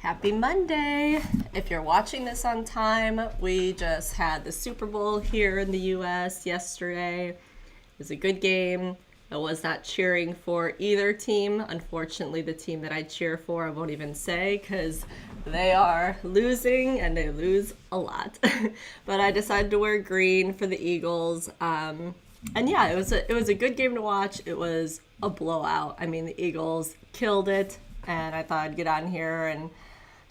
Happy Monday! If you're watching this on time, we just had the Super Bowl here in the US yesterday. It was a good game. I was not cheering for either team. Unfortunately, the team that I cheer for, I won't even say because they are losing and they lose a lot. But I decided to wear green for the Eagles. And yeah, it was a good game to watch. It was a blowout. I mean, the Eagles killed it, and I thought I'd get on here and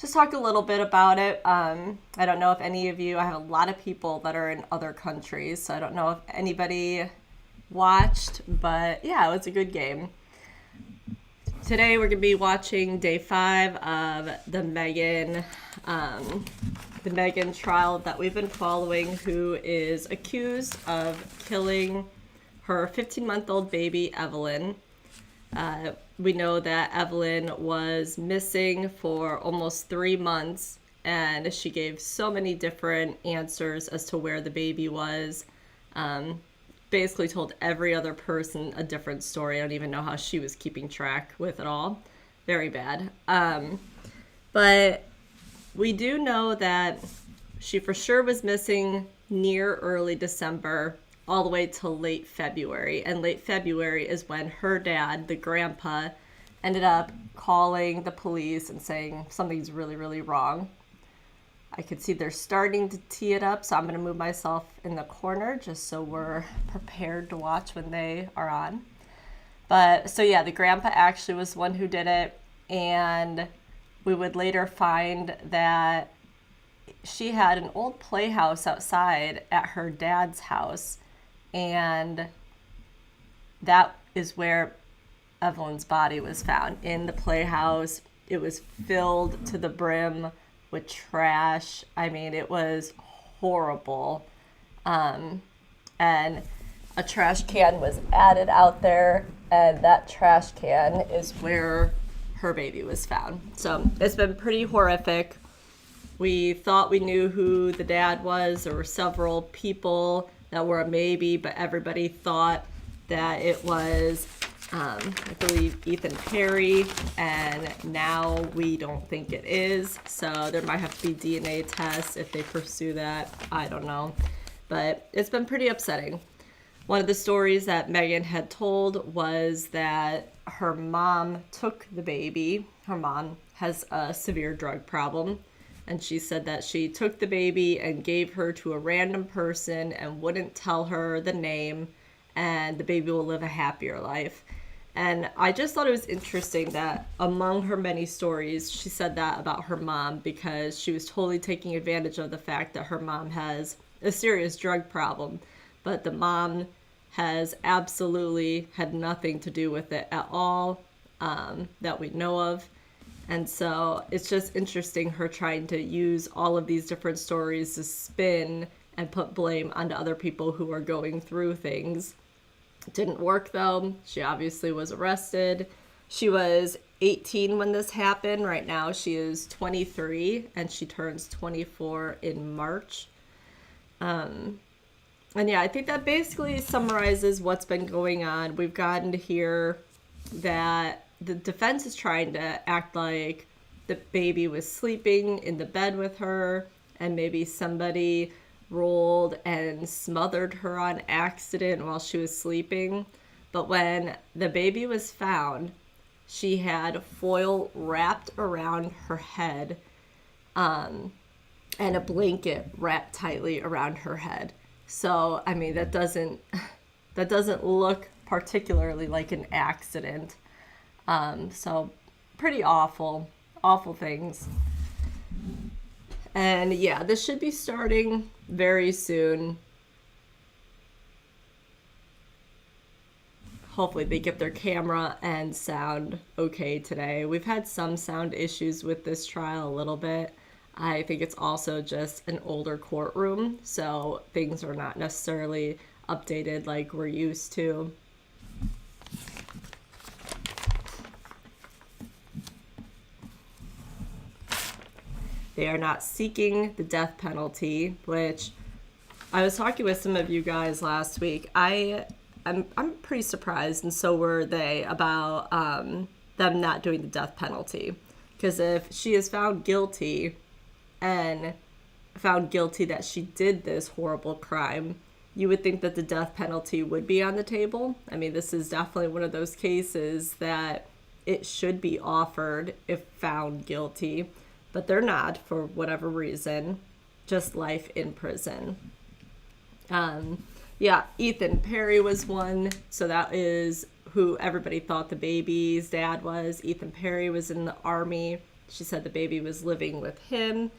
just talk a little bit about it. I don't know if any of you, I have a lot of people that are in other countries, so I don't know if anybody watched, but yeah, it was a good game. Today we're going to be watching day 5 of the Megan trial that we've been following, who is accused of killing her 15-month-old baby, Evelyn. We know that Evelyn was missing for almost 3 months, and she gave so many different answers as to where the baby was. Basically told every other person a different story. I don't even know how she was keeping track with it all. Very bad. But we do know that she for sure was missing near early December all the way till late February. And late February is when her dad, the grandpa, ended up calling the police and saying something's really, really wrong. I could see they're starting to tee it up, so I'm going to move myself in the corner just so we're prepared to watch when they are on. But so yeah, the grandpa actually was the one who did it, and we would later find that she had an old playhouse outside at her dad's house, and that is where Evelyn's body was found, in the playhouse. It was filled to the brim with trash. I mean, it was horrible. And a trash can was added out there, and that trash can is where her baby was found. So it's been pretty horrific. We thought we knew who the dad was. There were several people that were a maybe, but everybody thought that it was, I believe, Ethan Perry, and now we don't think it is. So there might have to be DNA tests if they pursue that. I don't know. But it's been pretty upsetting. One of the stories that Megan had told was that her mom took the baby. Her mom has a severe drug problem. And she said that she took the baby and gave her to a random person and wouldn't tell her the name, and the baby will live a happier life. And I just thought it was interesting that among her many stories, she said that about her mom, because she was totally taking advantage of the fact that her mom has a serious drug problem. But the mom has absolutely had nothing to do with it at all, that we know of. And so it's just interesting, her trying to use all of these different stories to spin and put blame onto other people who are going through things. It didn't work though. She obviously was arrested. She was 18 when this happened. Right now she is 23, and she turns 24 in March. And yeah, I think that basically summarizes what's been going on. We've gotten to hear that the defense is trying to act like the baby was sleeping in the bed with her, and maybe somebody rolled and smothered her on accident while she was sleeping. But when the baby was found, she had foil wrapped around her head, and a blanket wrapped tightly around her head. So, I mean, that doesn't look particularly like an accident. So pretty awful things. And yeah, this should be starting very soon. Hopefully they get their camera and sound okay today. We've had some sound issues with this trial a little bit. I think it's also just an older courtroom, so things are not necessarily updated like we're used to. They are not seeking the death penalty, which I was talking with some of you guys last week. I'm pretty surprised, and so were they, about them not doing the death penalty. Because if she is found guilty and found guilty that she did this horrible crime, you would think that the death penalty would be on the table. I mean, this is definitely one of those cases that it should be offered if found guilty, but they're not for whatever reason. Just life in prison. Yeah, Ethan Perry was one. So that is who everybody thought the baby's dad was. Ethan Perry was in the army. She said the baby was living with him.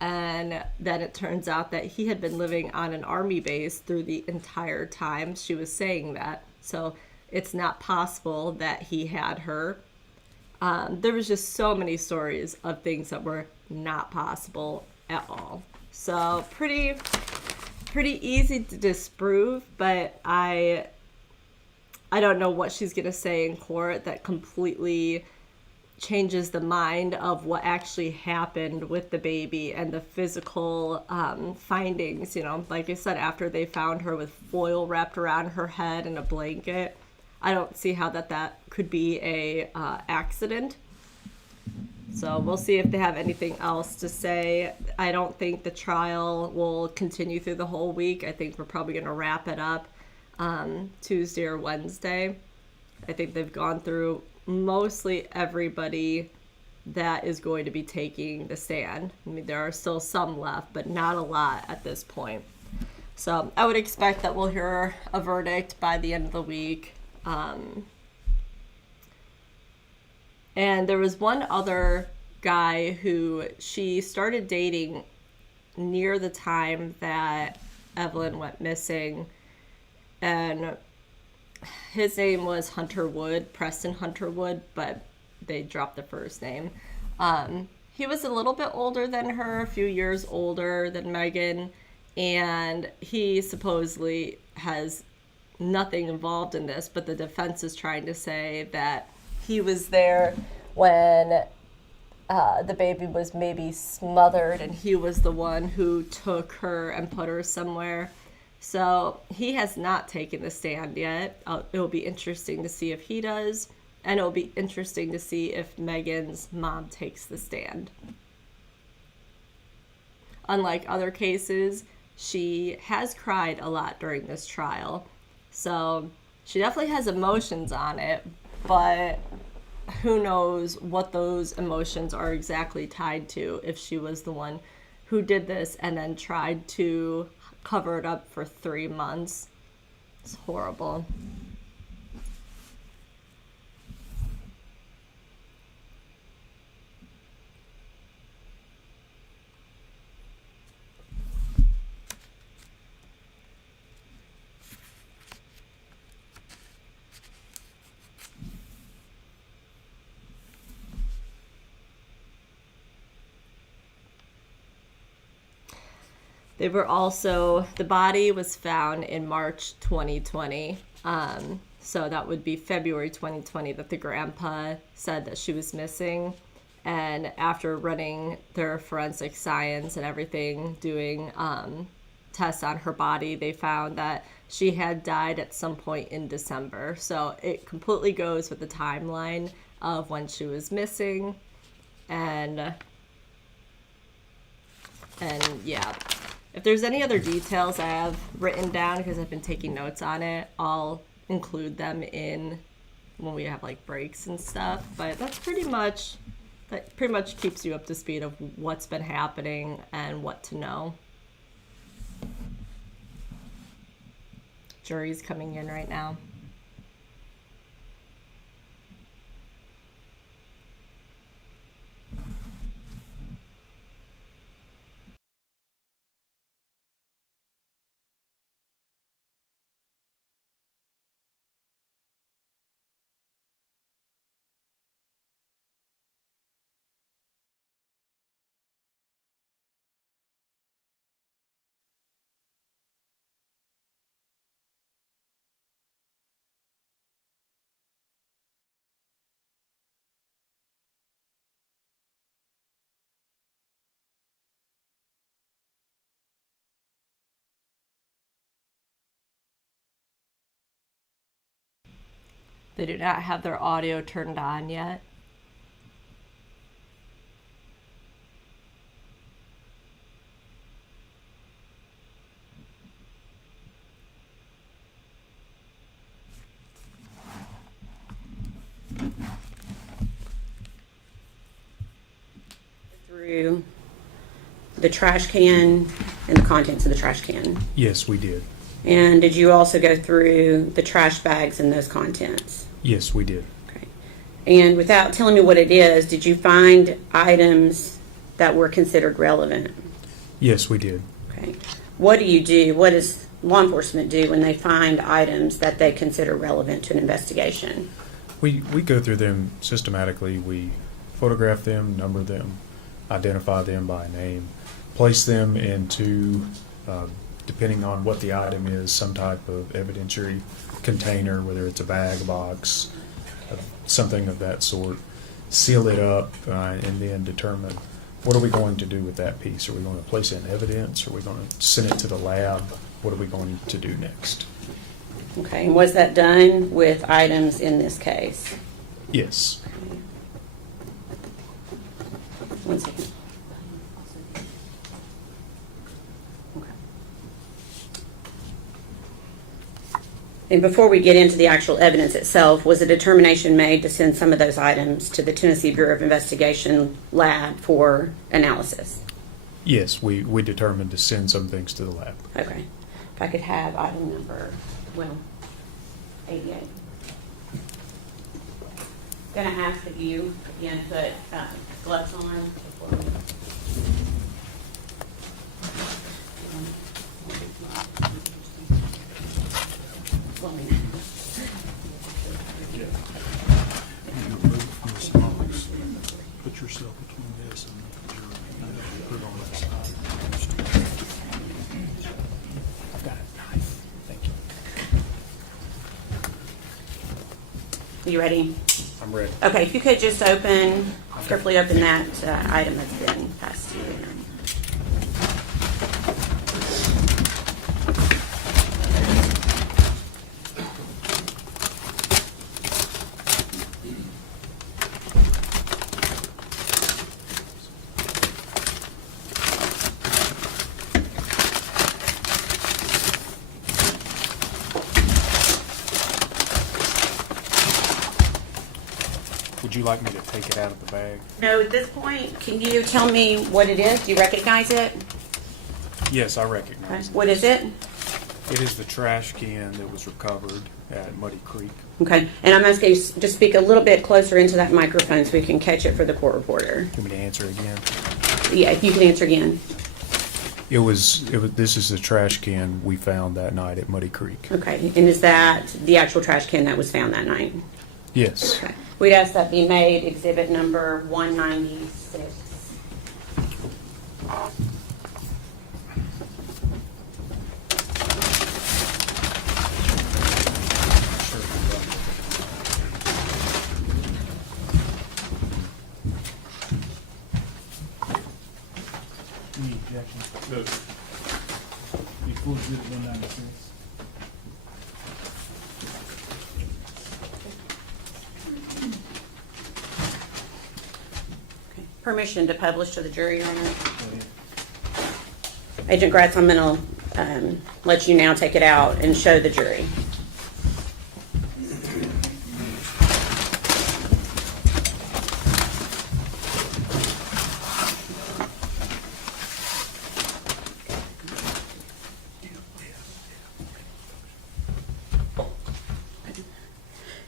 And then it turns out that he had been living on an army base through the entire time she was saying that. So it's not possible that he had her. There was just so many stories of things that were not possible at all. So pretty easy to disprove, but I don't know what she's gonna say in court that completely changes the mind of what actually happened with the baby and the physical findings. You know, like I said, after they found her with foil wrapped around her head and a blanket, I don't see how that could be a accident. So we'll see if they have anything else to say. I don't think the trial will continue through the whole week. I think we're probably going to wrap it up Tuesday or Wednesday. I think they've gone through mostly everybody that is going to be taking the stand. I mean, there are still some left, but not a lot at this point. So I would expect that we'll hear a verdict by the end of the week. And there was one other guy who she started dating near the time that Evelyn went missing. And his name was Hunter Wood, Preston Hunter Wood, but they dropped the first name. He was a little bit older than her, a few years older than Megan. And he supposedly has nothing involved in this, but the defense is trying to say that he was there when the baby was maybe smothered and he was the one who took her and put her somewhere. So he has not taken the stand yet. It'll be interesting to see if he does, and it'll be interesting to see if Megan's mom takes the stand. Unlike other cases, she has cried a lot during this trial. So she definitely has emotions on it, but who knows what those emotions are exactly tied to if she was the one who did this and then tried to cover it up for 3 months. It's horrible. They were also, the body was found in March 2020. So that would be February 2020 that the grandpa said that she was missing. And after running their forensic science and everything, doing tests on her body, they found that she had died at some point in December. So it completely goes with the timeline of when she was missing. And yeah. If there's any other details I have written down, because I've been taking notes on it, I'll include them in when we have like breaks and stuff. But that pretty much keeps you up to speed of what's been happening and what to know. Jury's coming in right now. They do not have their audio turned on yet. the trash can and the contents of the trash can? Yes, we did. And did you also go through the trash bags and those contents? Yes, we did. Okay. And without telling me what it is, did you find items that were considered relevant? Yes, we did. Okay. What do you do? What does law enforcement do when they find items that they consider relevant to an investigation? We go through them systematically. We photograph them, number them, identify them by name, place them into, depending on what the item is, some type of evidentiary container, whether it's a bag, a box, something of that sort, seal it up, and then determine what are we going to do with that piece. Are we going to place it in evidence? Are we going to send it to the lab? What are we going to do next? Okay, and was that done with items in this case? Yes. One second. Okay. And before we get into the actual evidence itself, was a determination made to send some of those items to the Tennessee Bureau of Investigation lab for analysis? Yes, we determined to send some things to the lab. Okay. If I could have item number, 88. Gonna ask that you again put gloves on before we. Put yourself between this and the jury. Put it on that side. I've got a knife. Thank you. You ready? I'm ready. Okay, if you could just carefully open that item that's been passed to you. Would you like me to take it out of the bag? No, at this point, can you tell me what it is? Do you recognize it? Yes, I recognize it. What is it? It is the trash can that was recovered at Muddy Creek. Okay, and I'm asking you to speak a little bit closer into that microphone so we can catch it for the court reporter. You want me to answer again? Yeah, if you can answer again. This is the trash can we found that night at Muddy Creek. Okay, and is that the actual trash can that was found that night? Yes. Okay. We'd ask that be made exhibit number 196. Any objections? No. Before exhibit 196. Permission to publish to the jury, Your Honor. Agent Gratz, I'm going to let you now take it out and show the jury.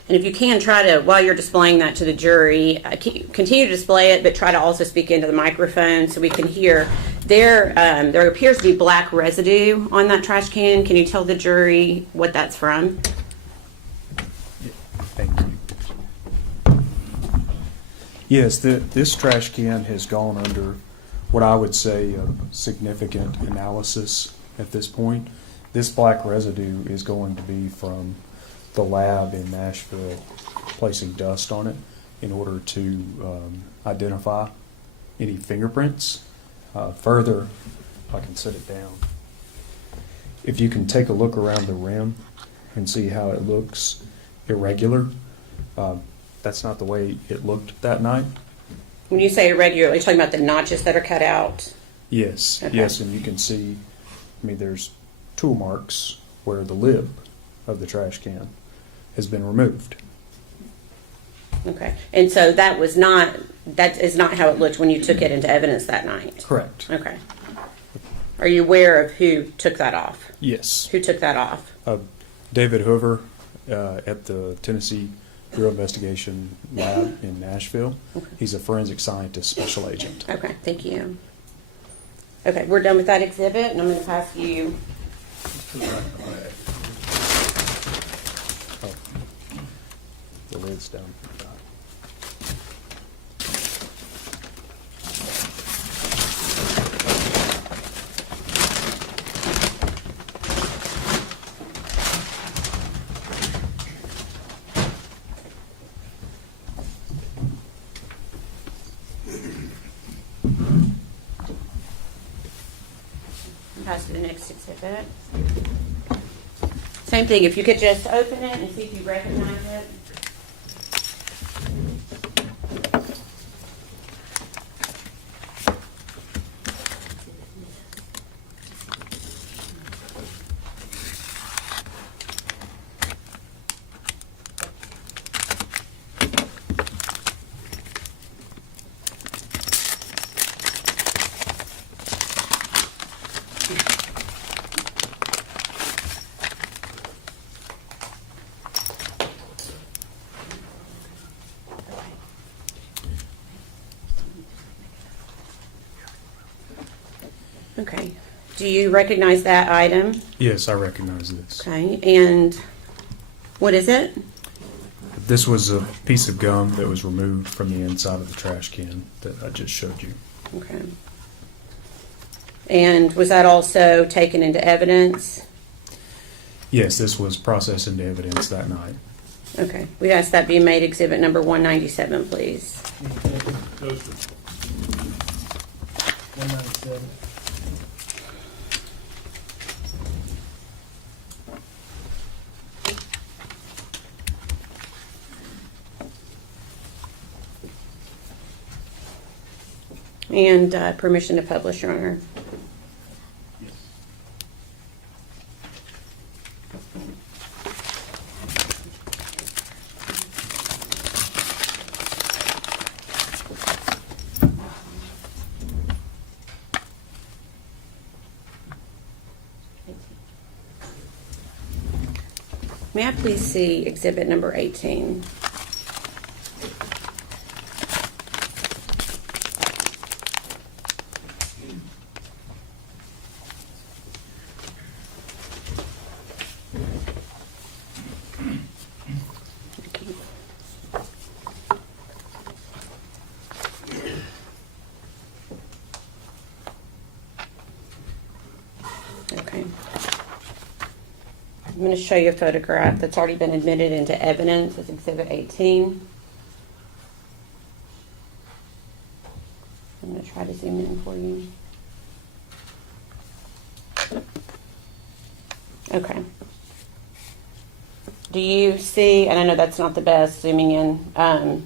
And if you can, try to, while you're displaying that to the jury, continue to display it, but try to also speak into the microphone so we can hear. There appears to be black residue on that trash can. Can you tell the jury what that's from? Thank you. Yes, this trash can has gone under what I would say a significant analysis at this point. This black residue is going to be from the lab in Nashville placing dust on it in order to identify any fingerprints. Further, if I can set it down, if you can take a look around the rim and see how it looks irregular, that's not the way it looked that night. When you say irregular, are you talking about the notches that are cut out? Yes, Okay. yes, and you can see, there's tool marks where the lid of the trash can has been removed. Okay. And so that is not how it looked when you took it into evidence that night? Correct. Okay. Are you aware of who took that off? Yes. Who took that off? David Hoover at the Tennessee Bureau of Investigation Lab in Nashville. He's a forensic scientist special agent. Okay, thank you. Okay, we're done with that exhibit, and I'm going to pass you. Oh, the lid's down. Pass to the next exhibit. Same thing, if you could just open it and see if you recognize it. Okay. Do you recognize that item? Yes, I recognize this. Okay. And what is it? This was a piece of gum that was removed from the inside of the trash can that I just showed you. Okay. And was that also taken into evidence? Yes, this was processed into evidence that night. Okay. We ask that be made exhibit number 197, please. 197. And permission to publish, Your Honor. May I please see exhibit number 18? Okay. I'm going to show you a photograph that's already been admitted into evidence as Exhibit 18. I'm going to try to zoom in for you. Okay. Do you see, and I know that's not the best zooming in, can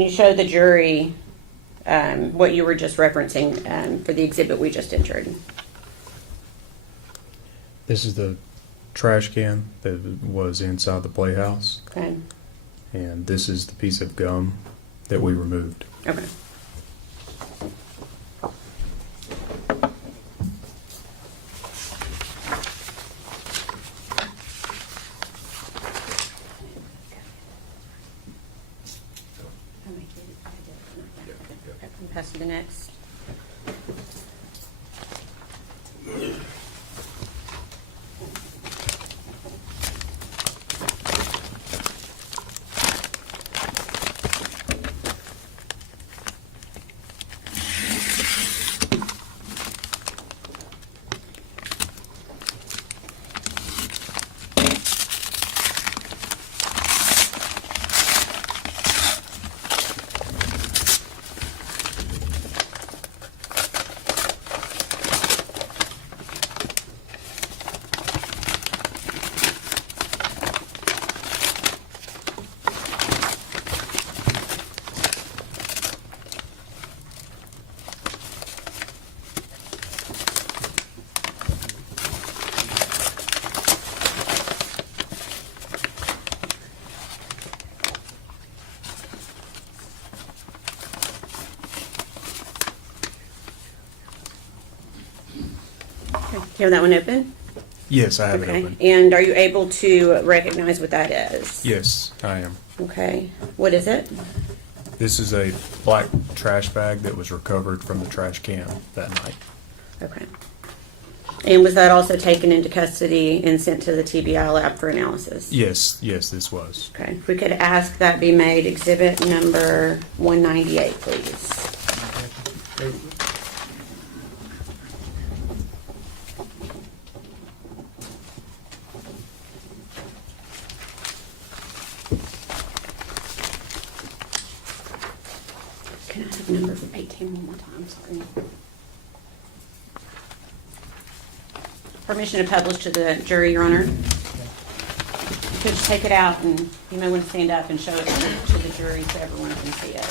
you show the jury what you were just referencing for the exhibit we just entered? This is the trash can that was inside the playhouse, Okay. and this is the piece of gum that we removed. Okay. Pass to the next. you have that one open? Yes, I have it Okay. open. And are you able to recognize what that is? Yes, I am. Okay. What is it? This is a black trash bag that was recovered from the trash can that night. Okay. And was that also taken into custody and sent to the TBI lab for analysis? Yes, this was. Okay. If we could ask that be made exhibit number 198, please. Can I have number 18 one more time? Sorry. Permission to publish to the jury, Your Honor. You could just take it out, and you may want to stand up and show it to the jury so everyone can see it.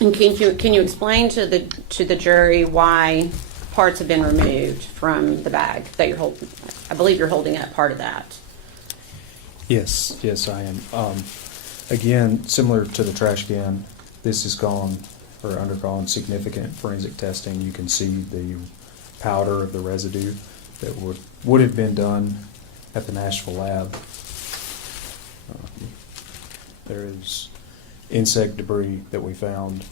And can you explain to the jury why parts have been removed from the bag that you're holding? I believe you're holding up part of that. Yes, I am. Again, similar to the trash can, this has gone or undergone significant forensic testing. You can see the powder of the residue that would have been done at the Nashville lab. There is insect debris that we found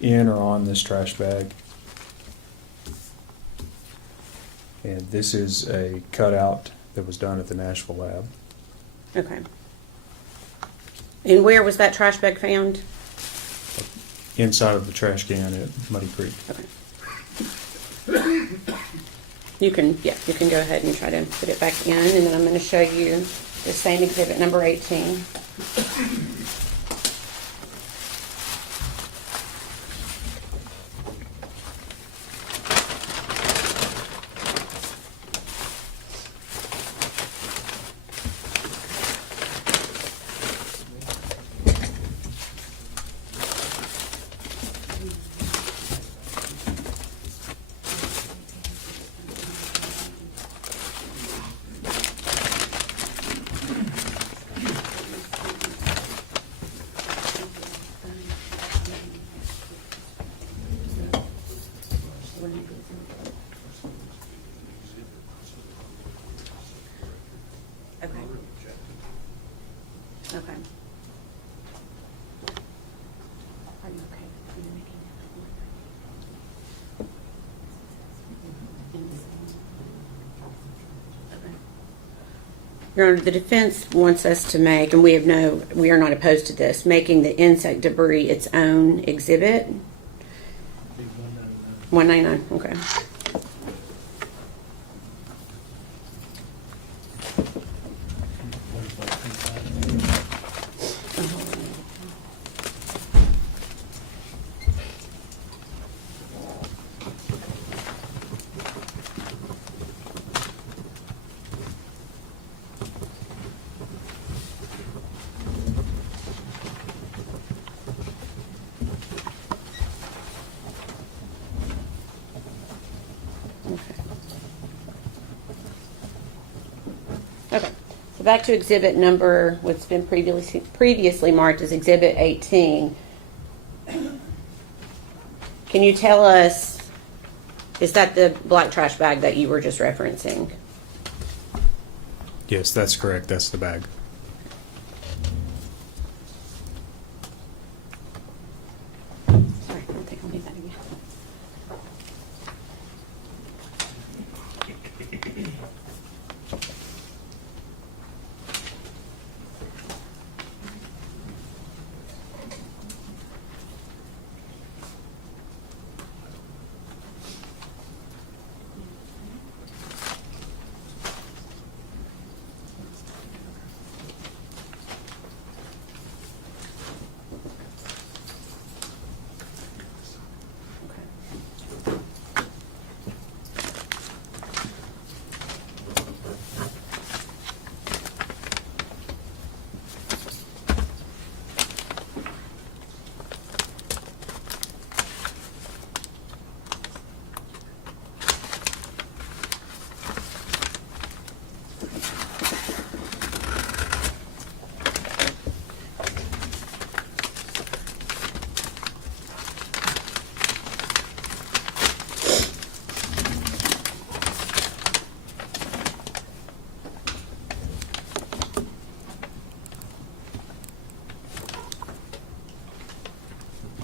in or on this trash bag. And this is a cutout that was done at the Nashville lab. Okay. And where was that trash bag found? Inside of the trash can at Muddy Creek. Okay. You can go ahead and try to put it back in, and then I'm going to show you the same exhibit number 18. Okay. Okay. Are you okay with me making that? Okay. Your Honor, the defense wants us to make, and we are not opposed to this, making the insect debris its own exhibit. 199, okay. Okay, so back to exhibit number, what's been previously marked as exhibit 18. Can you tell us, is that the black trash bag that you were just referencing? Yes, that's correct. That's the bag. Sorry, I don't think I'll need that again.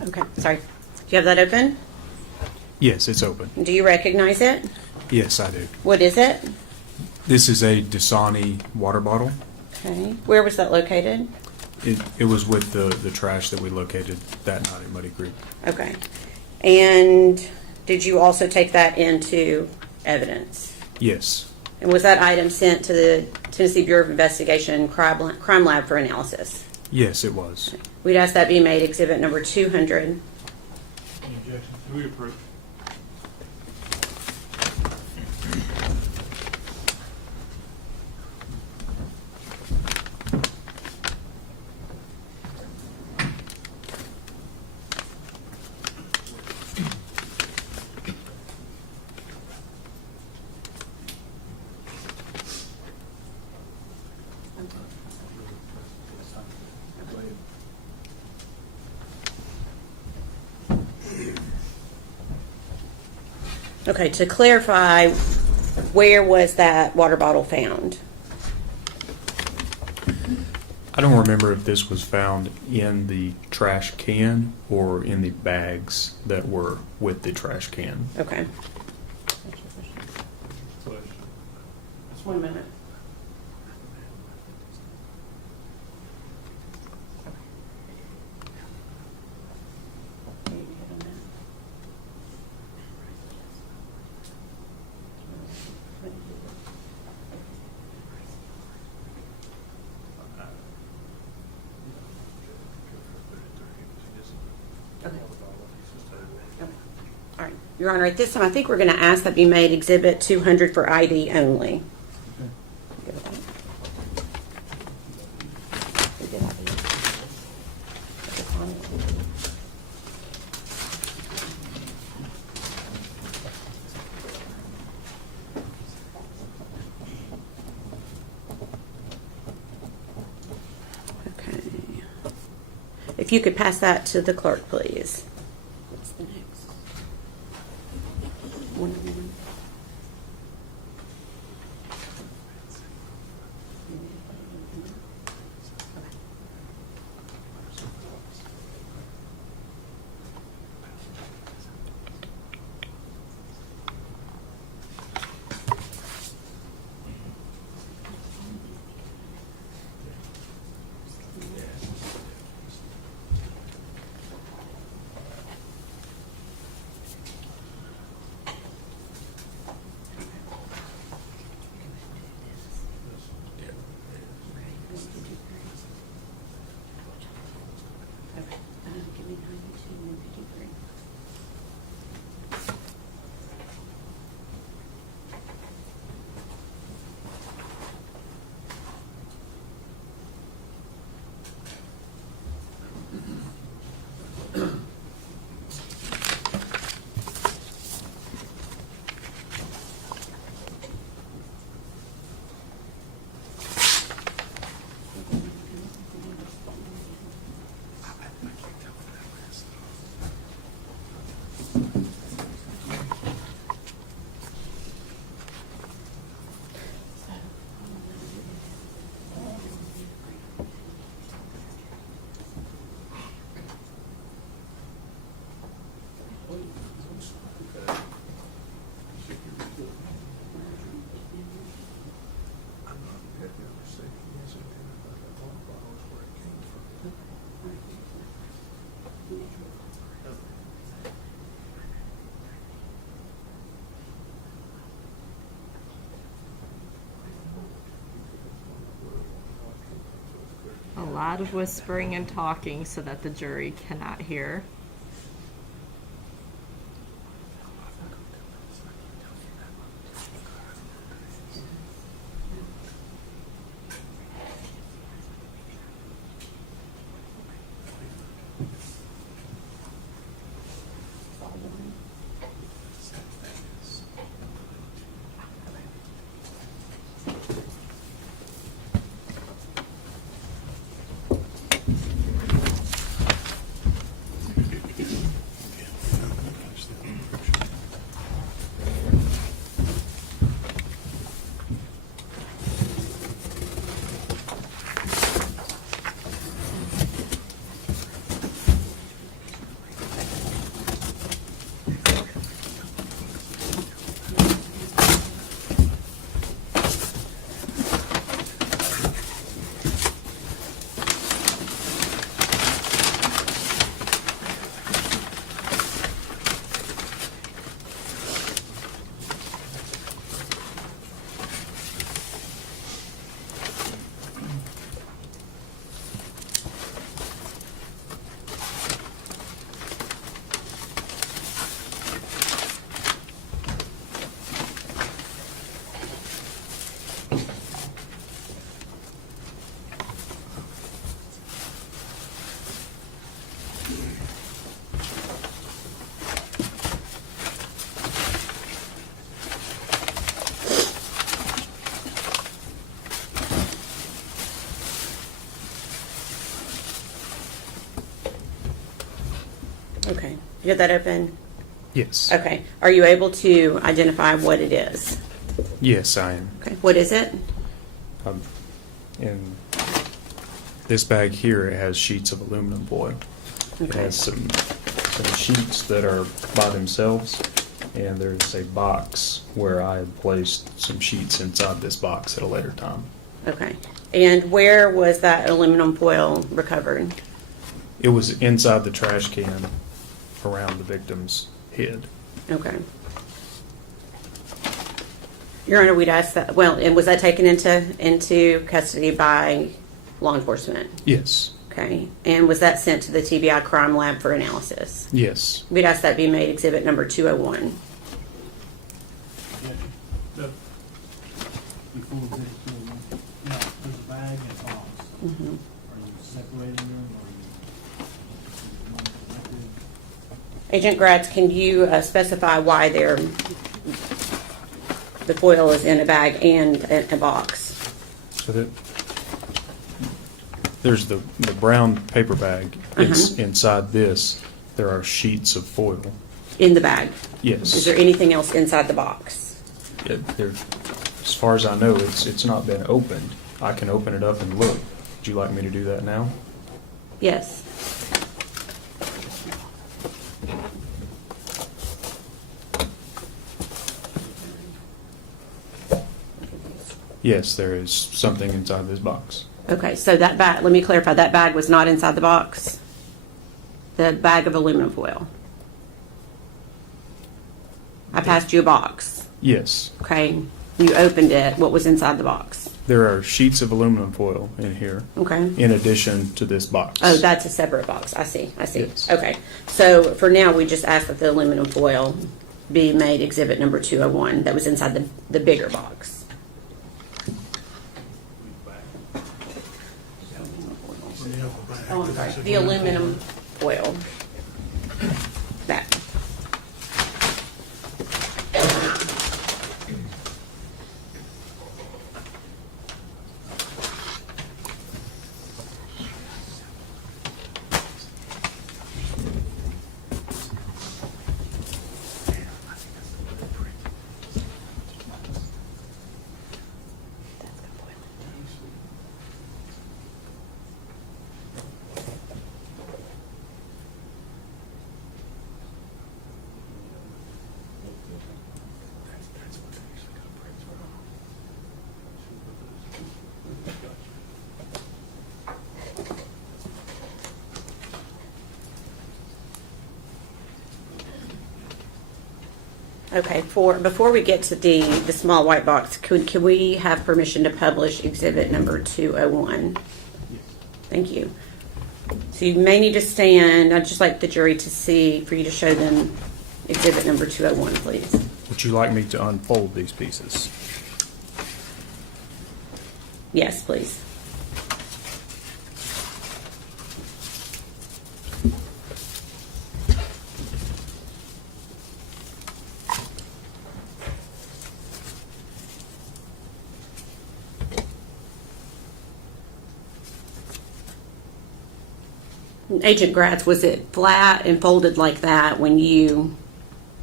Okay, sorry. Do you have that open? Yes, it's open. Do you recognize it? Yes, I do. What is it? This is a Dasani water bottle. Okay. Where was that located? It was with the trash that we located that night at Muddy Creek. Okay. And did you also take that into evidence? Yes. And was that item sent to the Tennessee Bureau of Investigation Crime Lab for analysis? Yes, it was. We'd ask that be made exhibit number 200. Any objection? We approve. Okay, to clarify, where was that water bottle found? I don't remember if this was found in the trash can or in the bags that were with the trash can. Okay. Just 1 minute. All right, Your Honor, at this time, I think we're going to ask that be made exhibit 200 for ID only. Good with that? We did ID. Okay. If you could pass that to the clerk, please. What's the next? 101. Give me 92 and 53. A lot of whispering and talking so that the jury cannot hear. Okay. You got that open? Yes. Okay. Are you able to identify what it is? Yes, I am. Okay. What is it? In this bag here, it has sheets of aluminum foil. It Okay. has some sheets that are by themselves, and there's a box where I had placed some sheets inside this box at a later time. Okay. And where was that aluminum foil recovered? It was inside the trash can around the victim's head. Okay. Your Honor, we'd ask that, well, and was that taken into custody by law enforcement? Yes. Okay. And was that sent to the TBI crime lab for analysis? Yes. We'd ask that be made exhibit number 201. No. Before we get to, now, there's a bag and a box. Mhm. Are you separating them, or are you collected? Agent Gratz, can you specify why the foil is in a bag and a box? So there's the brown paper bag. It's inside this. There are sheets of foil. In the bag? Yes. Is there anything else inside the box? As far as I know, it's not been opened. I can open it up and look. Would you like me to do that now? Yes. Yes, there is something inside this box. Okay, so that bag, let me clarify, that bag was not inside the box? The bag of aluminum foil? I passed you a box, Yes, okay? You opened it, what was inside the box? there are sheets of aluminum foil in here, Okay. in addition to this box. Oh, that's a separate box, I see. Yes. Okay, so for now, we just ask that the aluminum foil be made exhibit number 201, that was inside the bigger box. When you have a bag, Oh, I'm sorry, it's a the aluminum foil. That. Okay, before we get to the small white box, could we have permission to publish exhibit number 201? Thank you. So you may need to stand. I'd just like the jury to see, for you to show them exhibit number 201, please. Would you like me to unfold these pieces? Yes, please. Agent Gratz, was it flat and folded like that when you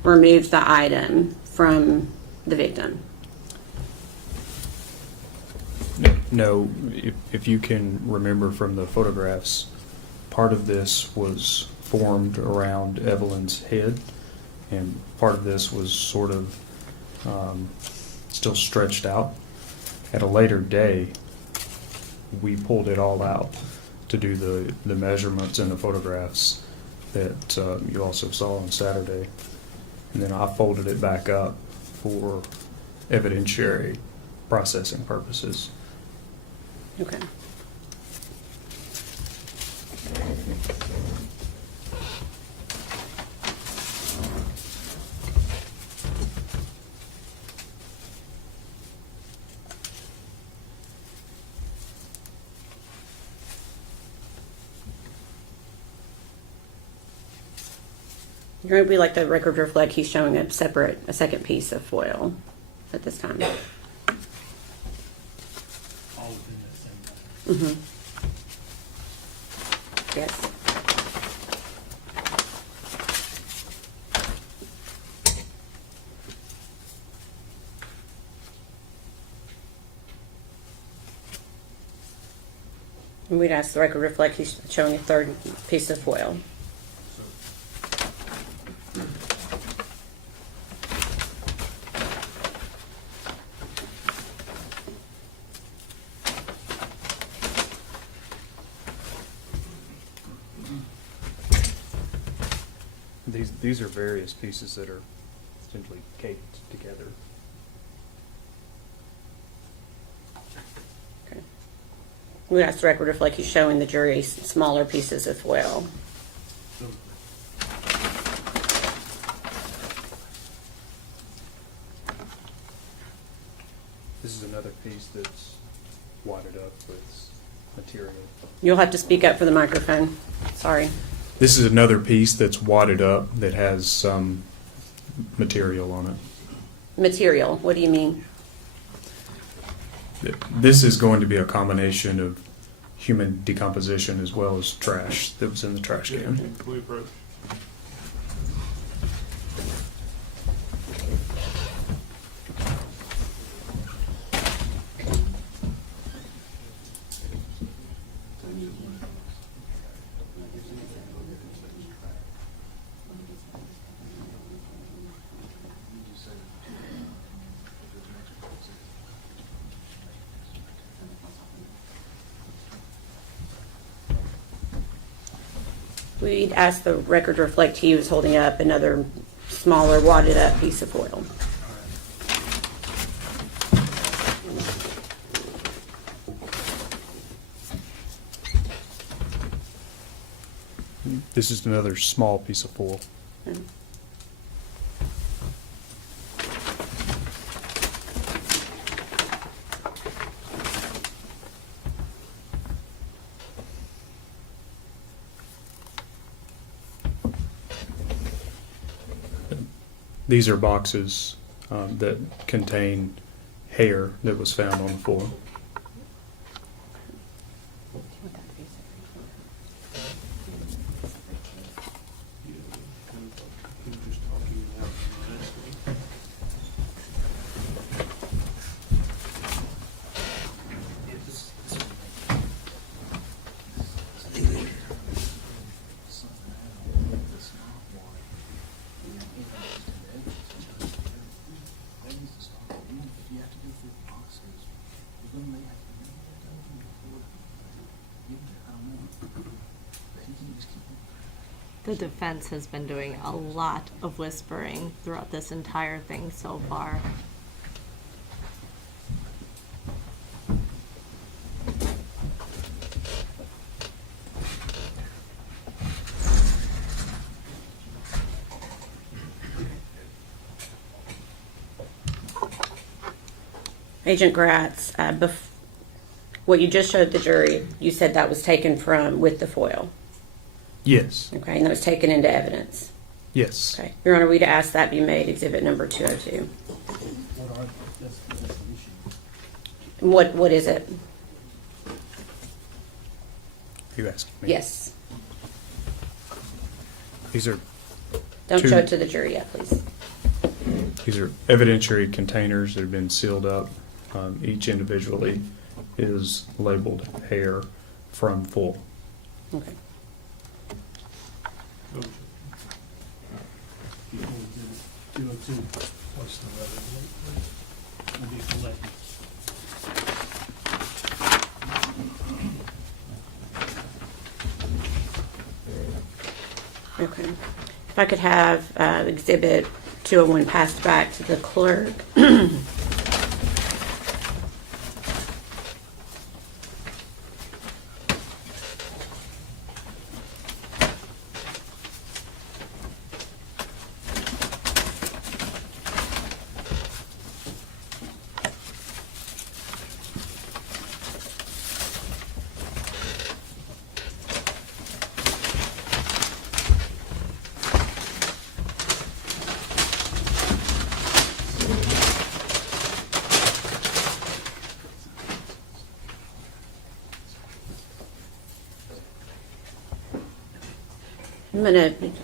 removed the item from the victim? No, if you can remember from the photographs, part of this was formed around Evelyn's head, and part of this was sort of still stretched out. At a later day, we pulled it all out to do the measurements and the photographs that you also saw on Saturday. And then I folded it back up for evidentiary processing purposes. Okay. You're going to be like the record reflect, he's showing a second piece of foil at this time. all within that same bag. Yes. And we'd ask the record reflect he's showing a third piece of foil. These are various pieces that are essentially caked together. Okay. We'd ask the record reflect he's showing the jury smaller pieces of foil. This is another piece that's wadded up with material. You'll have to speak up for the microphone. Sorry. This is another piece that's wadded up that has some material on it. Material, what do you mean? This is going to be a combination of human decomposition as well as trash that was in the trash can. We approach. We'd ask the record reflect he was holding up another smaller wadded up piece of foil. This is another small piece of foil. These are boxes that contain hair that was found on the floor. The defense has been doing a lot of whispering throughout this entire thing so far. Agent Gratz, what you just showed the jury, you said that was taken from with the foil. Yes. Okay, and that was taken into evidence. Yes. Okay. Your Honor, we'd ask that be made exhibit number 202. What are, that's the issue. What is it? You asking me? Yes. These are Don't Two. show it to the jury yet, please. evidentiary containers that have been sealed up. Each individually is labeled hair from full. Okay. Before exhibit 202. What's the letter? Will be collected. Okay. If I could have exhibit 201 passed back to the clerk.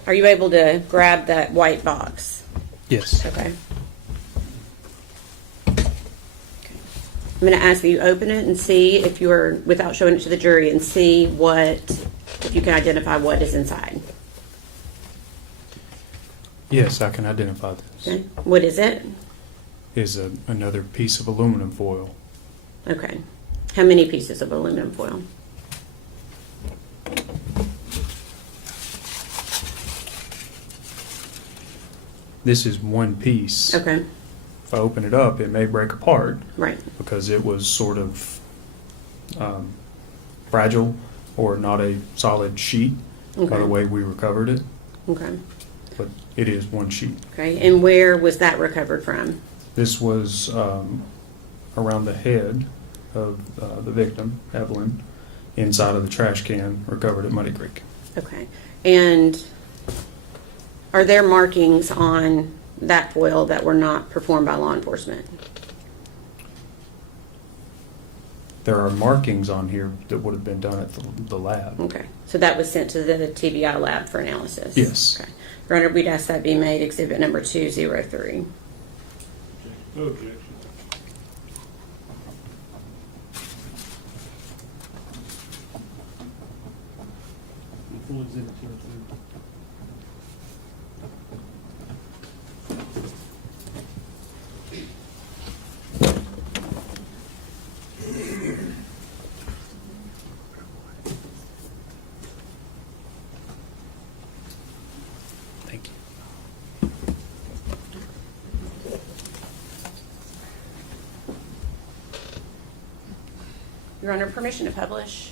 Are you able to grab that white box? Yes. Okay. I'm going to ask that you open it and see if you're, without showing it to the jury, and see if you can identify what is inside. Yes, I can identify this. Okay. What is it? Is another piece of aluminum foil. Okay. How many pieces of aluminum foil? This is one piece. Okay. If I open it up, it may break apart Right. because it was sort of fragile or not a solid sheet by Okay. the way we recovered it. Okay. But it is one sheet. Okay. And where was that recovered from? This was around the head of the victim, Evelyn, inside of the trash can recovered at Muddy Creek. Okay. And are there markings on that foil that were not performed by law enforcement? There are markings on here that would have been done at the lab. Okay. So that was sent to the TBI lab for analysis? Yes. Okay. Your Honor, we'd ask that be made exhibit number 203. No objection. Full exhibit 203. Thank you. Your Honor, permission to publish?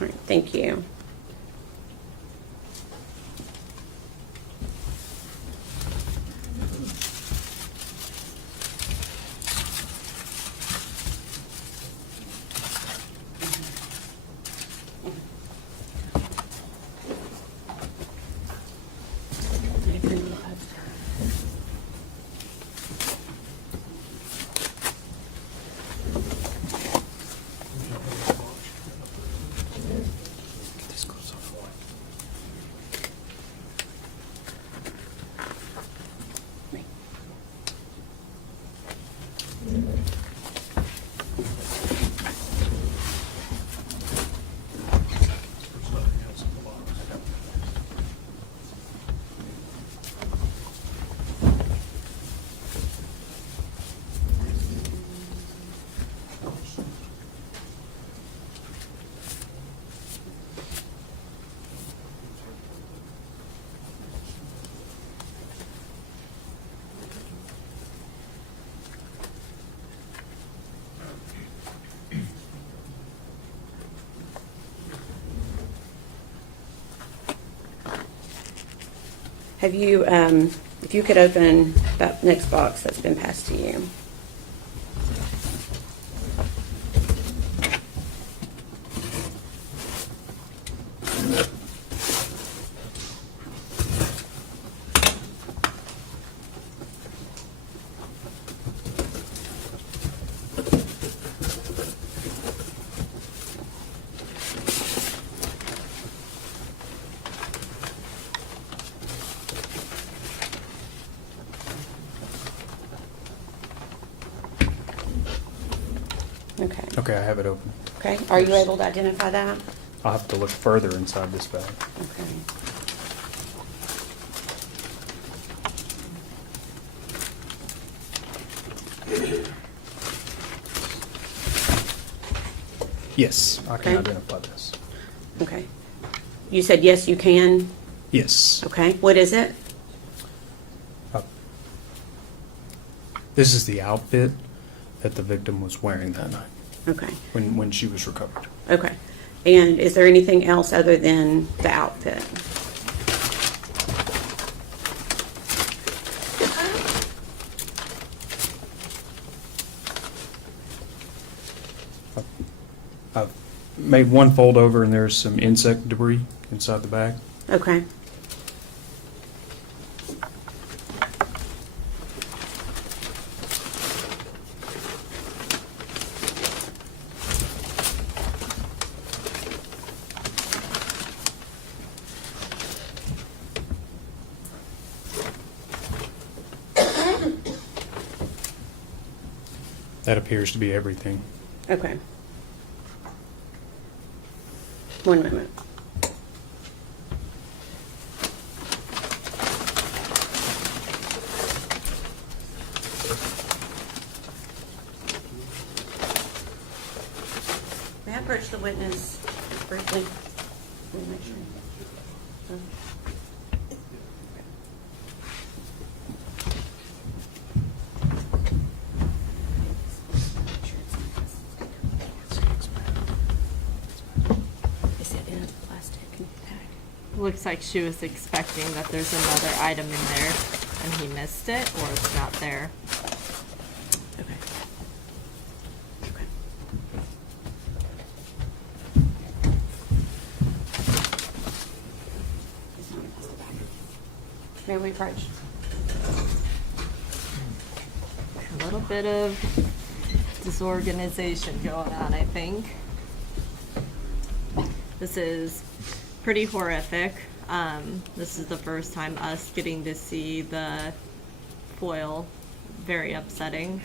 All right, thank you. Have you, if you could open that next box that's been passed to you. Okay. Okay, I have it open. Okay. Are you able to identify that? I'll have to look further inside this bag. Okay. Yes, I can Okay. identify this. Okay. You said yes, you can? Yes. Okay. What is it? This is the outfit that the victim was wearing that night Okay. when she was recovered. Okay. And is there anything else other than the outfit? I've made one fold over and there's some insect debris inside the bag. Okay. That appears to be everything. Okay. One moment. May I approach the witness briefly? Let me make sure. Is it in a plastic tag? Looks like she was expecting that there's another item in there and he missed it or it's not there. Okay. Okay. May we approach? A little bit of disorganization going on, I think. This is pretty horrific. This is the first time us getting to see the foil. Very upsetting.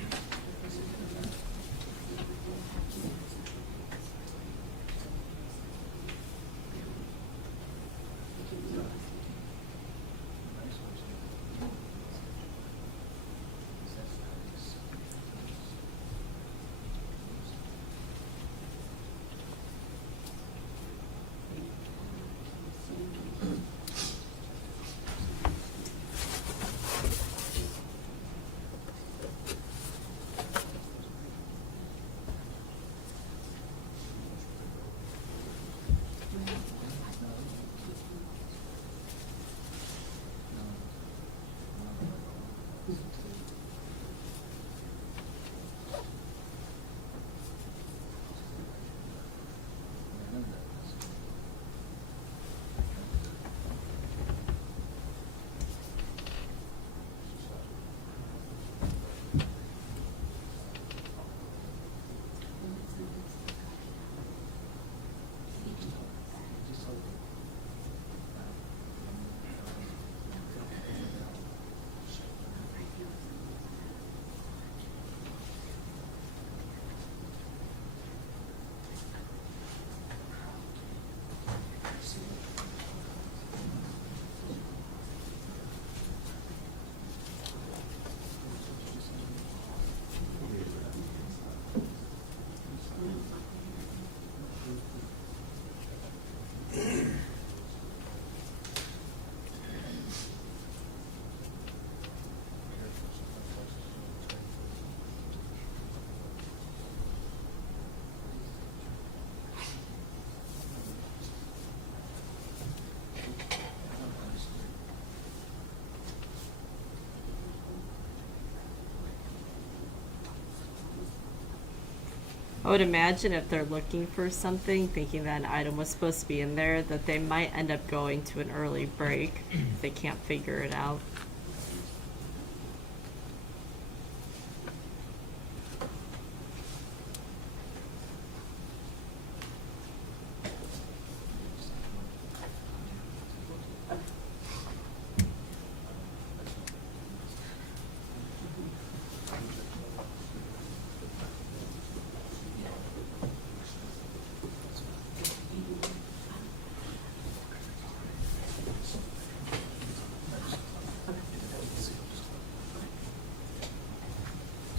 I would imagine if they're looking for something, thinking that an item was supposed to be in there, that they might end up going to an early break if they can't figure it out.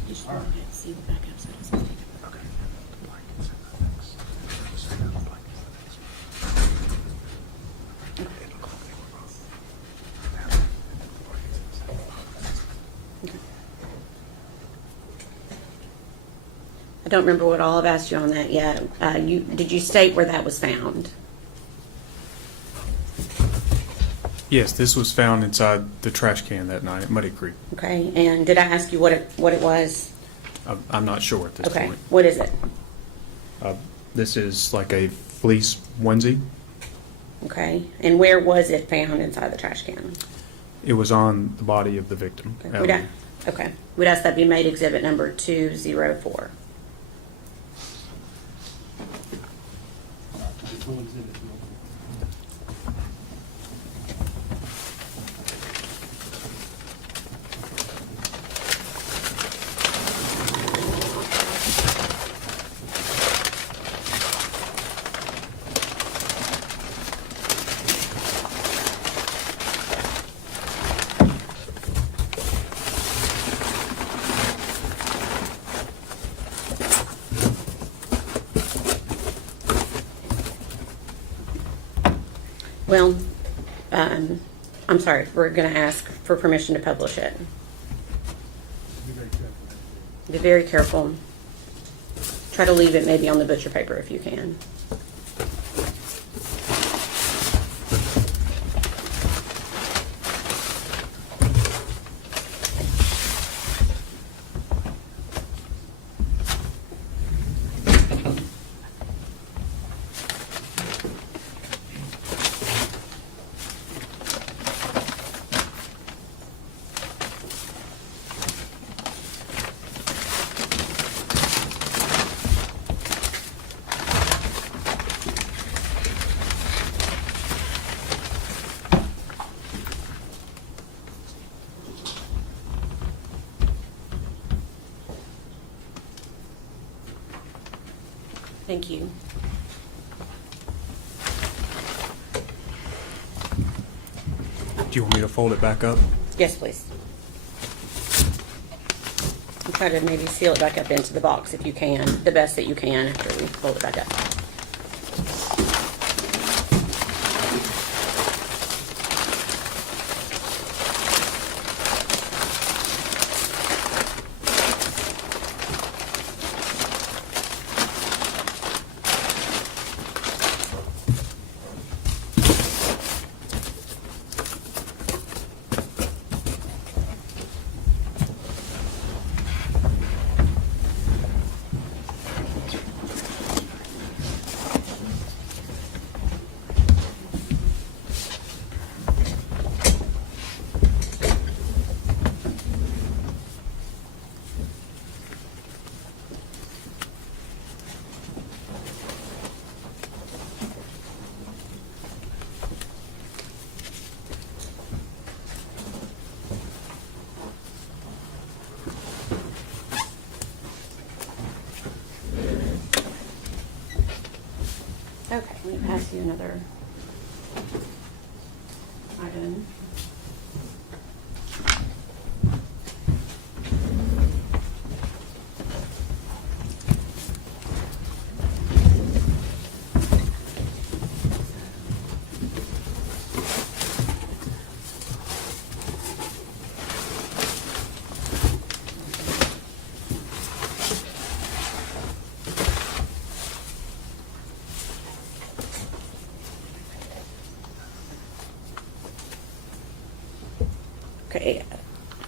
You just want to see the backup so it doesn't take it. Okay. I don't remember what all I've asked you on that yet. Did you state where that was found? Yes, this was found inside the trash can that night at Muddy Creek. Okay, and did I ask you what it was? I'm not sure at this Okay, point. what is it? This is like a fleece onesie. Okay, and where was it found inside the trash can? It was on the body of the victim. Evelyn. Okay, we'd ask that be made exhibit number 204. Full exhibit. Well, I'm sorry, we're going to ask for permission to publish it. Be very careful. Be very careful. Try to leave it maybe on the butcher paper if you can. Thank you. Do you want me to fold it back up? Yes, please. And try to maybe seal it back up into the box if you can, the best that you can after we fold it back up. Okay, let me pass you another item. Okay,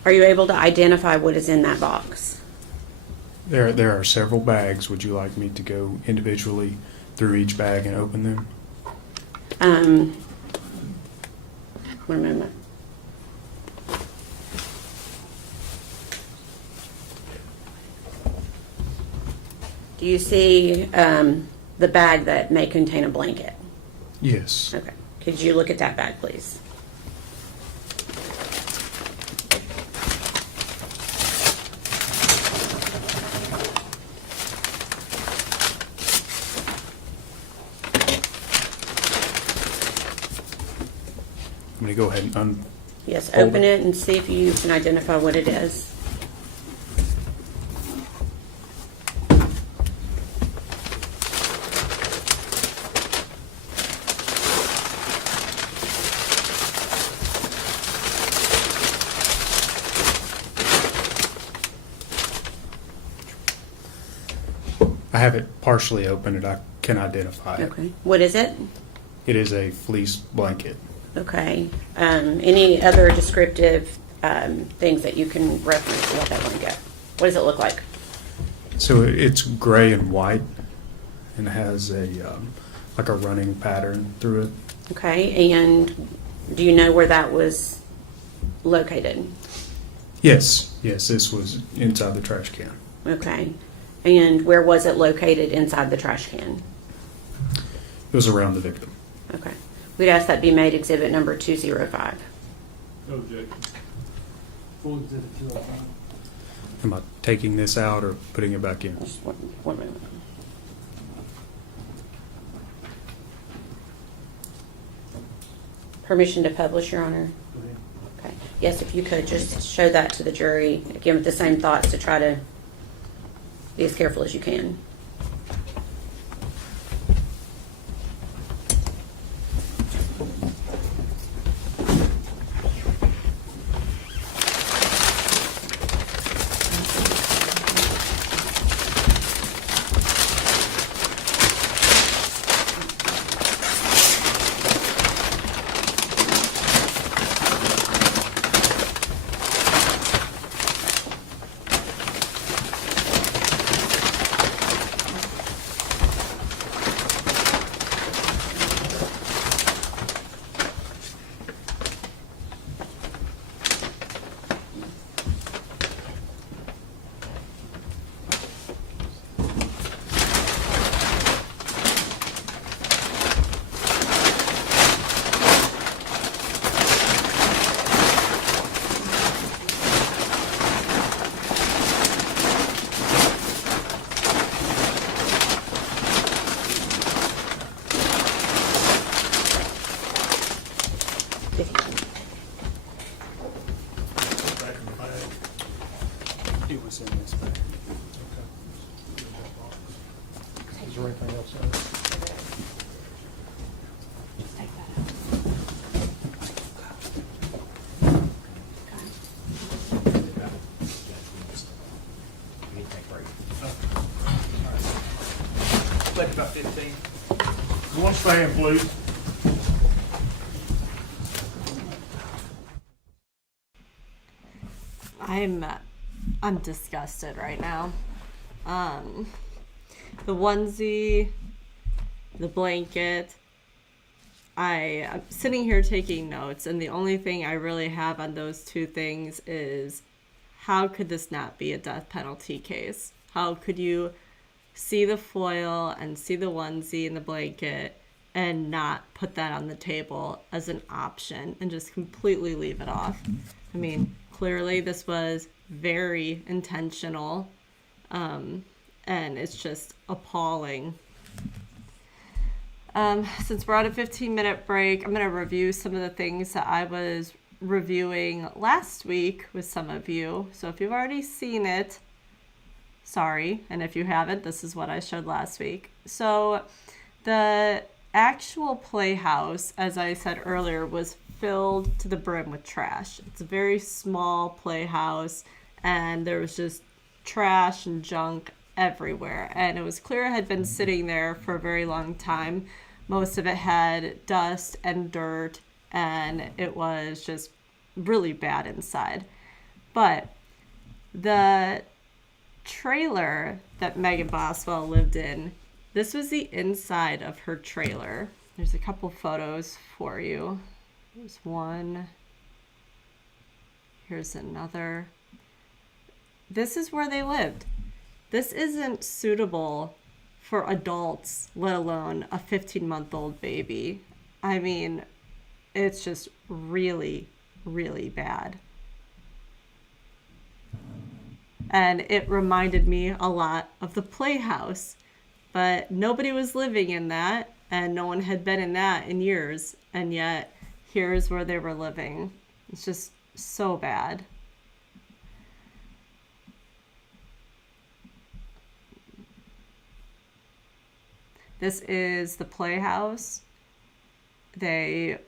are you able to identify what is in that box? There are several bags. Would you like me to go individually through each bag and open them? One moment. Do you see the bag that may contain a blanket? Yes. Okay, could you look at that bag, please? I'm going to go ahead and Yes, Hold open it. it and see if you can identify what it is. I have it partially open and I can identify it. Okay, what is it? It is a fleece blanket. Okay, any other descriptive things that you can reference about that blanket? What does it look like? So it's gray and white and has a like a running pattern through it. Okay, and do you know where that was located? Yes, this was inside the trash can. Okay, and where was it located inside the trash can? It was around the victim. Okay, we'd ask that be made exhibit number 205. No objection. Full exhibit 205. Am I taking this out or putting it back in? Just one moment. Permission to publish, Your Honor? Go ahead. Okay. Yes, if you could just show that to the jury, again with the same thoughts to try to be as careful as you can. 15. One stand, please. I'm disgusted right now. The onesie, the blanket. I'm sitting here taking notes, and the only thing I really have on those two things is, how could this not be a death penalty case? How could you see the foil and see the onesie and the blanket and not put that on the table as an option and just completely leave it off? I mean, clearly this was very intentional, and it's just appalling. Since we're on a 15-minute break, I'm going to review some of the things that I was reviewing last week with some of you. So if you've already seen it, sorry. And if you haven't, this is what I showed last week. So the actual playhouse, as I said earlier, was filled to the brim with trash. It's a very small playhouse, and there was just trash and junk everywhere. And it was clear it had been sitting there for a very long time. Most of it had dust and dirt, and it was just really bad inside. But the trailer that Megan Boswell lived in, this was the inside of her trailer. There's a couple photos for you. There's one. Here's another. This is where they lived. This isn't suitable for adults, let alone a 15-month-old baby. I mean, it's just really, really bad. And it reminded me a lot of the playhouse, but nobody was living in that, and no one had been in that in years, and yet here's where they were living. It's just so bad. This is the playhouse. They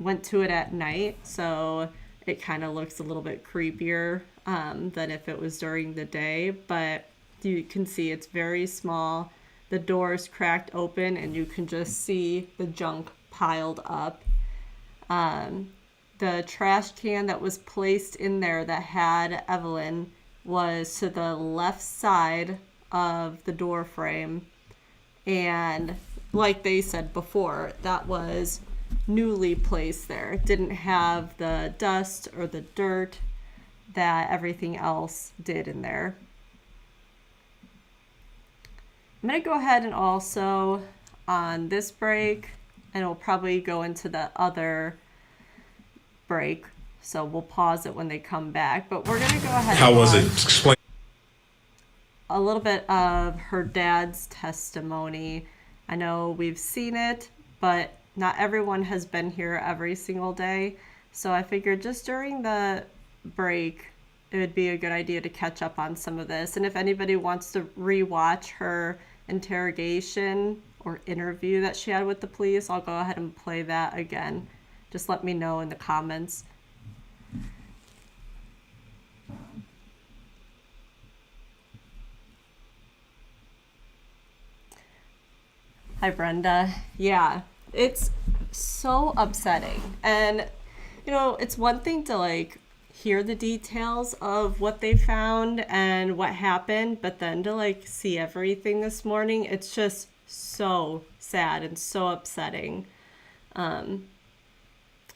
went to it at night, so it kind of looks a little bit creepier than if it was during the day. But you can see it's very small. The door is cracked open, and you can just see the junk piled up. The trash can that was placed in there that had Evelyn was to the left side of the door frame. And like they said before, that was newly placed there. It didn't have the dust or the dirt that everything else did in there. I'm going to go ahead and also, on this break, and we'll probably go into the other break, so we'll pause it when they come back. But we're going to go ahead How and was it? Explain. a little bit of her dad's testimony. I know we've seen it, but not everyone has been here every single day. So I figured just during the break, it would be a good idea to catch up on some of this. And if anybody wants to rewatch her interrogation or interview that she had with the police, I'll go ahead and play that again. Just let me know in the comments. Hi, Brenda. Yeah, it's so upsetting. And, you know, it's one thing to, like, hear the details of what they found and what happened, but then to, like, see everything this morning, it's just so sad and so upsetting. And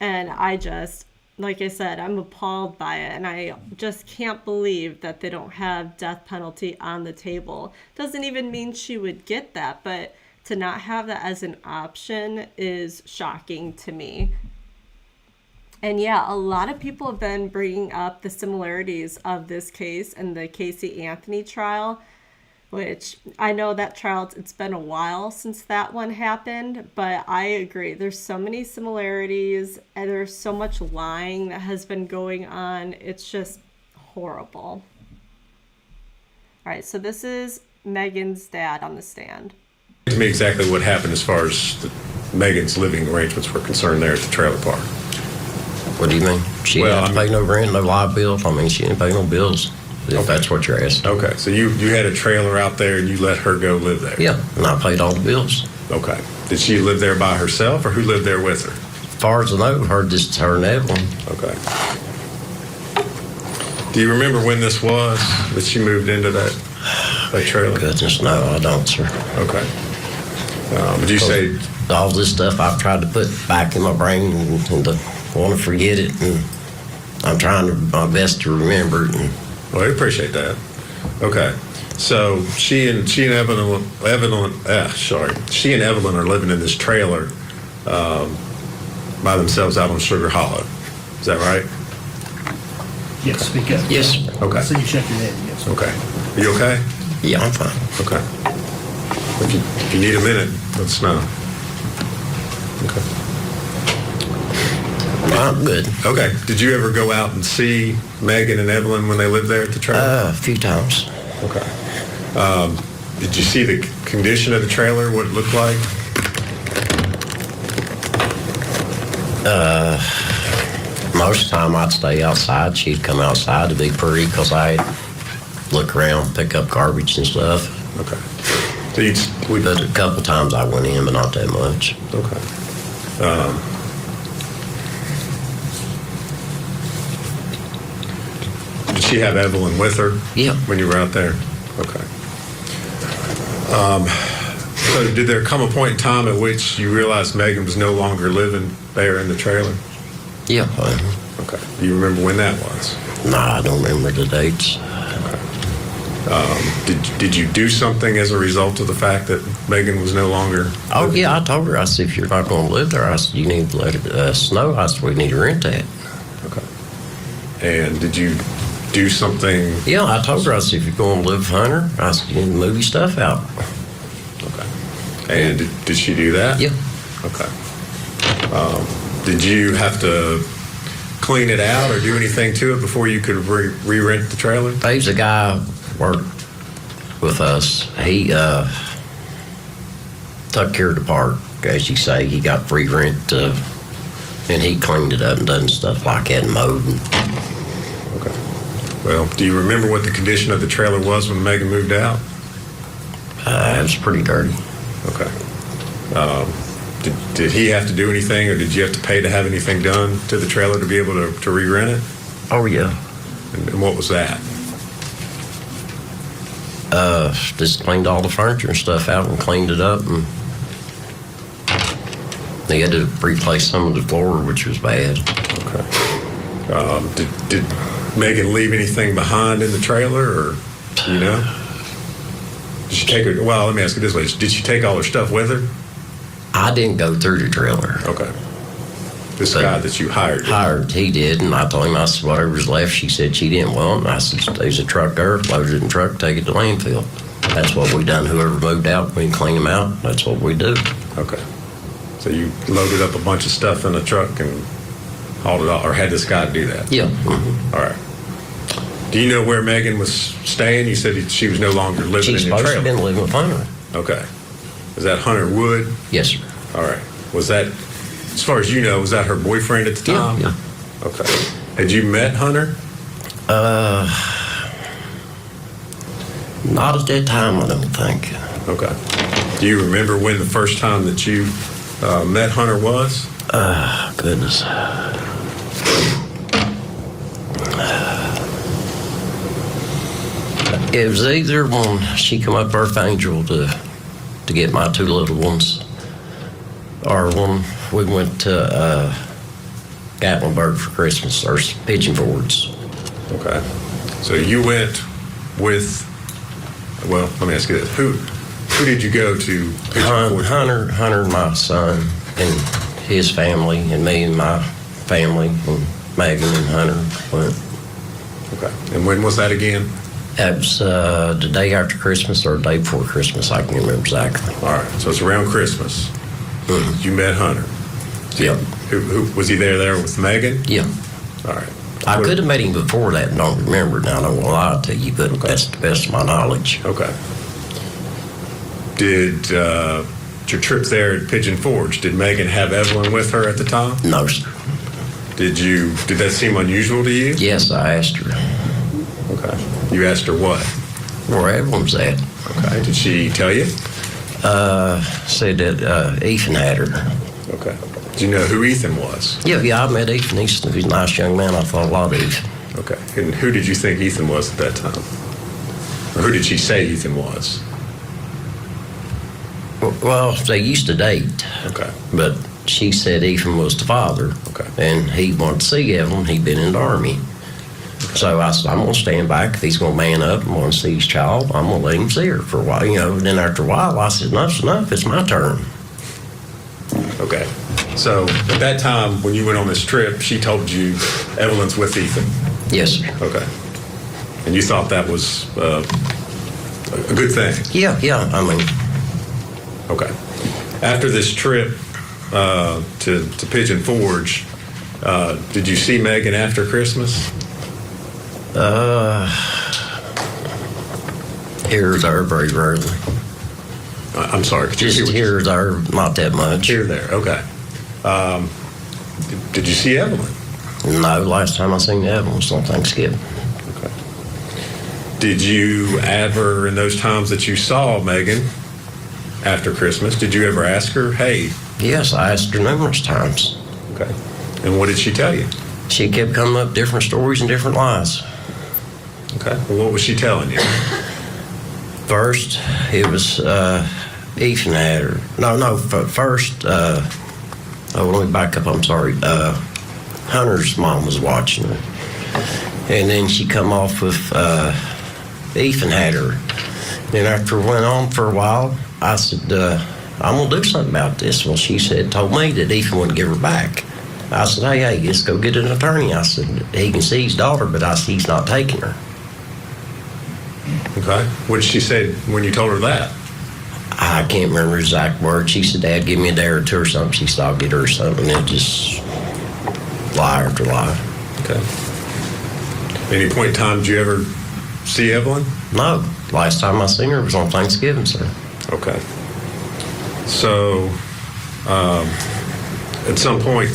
I just, like I said, I'm appalled by it, and I just can't believe that they don't have death penalty on the table. Doesn't even mean she would get that, but to not have that as an option is shocking to me. And yeah, a lot of people have been bringing up the similarities of this case and the Casey Anthony trial, which I know that trial, it's been a while since that one happened, but I agree. There's so many similarities, and there's so much lying that has been going on. It's just horrible. All right, so this is Megan's dad on the stand. To me exactly what happened as far as Megan's living arrangements were concerned there at the trailer park. What do you mean? She Well, didn't pay no rent, no light bills. I mean, she didn't pay no bills. if that's what you're asking. Okay, so you had a trailer out there and you let her go live there? Yeah, and I paid all the bills. Okay. Did she live there by herself or who lived there with her? As far as I know, just her and Evelyn. Okay. Do you remember when this was that she moved into that trailer? Goodness, no, I don't, sir. Okay. Would you say, All this stuff I've tried to put back in my brain and to want to forget it, and I'm trying my best to remember it. And well, I appreciate that. Okay. So she and Evelyn are living in this trailer by themselves out on Sugar Hollow. Is that right? Yes, speak up. Yes, sir. Okay. I see you shake your head, yes. Okay. Are you okay? Yeah, I'm fine. Okay. If you need a minute, let us know. Okay. I'm good. Okay. Did you ever go out and see Megan and Evelyn when they lived there at the trailer? A few times. Okay. Did you see the condition of the trailer, what it looked like? Most of the time I'd stay outside. She'd come outside to be pretty because I'd look around, pick up garbage and stuff. Okay. So But a couple times I went in, but not that much. okay. Did she have Evelyn with her? Yeah. When you were out there? Okay. So did there come a point in time at which you realized Megan was no longer living there in the trailer? Yeah. Okay. Do you remember when that was? Nah, I don't remember the dates. Did you do something as a result of the fact that Megan was no longer? Oh, yeah, I told her, I said, if you're not going to live there, I said, you need to let it snow. I said, we need to rent that. Okay. And did you do something? Yeah, I told her, I said, if you're going to live with Hunter, I said, you need to move your stuff out. Okay. And did she do that? Yeah. Okay. Did you have to clean it out or do anything to it before you could re-rent the trailer? Dave's a guy worked with us. He took care of the park, as you say. He got free rent, and he cleaned it up and done stuff like that and mowed. Okay. Well, do you remember what the condition of the trailer was when Megan moved out? It was pretty dirty. Okay. Did he have to do anything, or did you have to pay to have anything done to the trailer to be able to re-rent it? Oh, yeah. And what was that? Just cleaned all the furniture and stuff out and cleaned it up. And they had to replace some of the floor, which was bad. Okay. Did Megan leave anything behind in the trailer, or you know? Did she take her? Well, let me ask it this way: did she take all her stuff with her? I didn't go through the trailer. Okay. This guy that you hired. He did, and I told him, I said, whatever's left, she said she didn't want. And I said, there's a truck there, load it in the truck, take it to landfill. That's what we done. Whoever moved out, we clean them out. That's what we do. Okay. So you loaded up a bunch of stuff in a truck and hauled it off, or had this guy do that? Yeah. Mm-hmm. All right. Do you know where Megan was staying? You said she was no longer living She's in your supposed to trailer. have been living with Hunter. Okay. Is that Hunter Wood? Yes, sir. All right. Was that, as far as you know, was that her boyfriend at the time? Yeah. Okay. Had you met Hunter? Not at that time, I don't think. Okay. Do you remember when the first time that you met Hunter was? Goodness. It was either when she come up Earth Angel to get my two little ones, or when we went to Gatlinburg for Christmas, or Pigeon Fords. Okay. So you went with, well, let me ask you this. Who did you go to? Hunter and my son and his family, and me and my family, and Megan and Hunter went. Okay. And when was that again? That was the day after Christmas or the day before Christmas. I can't remember exactly. All right. So it's around Christmas. Mm-hmm. You met Hunter. Yep. Who was he there with Megan? Yeah. All right. I could have met him before that and don't remember now. I don't want to lie to you, but that's the best of my knowledge. Okay. Did your trip there at Pigeon Forge, did Megan have Evelyn with her at the time? No, sir. Did that seem unusual to you? Yes, I asked her. Okay. You asked her what? Where Evelyn's at. Okay. Did she tell you? Said that Ethan had her. Okay. Do you know who Ethan was? Yeah, I met Ethan. He's a nice young man. I thought a lot of Ethan. Okay. And who did you think Ethan was at that time? Or who did she say Ethan was? Well, they used to date. Okay. But she said Ethan was the father. Okay. And he wanted to see Evelyn. He'd been in the Army. So I said, I'm going to stand back. If he's going to man up and want to see his child, I'm going to let him see her for a while. Then after a while, I said, enough's enough. It's my turn. Okay. So at that time, when you went on this trip, she told you Evelyn's with Ethan. Yes, sir. Okay. And you thought that was a good thing? Yeah. I mean, Okay. After this trip to Pigeon Forge, did you see Megan after Christmas? here or there, very rarely. I'm sorry. Could you Just repeat what you here or there, not that much. Here, there. Okay. Did you see Evelyn? No, last time I seen Evelyn was on Thanksgiving. Okay. Did you ever, in those times that you saw Megan after Christmas, did you ever ask her, hey? Yes, I asked her numerous times. Okay. And what did she tell you? She kept coming up different stories and different lies. Okay. Well, what was she telling you? First, it was Ethan had her. No. First, let me back up. I'm sorry. Hunter's mom was watching her, and then she come off with Ethan had her. Then after it went on for a while, I said, I'm gonna do something about this. Well, she told me that Ethan wouldn't give her back. I said, hey, let's go get an attorney. I said, he can see his daughter, but I said, he's not taking her. Okay. What did she say when you told her that? I can't remember exact words. She said, Dad, give me a day or two or something. She said, I'll get her something. And it just lie after lie. Okay. Any point in time did you ever see Evelyn? No. Last time I seen her was on Thanksgiving, sir. Okay. So, at some point,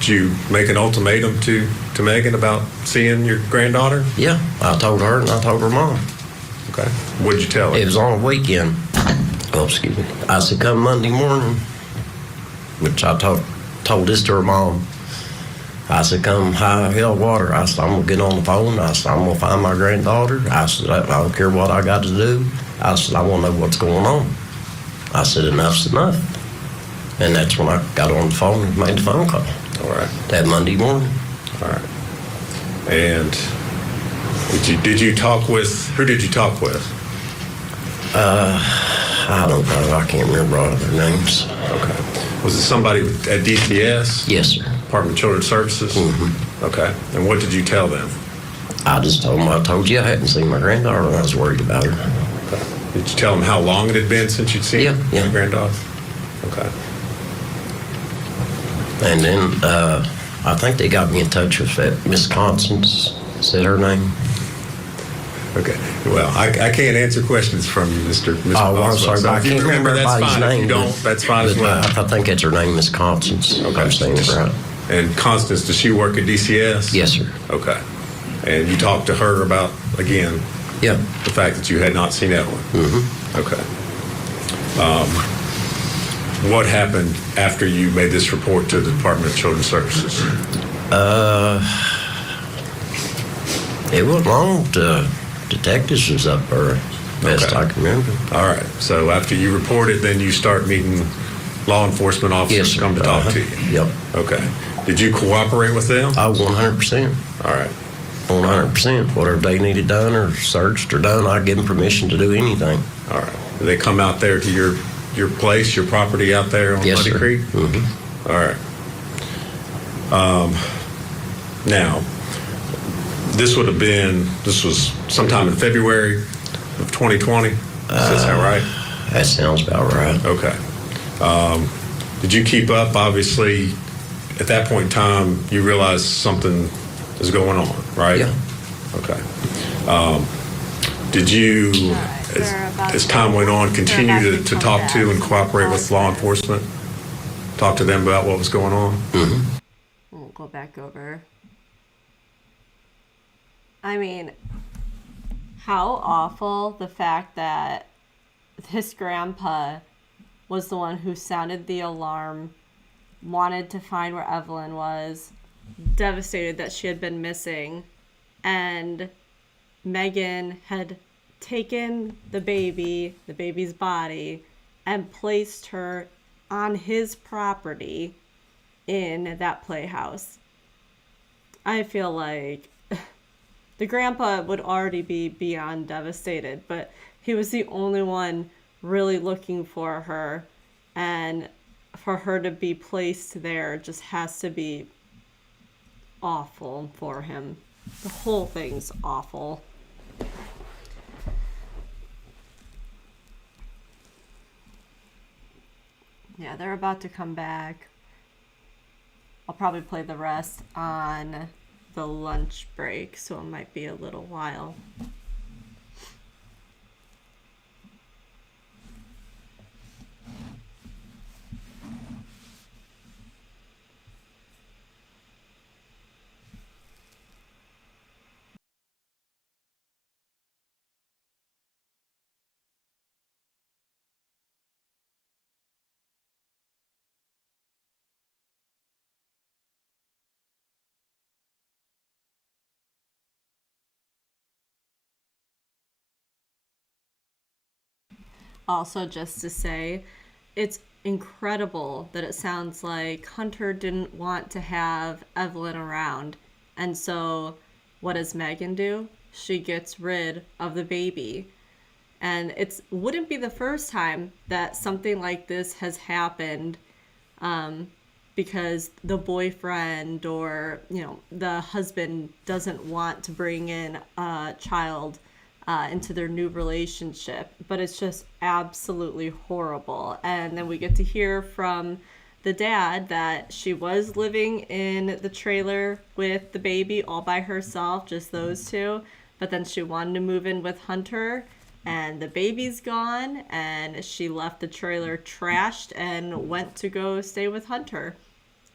did you make an ultimatum to Megan about seeing your granddaughter? Yeah, I told her and I told her mom. Okay. What did you tell her? It was on a weekend. Oh, excuse me. I said, come Monday morning, which I told this to her mom. I said, come high hell water. I said, I'm going to get on the phone. I said, I'm going to find my granddaughter. I said, I don't care what I got to do. I said, I want to know what's going on. I said, enough's enough. And that's when I got on the phone and made the phone call. All right. That Monday morning. All right. And did you talk with, who did you talk with? I don't know. I can't remember all of their names. Okay. Was it somebody at DCS? Yes, sir. Department of Children's Services? Mm-hmm. Okay. And what did you tell them? I just told them, I told you I hadn't seen my granddaughter and I was worried about her. Okay. Did you tell them how long it had been since you'd seen Yeah. your granddaughter? Okay. And then I think they got me in touch with that Miss Constance, said her name. Okay. Well, I can't answer questions from you, Mr. Oh, well, I'm Boswell. sorry, So but I if you can't remember that's everybody's fine. If name. you don't, that's fine as But, well. I think it's her name, Miss Constance. Okay. I'm saying it right. And Constance, does she work at DCS? Yes, sir. Okay. And you talked to her about, again, Yeah. the fact that you had not seen Evelyn? Mm-hmm. Okay. What happened after you made this report to the Department of Children's Services? It wasn't long. The detectives was up there, best Okay. I can remember. All right. So after you reported, then you start meeting law enforcement officers Yes, to sir. come to talk to you? Yep. Okay. Did you cooperate with them? 100%. All right. 100%. Whatever they needed done or searched or done, I'd give them permission to do anything. All right. Did they come out there to your place, your property out there on Yes, Muddy sir. Creek? Mm-hmm. All right. Now, this was sometime in February of 2020? Is that right? That sounds about right. Okay. Did you keep up? Obviously, at that point in time, you realized something is going on, right? Yeah. Okay. Did you, as time went on, continue to talk to and cooperate with law enforcement? Talk to them about what was going on? Mm-hmm. We'll go back over. I mean, how awful the fact that this grandpa was the one who sounded the alarm, wanted to find where Evelyn was, devastated that she had been missing, and Megan had taken the baby's body, and placed her on his property in that playhouse. I feel like the grandpa would already be beyond devastated, but he was the only one really looking for her, and for her to be placed there just has to be awful for him. The whole thing's awful. Yeah, they're about to come back. I'll probably play the rest on the lunch break, so it might be a little while. Also, just to say, it's incredible that it sounds like Hunter didn't want to have Evelyn around. And so, what does Megan do? She gets rid of the baby. And it wouldn't be the first time that something like this has happened, because the boyfriend or the husband doesn't want to bring in a child into their new relationship, but it's just absolutely horrible. And then we get to hear from the dad that she was living in the trailer with the baby all by herself, just those two, but then she wanted to move in with Hunter, and the baby's gone, and she left the trailer trashed and went to go stay with Hunter.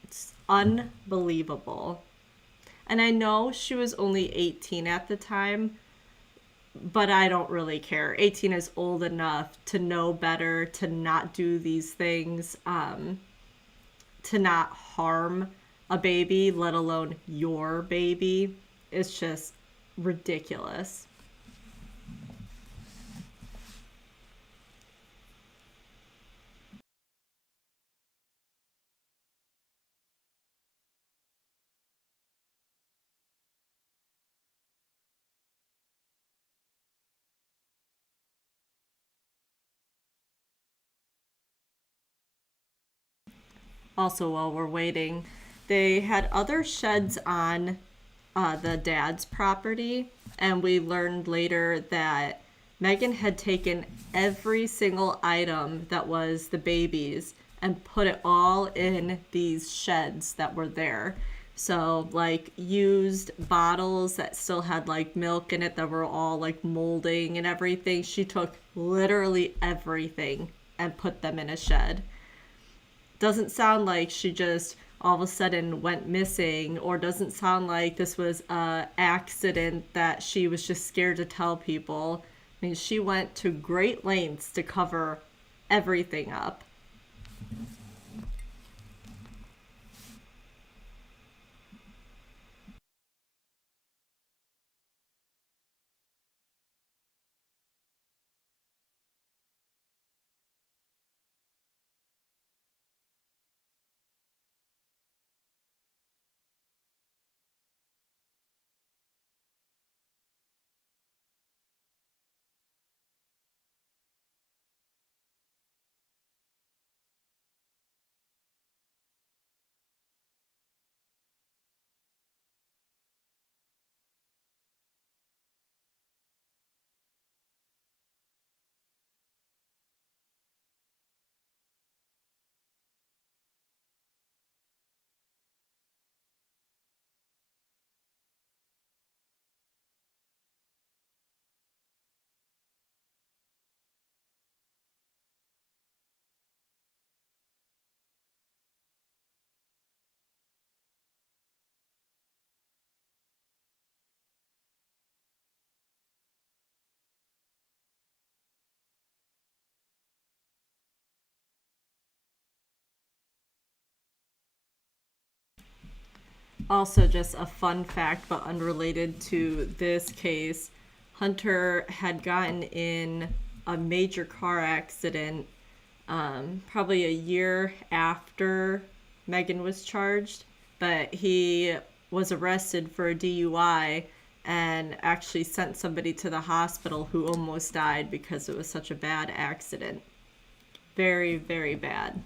It's unbelievable. And I know she was only 18 at the time, but I don't really care. 18 is old enough to know better, to not do these things, to not harm a baby, let alone your baby. It's just ridiculous. Also, while we're waiting, they had other sheds on the dad's property, and we learned later that Megan had taken every single item that was the baby's and put it all in these sheds that were there. So, like, used bottles that still had like milk in it that were all like molding and everything. She took literally everything and put them in a shed. Doesn't sound like she just all of a sudden went missing, or doesn't sound like this was a accident that she was just scared to tell people. I mean, she went to great lengths to cover everything up. Also, just a fun fact, but unrelated to this case, Hunter had gotten in a major car accident probably a year after Megan was charged, but he was arrested for a DUI and actually sent somebody to the hospital who almost died because it was such a bad accident. Very, very bad.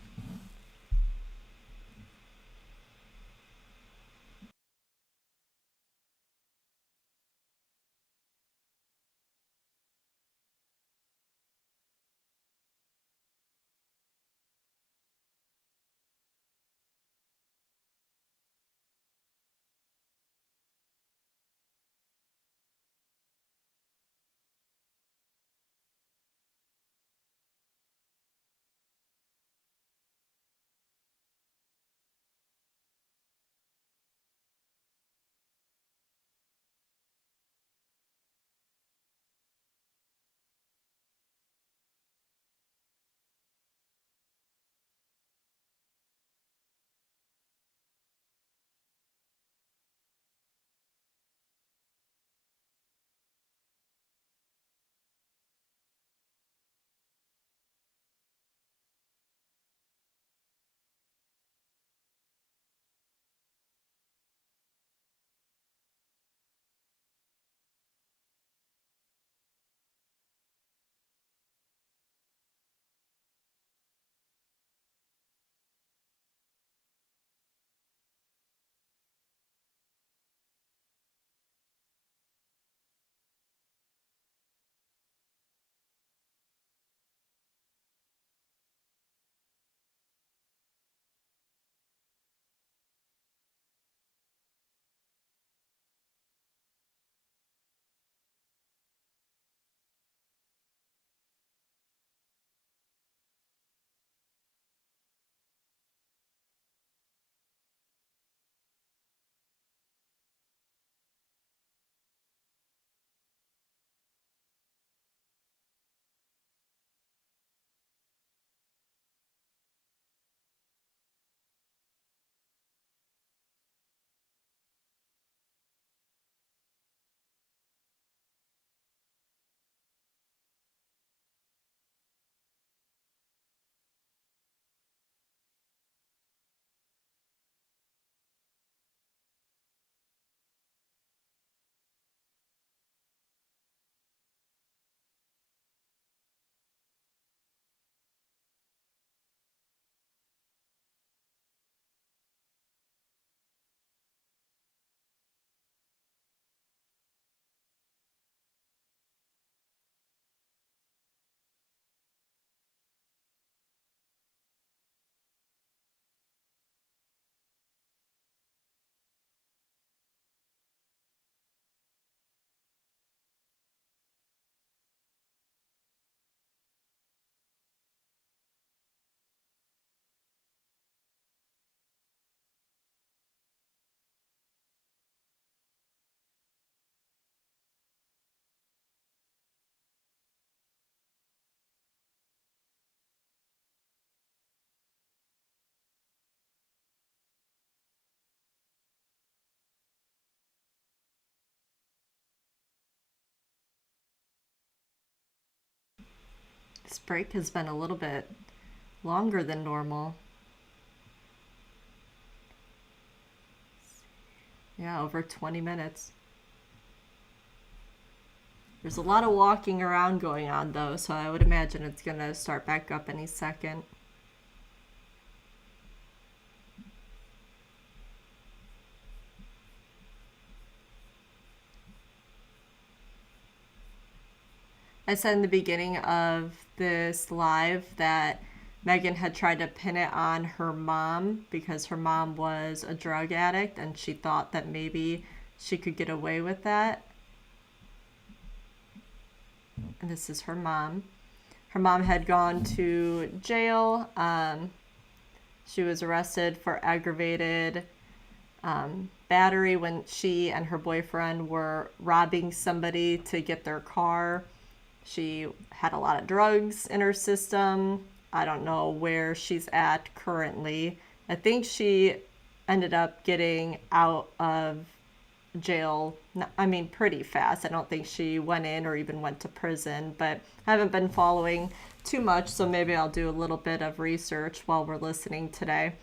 This break has been a little bit longer than normal. Yeah, over 20 minutes. There's a lot of walking around going on though, so I would imagine it's gonna start back up any second. I said in the beginning of this live that Megan had tried to pin it on her mom because her mom was a drug addict and she thought that maybe she could get away with that. And this is her mom. Her mom had gone to jail. She was arrested for aggravated battery when she and her boyfriend were robbing somebody to get their car. She had a lot of drugs in her system. I don't know where she's at currently. I think she ended up getting out of jail, pretty fast. I don't think she went in or even went to prison, but I haven't been following too much, so maybe I'll do a little bit of research while we're listening today.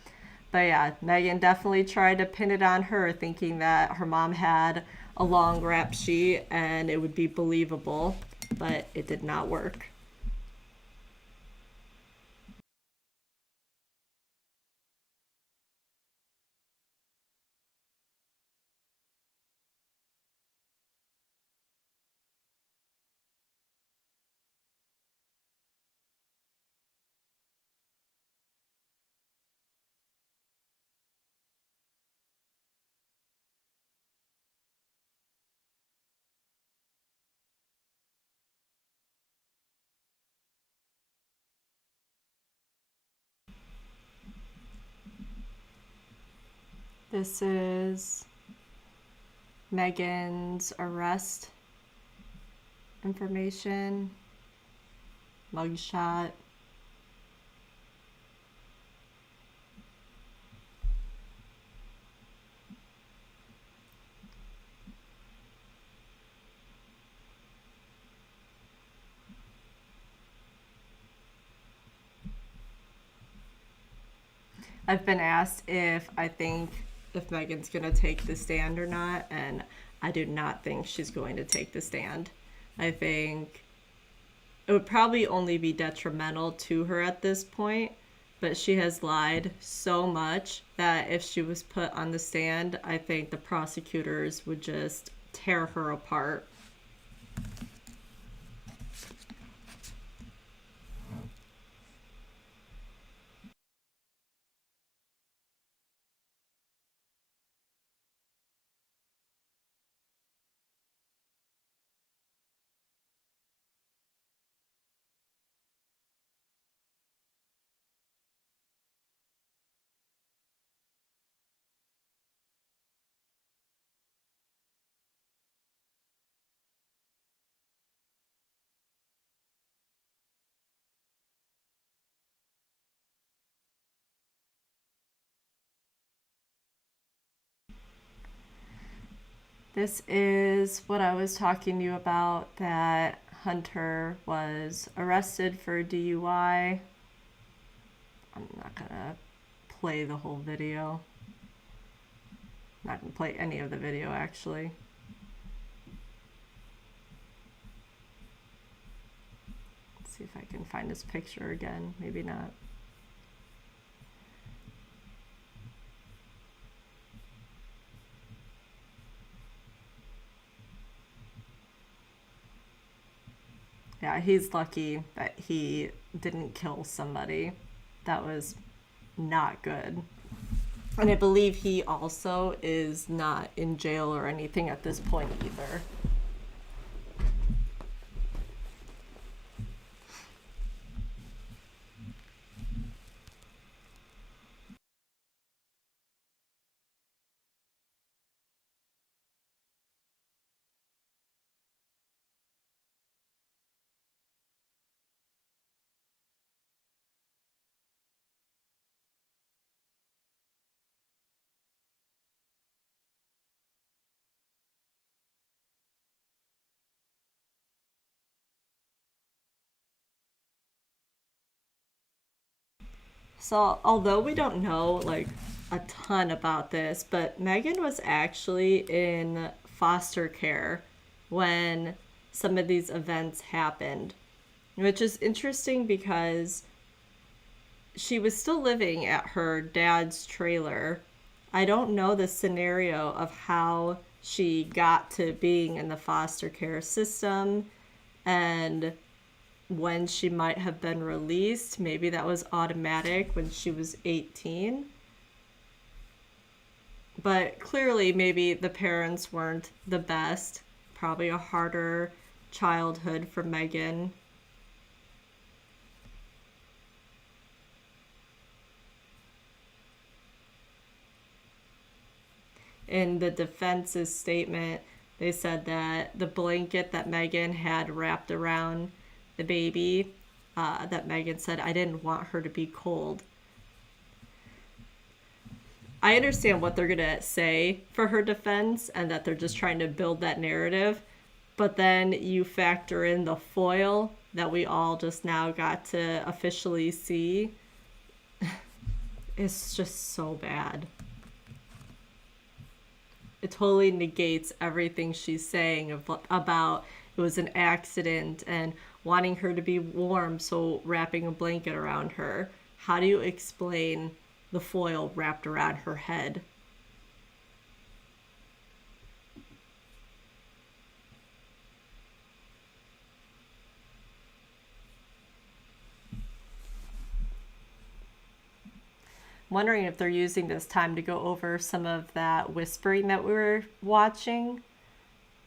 But yeah, Megan definitely tried to pin it on her, thinking that her mom had a long rap sheet and it would be believable, but it did not work. This is Megan's arrest information, mugshot. I've been asked if I think if Megan's going to take the stand or not, and I do not think she's going to take the stand. I think it would probably only be detrimental to her at this point, but she has lied so much that if she was put on the stand, I think the prosecutors would just tear her apart. This is what I was talking to you about, that Hunter was arrested for DUI. I'm not gonna play the whole video. I'm not gonna play any of the video, actually. Let's see if I can find his picture again. Maybe not. Yeah, he's lucky that he didn't kill somebody. That was not good. And I believe he also is not in jail or anything at this point either. So, although we don't know like a ton about this, but Megan was actually in foster care when some of these events happened, which is interesting because she was still living at her dad's trailer. I don't know the scenario of how she got to being in the foster care system and when she might have been released. Maybe that was automatic when she was 18. But clearly, maybe the parents weren't the best. Probably a harder childhood for Megan. In the defense's statement, they said that the blanket that Megan had wrapped around the baby, that Megan said, I didn't want her to be cold. I understand what they're gonna say for her defense and that they're just trying to build that narrative, but then you factor in the foil that we all just now got to officially see. It's just so bad. It totally negates everything she's saying about it was an accident and wanting her to be warm, so wrapping a blanket around her. How do you explain the foil wrapped around her head? Wondering if they're using this time to go over some of that whispering that we were watching.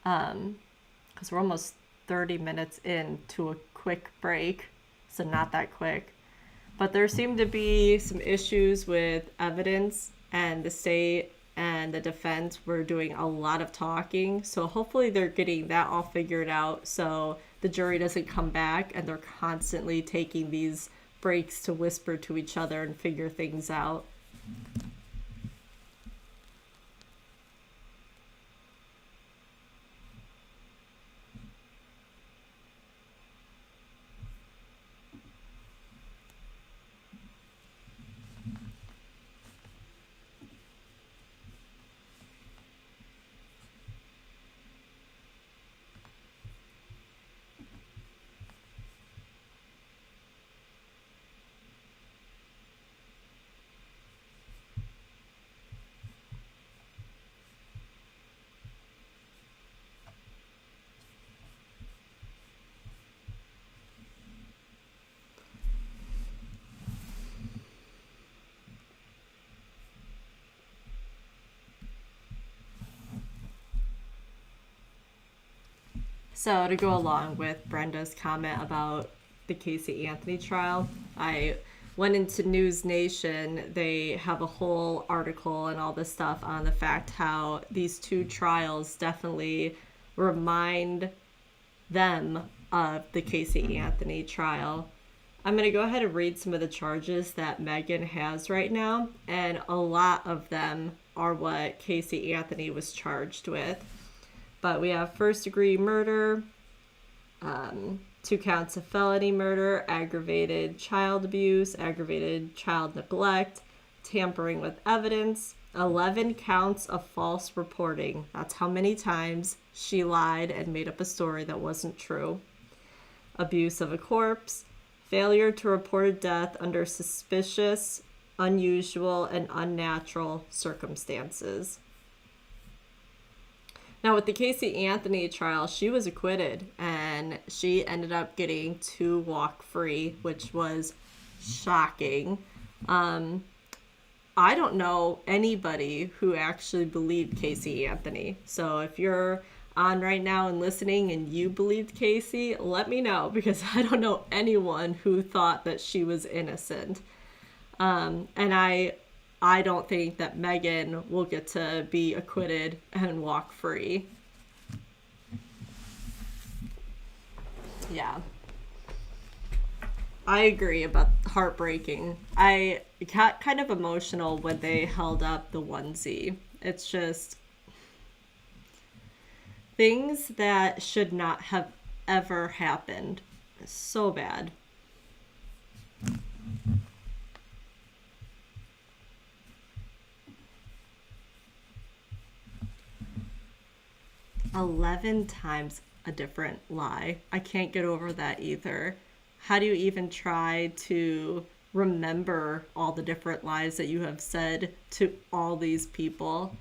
Because we're almost 30 minutes into a quick break, so not that quick. But there seemed to be some issues with evidence, and the state and the defense were doing a lot of talking. So hopefully they're getting that all figured out so the jury doesn't come back and they're constantly taking these breaks to whisper to each other and figure things out. So to go along with Brenda's comment about the Casey Anthony trial, I went into News Nation. They have a whole article and all this stuff on the fact how these two trials definitely remind them of the Casey Anthony trial. I'm going to go ahead and read some of the charges that Megan has right now, and a lot of them are what Casey Anthony was charged with. But we have first-degree murder, 2 counts of felony murder, aggravated child abuse, aggravated child neglect, tampering with evidence, 11 counts of false reporting. That's how many times she lied and made up a story that wasn't true. Abuse of a corpse, failure to report a death under suspicious, unusual, and unnatural circumstances. Now, with the Casey Anthony trial, she was acquitted, and she ended up getting to walk free, which was shocking. I don't know anybody who actually believed Casey Anthony. So if you're on right now and listening and you believed Casey, let me know, because I don't know anyone who thought that she was innocent. And I don't think that Megan will get to be acquitted and walk free. Yeah. I agree about heartbreaking. I got kind of emotional when they held up the onesie. It's just things that should not have ever happened. It's so bad. "11 times a different lie." I can't get over that either. How do you even try to remember all the different lies that you have said to all these people?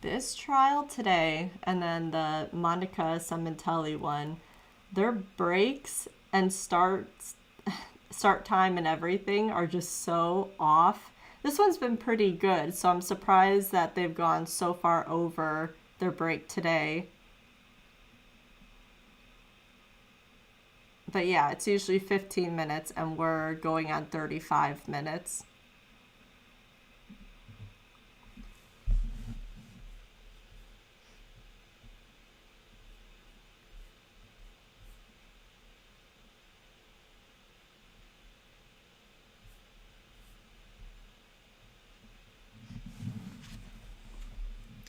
this trial today and then the Monica Sementelli one, their breaks and start time and everything are just so off. This one's been pretty good, so I'm surprised that they've gone so far over their break today. But yeah, it's usually 15 minutes and we're going on 35 minutes.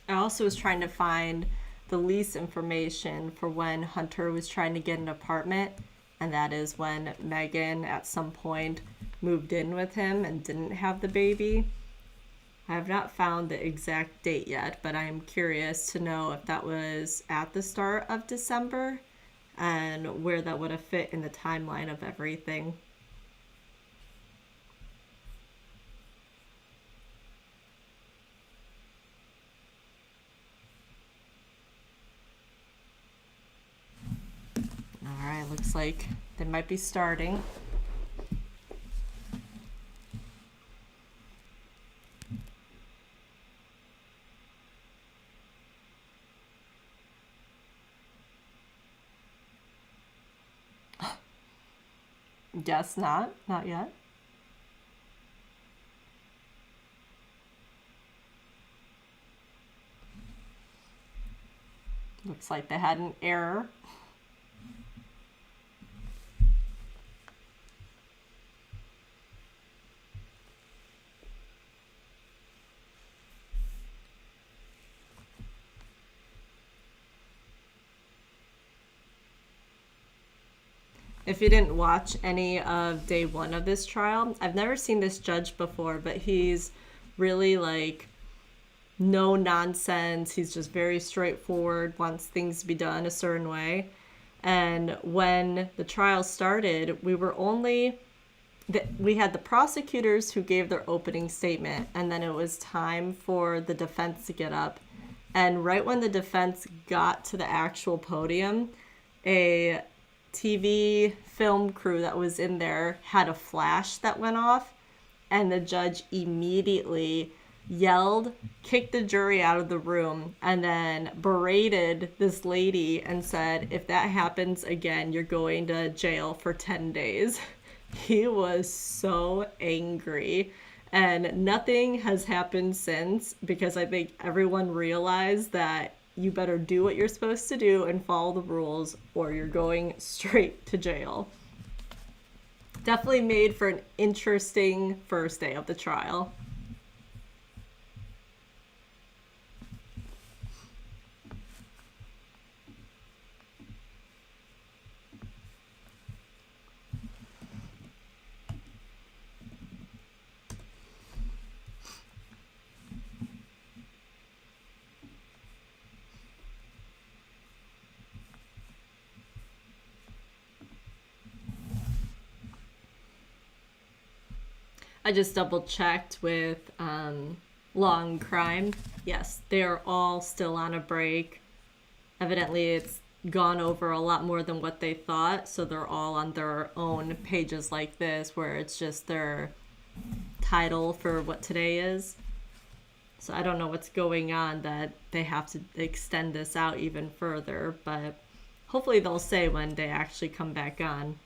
I also was trying to find the lease information for when Hunter was trying to get an apartment, and that is when Megan at some point moved in with him and didn't have the baby. I have not found the exact date yet, but I am curious to know if that was at the start of December and where that would have fit in the timeline of everything. Alright, looks like they might be starting. Guess not yet. Looks like they had an error. If you didn't watch any of day one of this trial, I've never seen this judge before, but he's really like no nonsense. He's just very straightforward, wants things to be done a certain way. And when the trial started, we had the prosecutors who gave their opening statement, and then it was time for the defense to get up. And right when the defense got to the actual podium, a TV film crew that was in there had a flash that went off, and the judge immediately yelled, kicked the jury out of the room, and then berated this lady and said, if that happens again, you're going to jail for 10 days. He was so angry, and nothing has happened since, because I think everyone realized that you better do what you're supposed to do and follow the rules, or you're going straight to jail. Definitely made for an interesting first day of the trial. I just double checked with Law and Crime. Yes, they are all still on a break. Evidently, it's gone over a lot more than what they thought, so they're all on their own pages like this, where it's just their title for what today is. So I don't know what's going on that they have to extend this out even further, but hopefully they'll say when they actually come back on.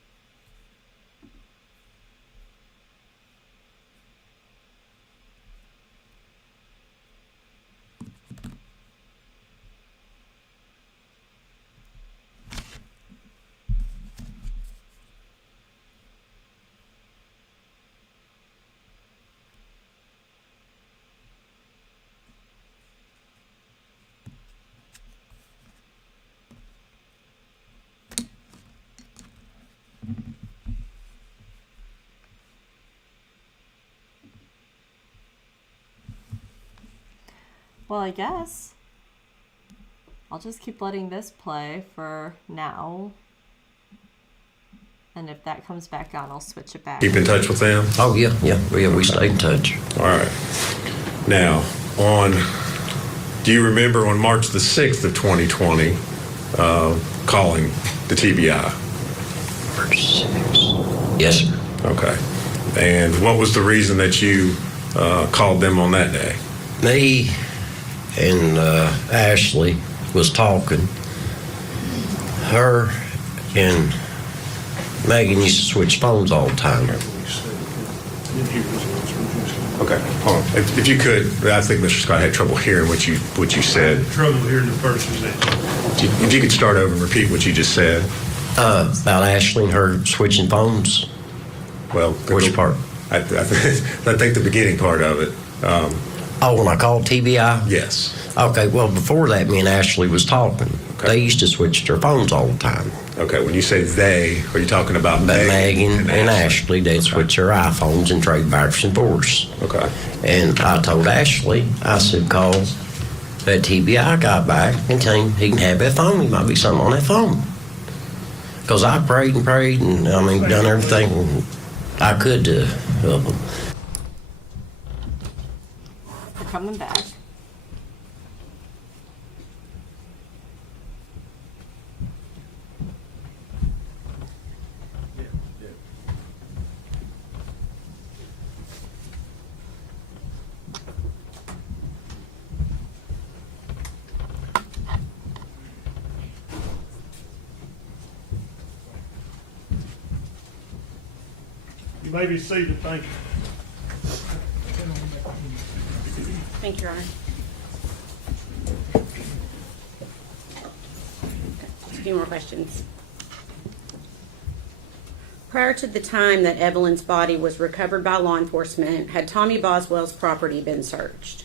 Well, I guess I'll just keep letting this play for now. And if that comes back on, I'll switch it back. Keep in touch with them? Oh, yeah, we stay in touch. All right. Now, on Do you remember on March the 6th of 2020 calling the TBI? Yes, sir. Okay. And what was the reason that you called them on that day? Me and Ashley was talking. Her and Megan used to switch phones all the time. Okay. Hold on. If you could, I think Mr. Scott had trouble hearing what you said. Trouble hearing the person that. If you could start over and repeat what you just said. About Ashley and her switching phones. Well, Which part? I think the beginning part of it. Oh, when I called TBI? Yes. Okay, well, before that, me and Ashley was talking. Okay. They used to switch their phones all the time. Okay. When you say they, are you talking about But Megan Megan and Ashley, they'd switch their iPhones and trade backwards and forwards. Okay. And I told Ashley, I said, call that TBI guy back and tell him he can have that phone. He might be something on that phone. Because I prayed and done everything I could to help him. We're coming back. You may be seated, thank you. Thank you, Your Honor. A few more questions. Prior to the time that Evelyn's body was recovered by law enforcement, had Tommy Boswell's property been searched?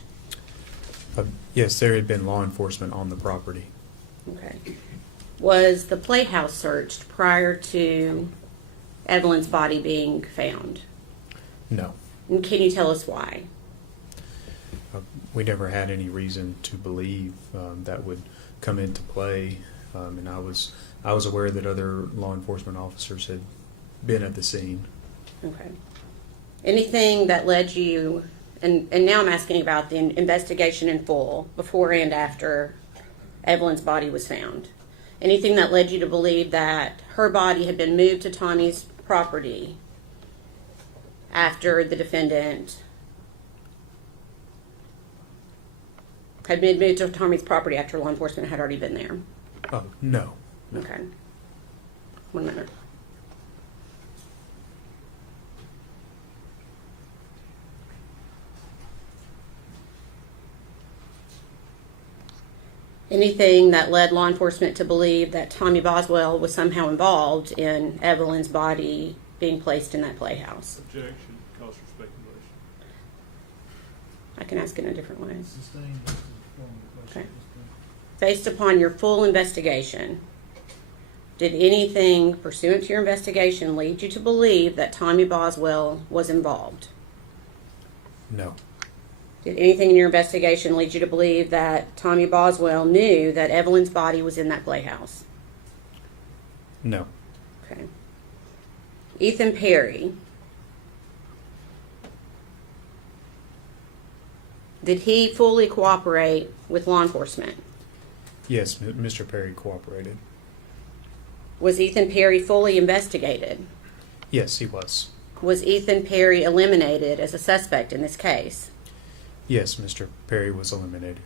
Yes, there had been law enforcement on the property. Okay. Was the playhouse searched prior to Evelyn's body being found? No. And can you tell us why? We never had any reason to believe that would come into play, and I was aware that other law enforcement officers had been at the scene. Okay. Anything that led you, and now I'm asking about the investigation in full, before and after Evelyn's body was found. Anything that led you to believe that her body had been moved to Tommy's property after the defendant had been moved to Tommy's property after law enforcement had already been there? Oh, no. Okay. 1 minute. Anything that led law enforcement to believe that Tommy Boswell was somehow involved in Evelyn's body being placed in that playhouse? Objection, cause for speculation. I can ask it in a different way. Sustained. Okay. Based upon your full investigation, did anything pursuant to your investigation lead you to believe that Tommy Boswell was involved? No. Did anything in your investigation lead you to believe that Tommy Boswell knew that Evelyn's body was in that playhouse? No. Okay. Ethan Perry, did he fully cooperate with law enforcement? Yes, Mr. Perry cooperated. Was Ethan Perry fully investigated? Yes, he was. Was Ethan Perry eliminated as a suspect in this case? Yes, Mr. Perry was eliminated.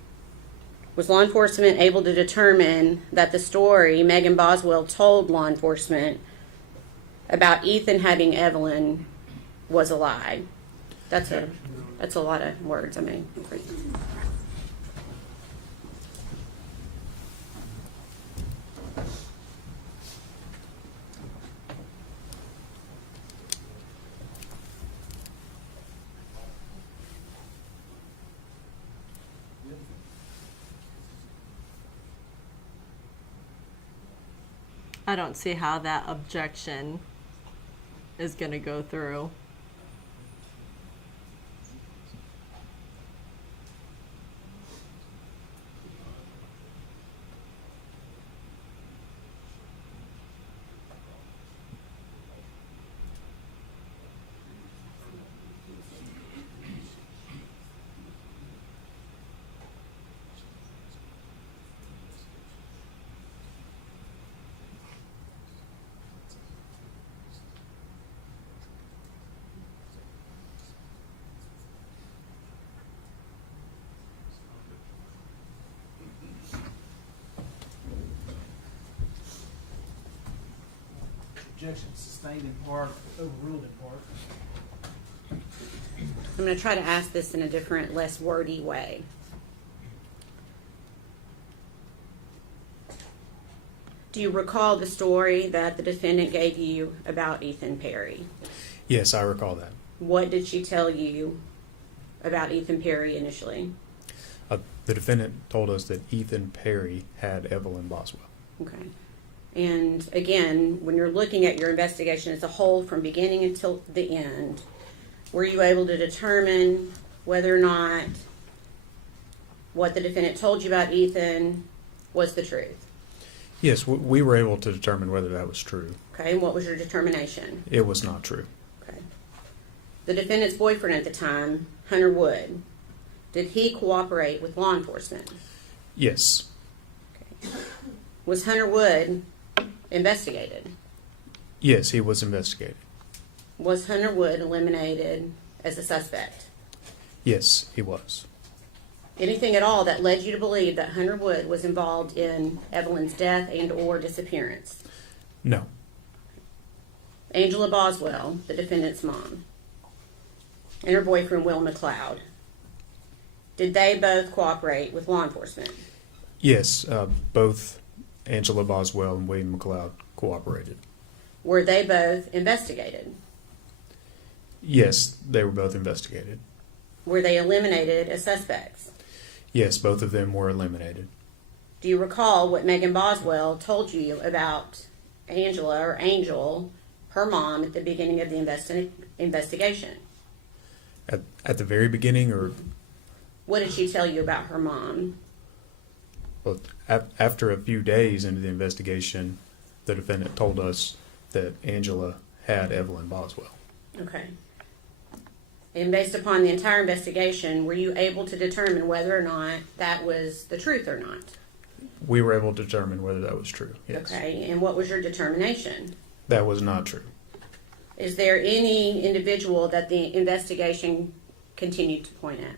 Was law enforcement able to determine that the story Megan Boswell told law enforcement about Ethan having Evelyn was a lie? That's a lot of words. I mean, I don't see how that objection is going to go through. objection sustained in part, overruled in part. I'm going to try to ask this in a different, less wordy way. Do you recall the story that the defendant gave you about Ethan Perry? Yes, I recall that. What did she tell you about Ethan Perry initially? The defendant told us that Ethan Perry had Evelyn Boswell. Okay. And again, when you're looking at your investigation as a whole from beginning until the end, were you able to determine whether or not what the defendant told you about Ethan was the truth? Yes, we were able to determine whether that was true. Okay, and what was your determination? It was not true. Okay. The defendant's boyfriend at the time, Hunter Wood, did he cooperate with law enforcement? Yes. Okay. Was Hunter Wood investigated? Yes, he was investigated. Was Hunter Wood eliminated as a suspect? Yes, he was. Anything at all that led you to believe that Hunter Wood was involved in Evelyn's death and or disappearance? No. Angela Boswell, the defendant's mom, and her boyfriend, Will McLeod, did they both cooperate with law enforcement? Yes, both Angela Boswell and William McLeod cooperated. Were they both investigated? Yes, they were both investigated. Were they eliminated as suspects? Yes, both of them were eliminated. Do you recall what Megan Boswell told you about Angela or Angel, her mom, at the beginning of the investigation? At the very beginning, or What did she tell you about her mom? well, after a few days into the investigation, the defendant told us that Angela had Evelyn Boswell. Okay. And based upon the entire investigation, were you able to determine whether or not that was the truth or not? We were able to determine whether that was true. Yes. Okay, and what was your determination? That was not true. Is there any individual that the investigation continued to point at?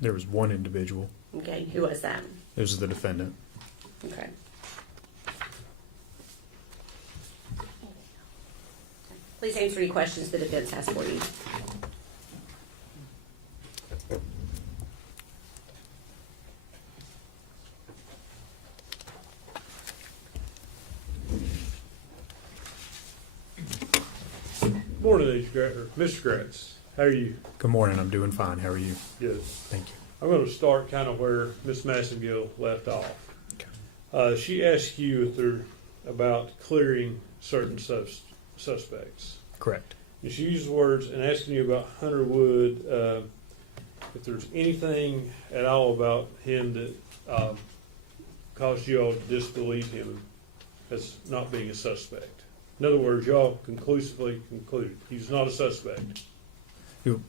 There was one individual. Okay, who was that? It was the defendant. Okay. Please answer any questions the defense has for you. Morning, Mr. Gratz. How are you? Good morning. I'm doing fine. How are you? Good. Thank you. I'm going to start kind of where Miss Massengill left off. Okay. She asked you if they're about clearing certain suspects. Correct. And she used words and asking you about Hunter Wood, if there's anything at all about him that caused you all to disbelieve him as not being a suspect. In other words, y'all conclusively concluded he's not a suspect.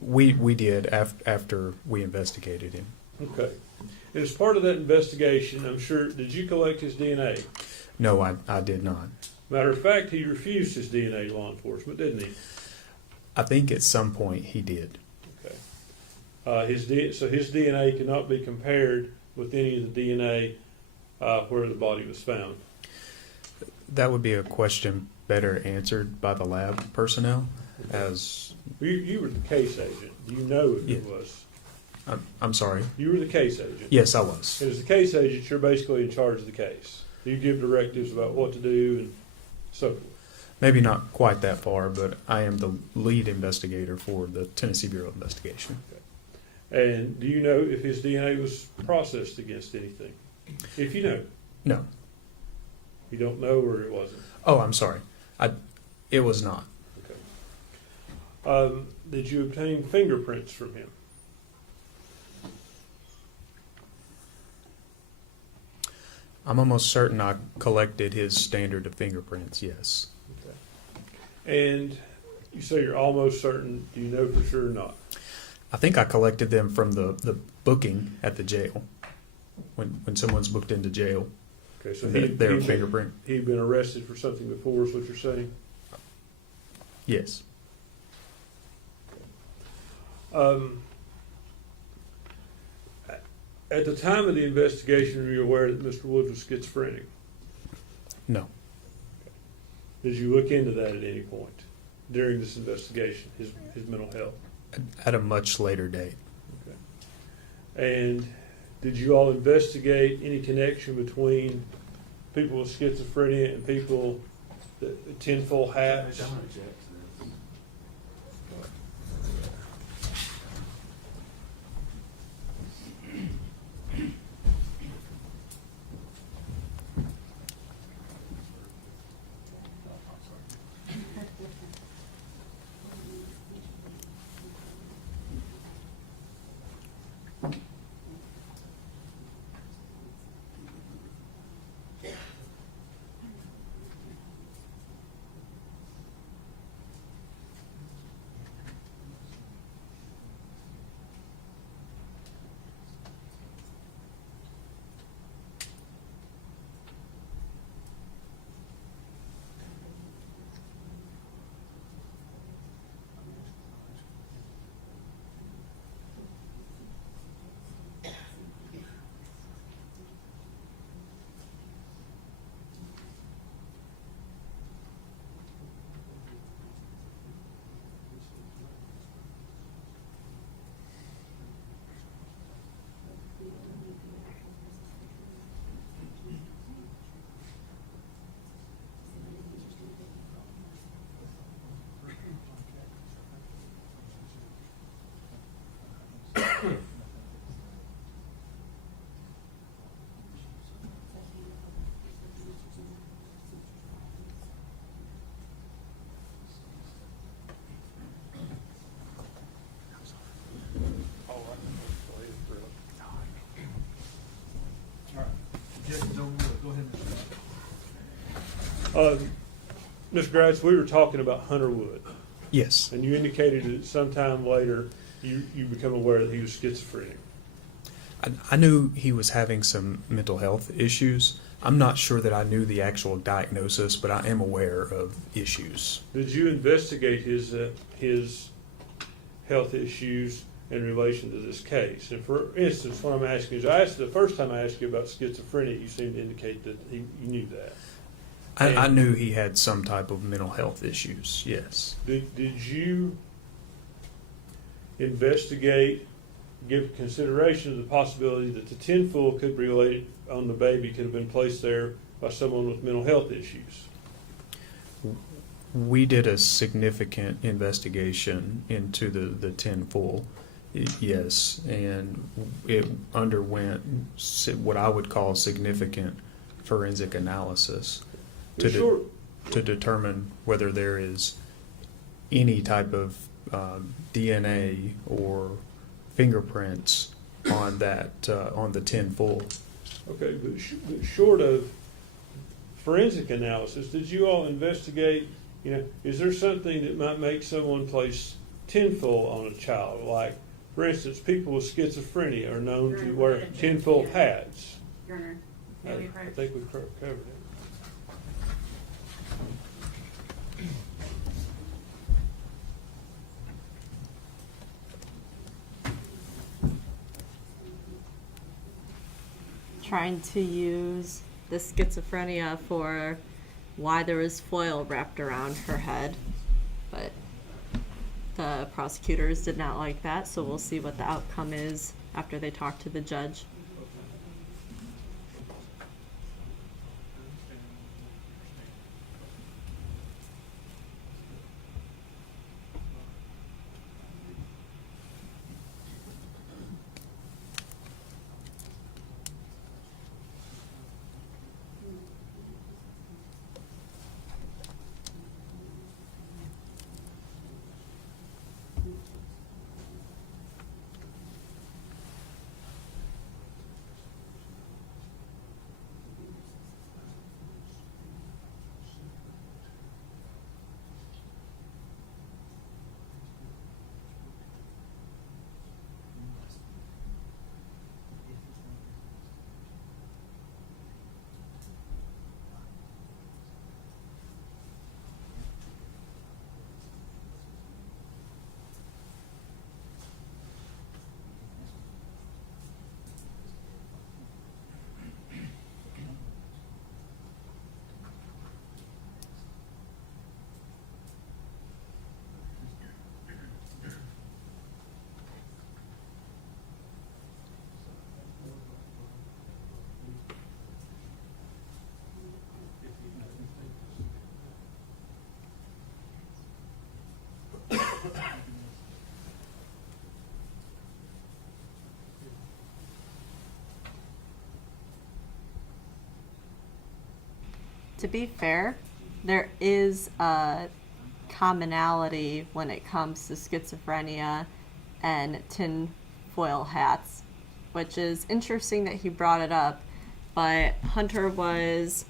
We did after we investigated him. Okay. And as part of that investigation, I'm sure, did you collect his DNA? No, I did not. Matter of fact, he refused his DNA to law enforcement, didn't he? I think at some point he did. Okay. So his DNA cannot be compared with any of the DNA where the body was found. That would be a question better answered by the lab personnel. As You were the case agent. Do you know if Yeah. it was? I'm sorry. You were the case agent. Yes, I was. And as the case agent, you're basically in charge of the case. You give directives about what to do and so forth. Maybe not quite that far, but I am the lead investigator for the Tennessee Bureau of Investigation. And do you know if his DNA was processed against anything? If you know. No. You don't know, or it wasn't? Oh, I'm sorry. It was not. Okay. Did you obtain fingerprints from him? I'm almost certain I collected his standard of fingerprints, yes. Okay. And you say you're almost certain. Do you know for sure or not? I think I collected them from the booking at the jail. When someone's booked into jail, Okay, so their fingerprint. He'd been arrested for something before, is what you're saying? Yes. At the time of the investigation, were you aware that Mr. Wood was schizophrenic? No. Did you look into that at any point during this investigation, his mental health? At a much later date. And did you all investigate any connection between people with schizophrenia and people that tinfoil hats? Objection's over with. Go ahead, Mr. Wright. Mr. Gratz, we were talking about Hunter Wood, Yes. and you indicated that sometime later you become aware that he was schizophrenic. I knew he was having some mental health issues. I'm not sure that I knew the actual diagnosis, but I am aware of issues. Did you investigate his health issues in relation to this case? And for instance, what I'm asking is, the first time I asked you about schizophrenia, you seemed to indicate that you knew that. I knew he had some type of mental health issues, yes. Did you investigate, give consideration to the possibility that the tinfoil could be related on the baby, could have been placed there by someone with mental health issues? We did a significant investigation into the tinfoil, yes, and it underwent what I would call significant forensic analysis to determine whether there is any type of DNA or fingerprints on that on the tinfoil. Okay, but short of forensic analysis, did you all investigate, is there something that might make someone place tinfoil on a child? Like, for instance, people with schizophrenia are known to wear tinfoil hats. Your Honor, I think we've covered it. Trying to use the schizophrenia for why there was foil wrapped around her head, but the prosecutors did not like that, so we'll see what the outcome is after they talk to the judge. To be fair, there is a commonality when it comes to schizophrenia and tinfoil hats, which is interesting that he brought it up. But Hunter was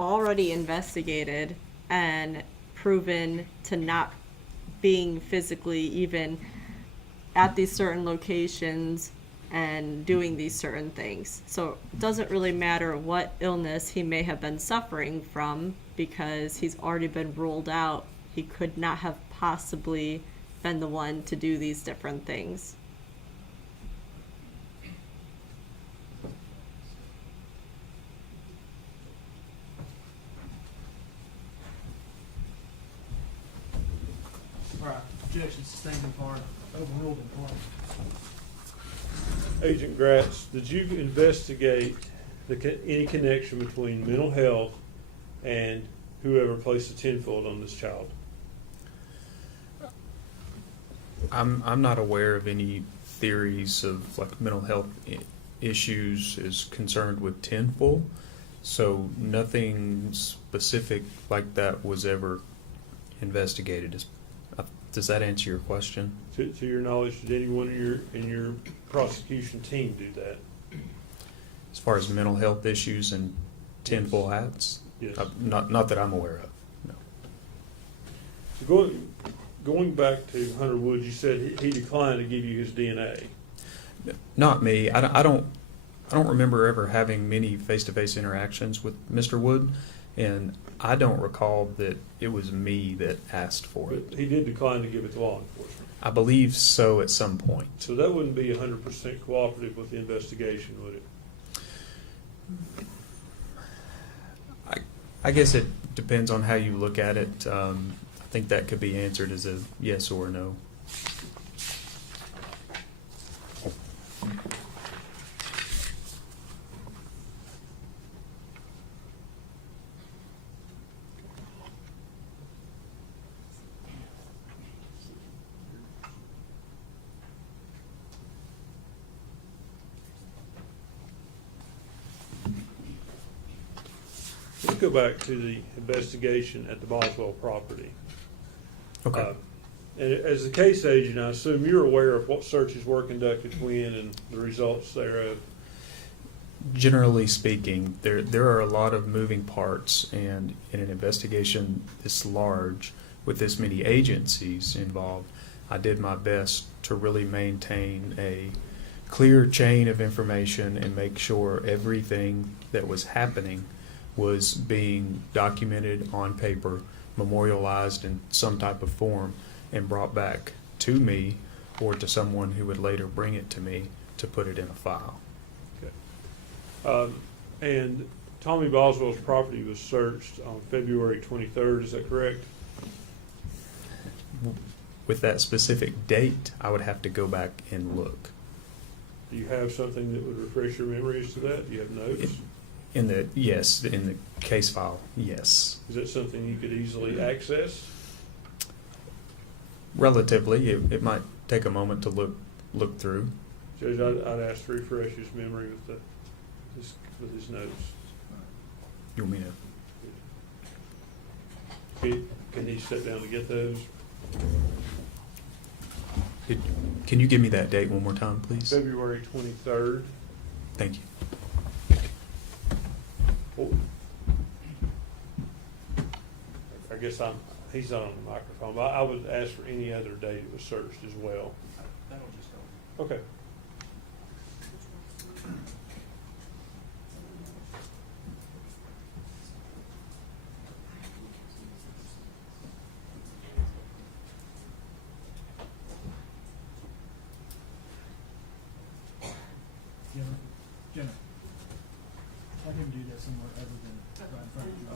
already investigated and proven to not being physically even at these certain locations and doing these certain things. So it doesn't really matter what illness he may have been suffering from, because he's already been ruled out. He could not have possibly been the one to do these different things. All right, objection sustained in part, overruled in part. Agent Gratz, did you investigate any connection between mental health and whoever placed the tinfoil on this child? I'm not aware of any theories of like mental health issues is concerned with tinfoil, so nothing specific like that was ever investigated. Does that answer your question? To your knowledge, did anyone in your prosecution team do that? As far as mental health issues and tinfoil hats? Yes. Not that I'm aware of, no. So going back to Hunter Wood, you said he declined to give you his DNA. Not me. I don't remember ever having many face-to-face interactions with Mr. Wood, and I don't recall that it was me that asked for it. But he did decline to give it to law enforcement. I believe so at some point. So that wouldn't be 100% cooperative with the investigation, would it? I guess it depends on how you look at it. I think that could be answered as a yes or no. Let's go back to the investigation at the Boswell property. Okay. And as a case agent, I assume you're aware of what searches were conducted when and the results thereof. Generally speaking, there are a lot of moving parts, and in an investigation this large with this many agencies involved, I did my best to really maintain a clear chain of information and make sure everything that was happening was being documented on paper, memorialized in some type of form, and brought back to me or to someone who would later bring it to me to put it in a file. And Tommy Boswell's property was searched on February 23rd, is that correct? With that specific date, I would have to go back and look. Do you have something that would refresh your memory as to that? Do you have notes? In the case file, yes. Is that something you could easily access? Relatively, it might take a moment to look through. Judge, I'd ask to refresh his memory with his notes. You want me to? Can he sit down to get those? Can you give me that date one more time, please? February 23rd. Thank you. I guess he's not on the microphone, but I would ask for any other date it was searched as well. That'll just go. Okay. Jenna, I can do that somewhere other than right in front of you.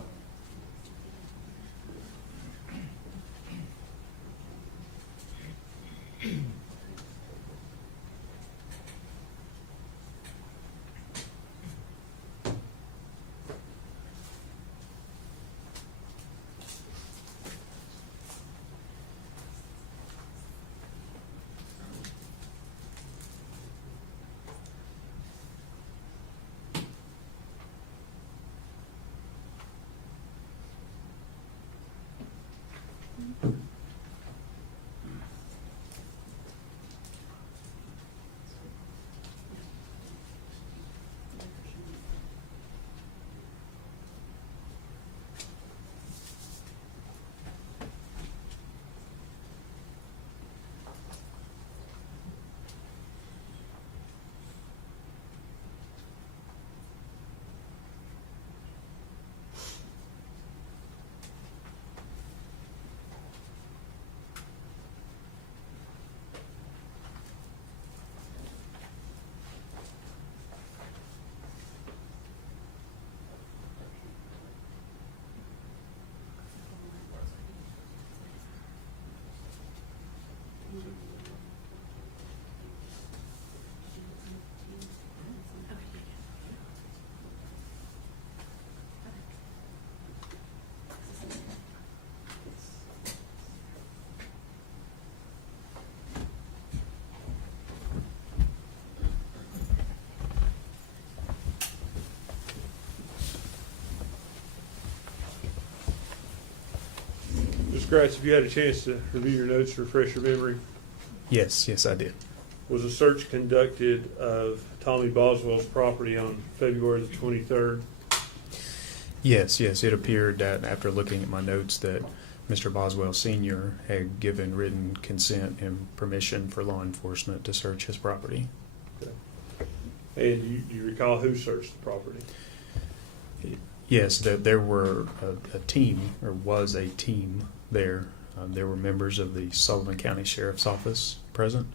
Ms. Gratz, have you had a chance to review your notes, refresh your memory? Yes, yes, I did. Was a search conducted of Tommy Boswell's property on February the 23rd? Yes, yes, it appeared that after looking at my notes that Mr. Boswell Sr. had given written consent and permission for law enforcement to search his property. And you recall who searched the property? Yes, that there were a team, or was a team there. There were members of the Sullivan County Sheriff's Office present,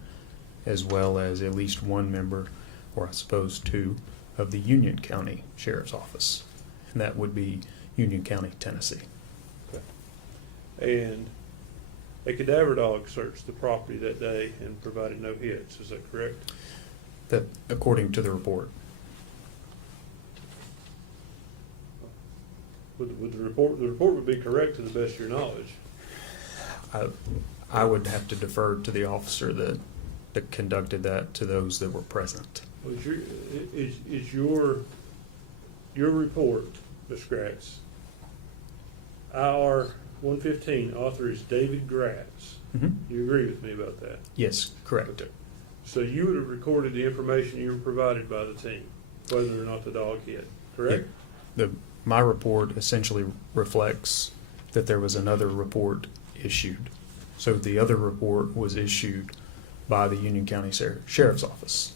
as well as at least one member, or I suppose two, of the Union County Sheriff's Office. And that would be Union County, Tennessee. And a cadaver dog searched the property that day and provided no hits, is that correct? That, according to the report. Would the report would be correct to the best of your knowledge? I would have to defer to the officer that conducted that to those that were present. Is your report, Ms. Gratz, IR 115, author is David Gratz. Mhm. You agree with me about that? Yes, correct. So you would have recorded the information you were provided by the team, whether or not the dog hit, correct? My report essentially reflects that there was another report issued. So the other report was issued by the Union County Sheriff's Office.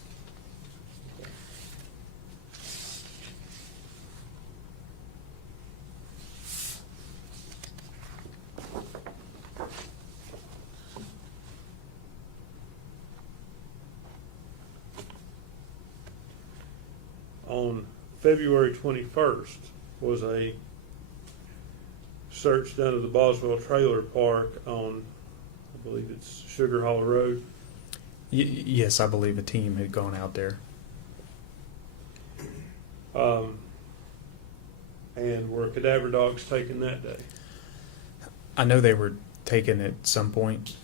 On February 21st was a search done of the Boswell Trailer Park on, I believe it's Sugar Hollow Road. Yes, I believe a team had gone out there. And were cadaver dogs taken that day? I know they were taken at some point.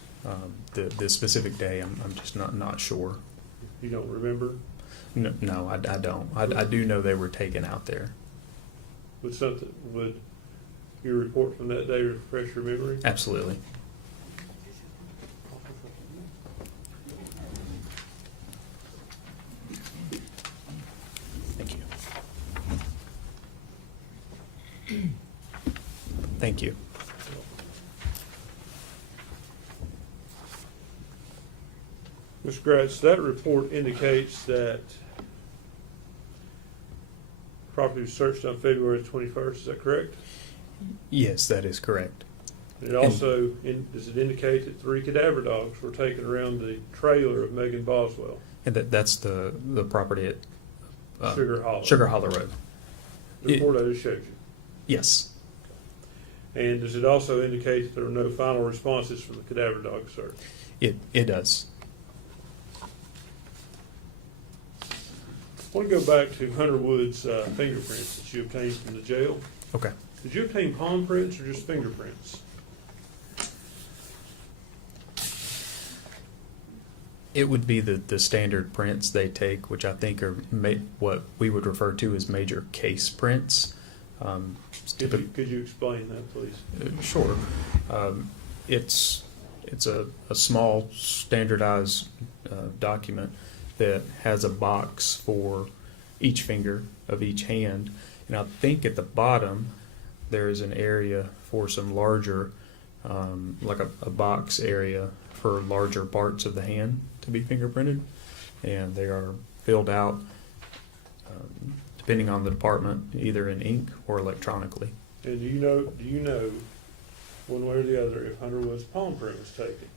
The specific day, I'm just not sure. You don't remember? No, I don't. I do know they were taken out there. Would your report from that day refresh your memory? Absolutely. Thank you. Thank you. Ms. Gratz, that report indicates that property was searched on February 21st, is that correct? Yes, that is correct. It also, does it indicate that 3 cadaver dogs were taken around the trailer of Megan Boswell? And that's the property at Sugar Hollow. Sugar Hollow Road. The report I just showed you. Yes. And does it also indicate that there were no final responses from the cadaver dog search? It does. I want to go back to Hunter Wood's fingerprints that you obtained from the jail. Okay. Did you obtain palm prints or just fingerprints? It would be the standard prints they take, which I think are what we would refer to as major case prints. Could you explain that, please? Sure. it's a small standardized document that has a box for each finger of each hand, and I think at the bottom there is an area for some larger, like a box area for larger parts of the hand to be fingerprinted, and they are filled out depending on the department, either in ink or electronically. And do you know one way or the other if Underwood's palm print was taken?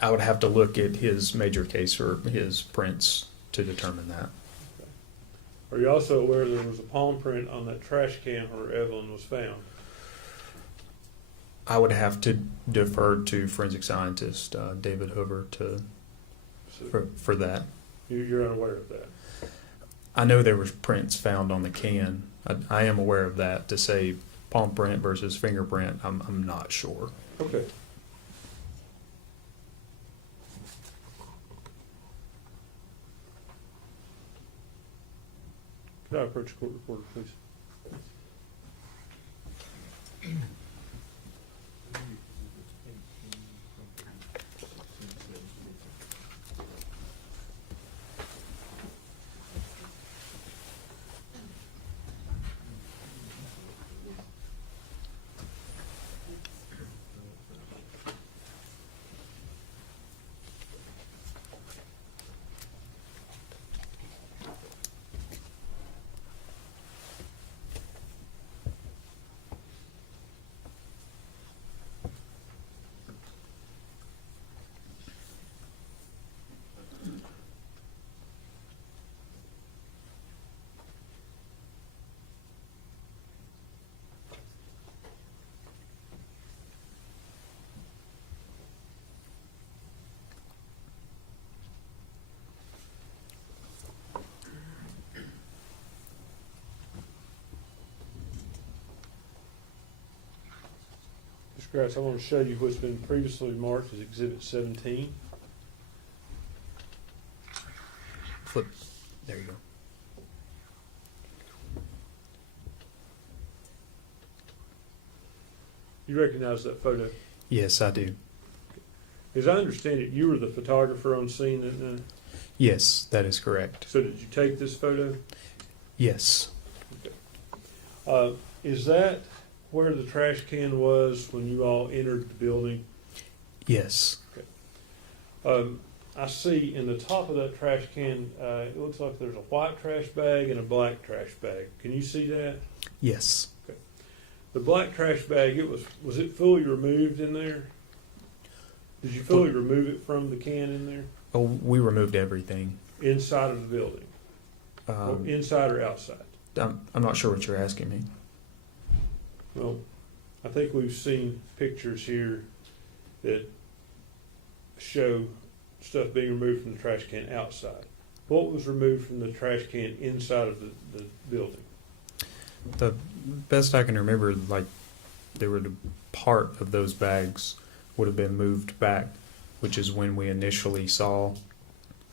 I would have to look at his major case or his prints to determine that. Are you also aware there was a palm print on that trash can where Evelyn was found? I would have to defer to forensic scientist David Hoover for that. You're unaware of that? I know there was prints found on the can. I am aware of that. To say palm print versus fingerprint, I'm not sure. Okay. Could I approach the court reporter, please? Mr. Grass, I want to show you what's been previously marked as Exhibit 17. Flip. There you go. You recognize that photo? Yes, I do. As I understand it, you were the photographer on scene, and Yes, that is correct. so did you take this photo? Yes. Is that where the trash can was when you all entered the building? Yes. I see in the top of that trash can, it looks like there's a white trash bag and a black trash bag. Can you see that? Yes. The black trash bag, was it fully removed in there? Did you fully remove it from the can in there? Oh, we removed everything. Inside of the building? Or inside or outside? I'm not sure what you're asking me. Well, I think we've seen pictures here that show stuff being removed from the trash can outside. What was removed from the trash can inside of the building? The best I can remember, like, there were the part of those bags would have been moved back, which is when we initially saw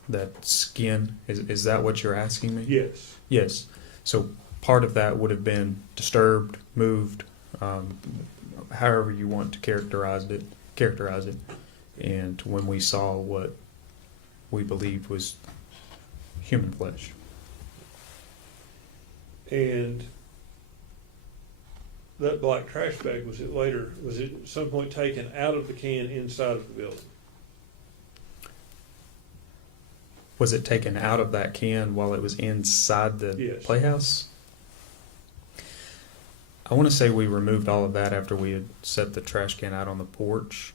that skin. Is that what you're asking me? Yes. Yes. So part of that would have been disturbed, moved, however you want to characterize it. And when we saw what we believed was human flesh. And that black trash bag, was it at some point taken out of the can inside of the building? Was it taken out of that can while it was inside the Yes. playhouse? I want to say we removed all of that after we had set the trash can out on the porch.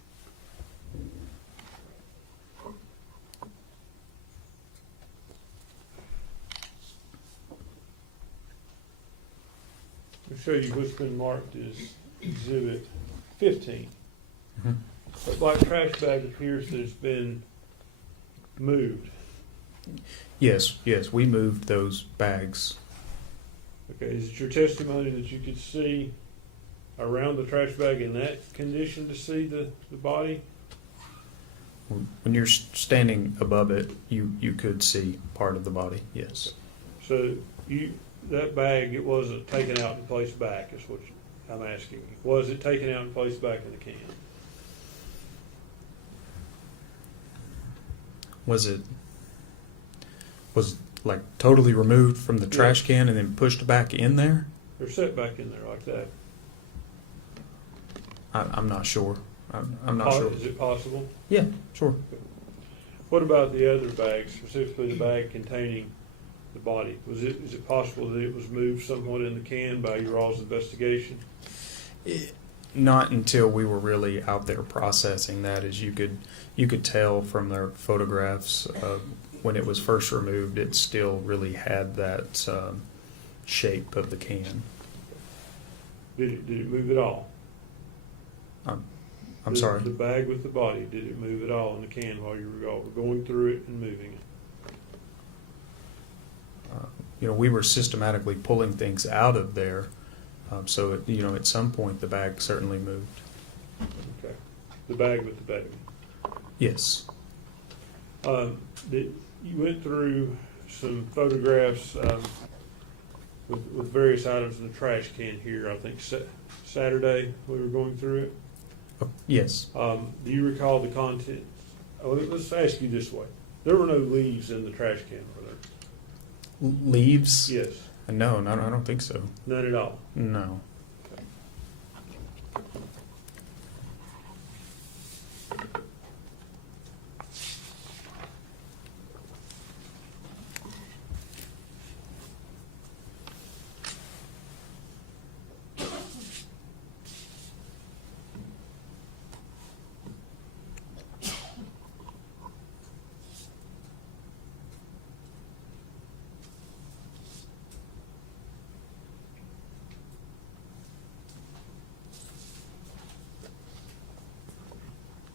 I'll show you what's been marked as Exhibit 15. Mhm. That black trash bag appears that it's been moved. Yes, we moved those bags. Okay, is it your testimony that you could see around the trash bag in that condition to see the body? When you're standing above it, you could see part of the body, yes. So that bag, it wasn't taken out and placed back, is what I'm asking you. Was it taken out and placed back in the can? Was it like totally removed from the trash Yes. can and then pushed back in there? They're set back in there like that. I'm not sure. I'm not sure. Is it possible? Yeah, sure. What about the other bags, specifically the bag containing the body? Is it possible that it was moved somewhat in the can by your all's investigation? Not until we were really out there processing that, as you could tell from their photographs when it was first removed, it still really had that shape of the can. Did it move at all? I'm sorry. The bag with the body, did it move at all in the can while you were going through it and moving it? We were systematically pulling things out of there, so at some point the bag certainly moved. Okay. The bag with the baby. Yes. You went through some photographs with various items in the trash can here. I think Saturday we were going through it. Yes. Do you recall the contents? Let's ask you this way: there were no leaves in the trash can, were there? Leaves? Yes. No, I don't think so. None at all. No.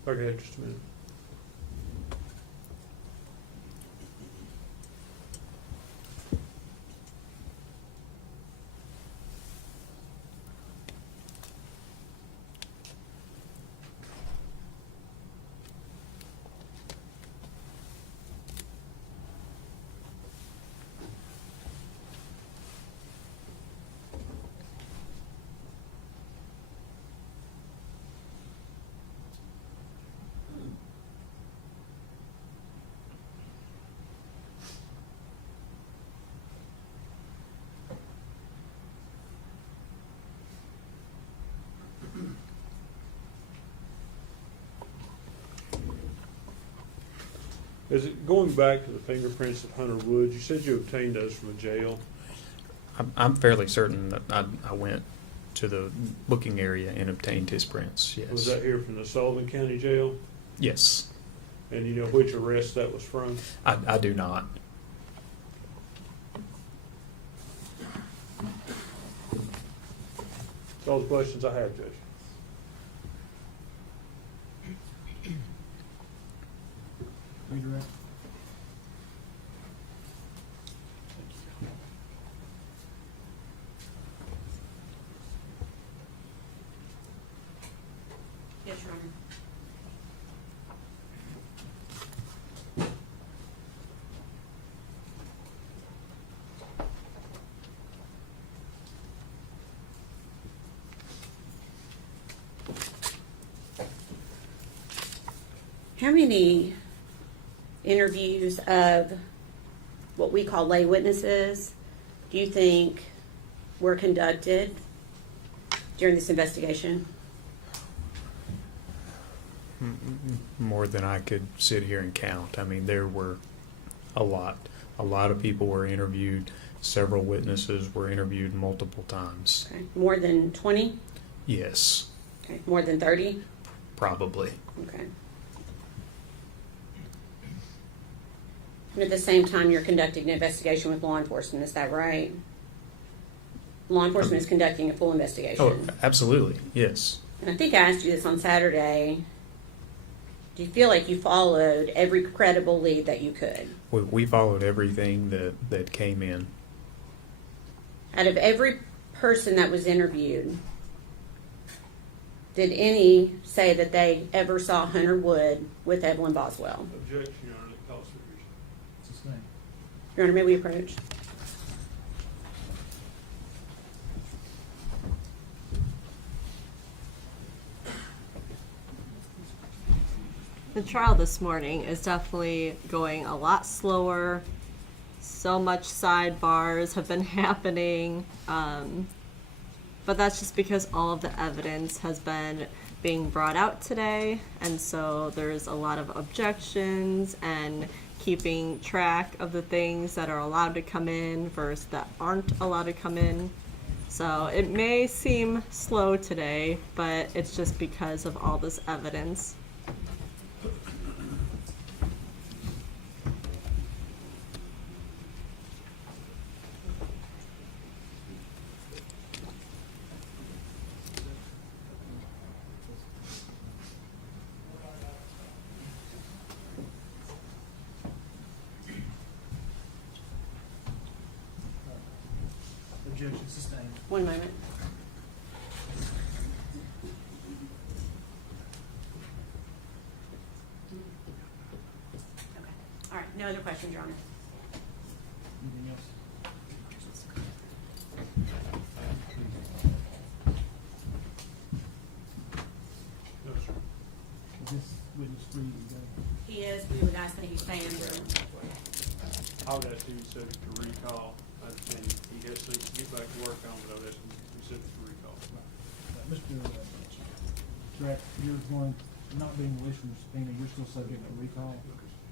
Okay, just a minute. Is it going back to the fingerprints of Hunter Woods? You said you obtained those from a jail. I'm fairly certain that I went to the booking area and obtained his prints. Yes. Was that here from the Sullivan County Jail? Yes. And you know which arrest that was from? I do not. That's all the questions I have, Judge. Redirect. Yes, Your Honor. How many interviews of what we call lay witnesses do you think were conducted during this investigation? More than I could sit here and count. I mean, there were a lot. A lot of people were interviewed. Several witnesses were interviewed multiple times. Okay. More than 20? Yes, Okay. More than 30? probably. Okay. And at the same time, you're conducting an investigation with law enforcement, is that right? Law enforcement is conducting a full investigation. Oh, absolutely. Yes. And I think I asked you this on Saturday. Do you feel like you followed every credible lead that you could? We followed everything that came in. Out of every person that was interviewed, did any say that they ever saw Hunter Wood with Evelyn Boswell? Objection, Your Honor. The cause for reason. It's the same. Your Honor, may we approach? The trial this morning is definitely going a lot slower. So much sidebars have been happening. But that's just because all of the evidence has been being brought out today. And so there's a lot of objections and keeping track of the things that are allowed to come in versus that aren't allowed to come in. So it may seem slow today, but it's just because of all this evidence. Objection sustained. One moment. Okay. All right. No other questions, Your Honor. Anything else? No, sir. Is this witness free to go? He is. We would ask that he stay in the room. I would ask him subject to recall. I understand he has to get back to work on, but I would ask him to be subject to recall. Mr. Trapp, you're going, not being released from the subpoena, you're still subject to recall.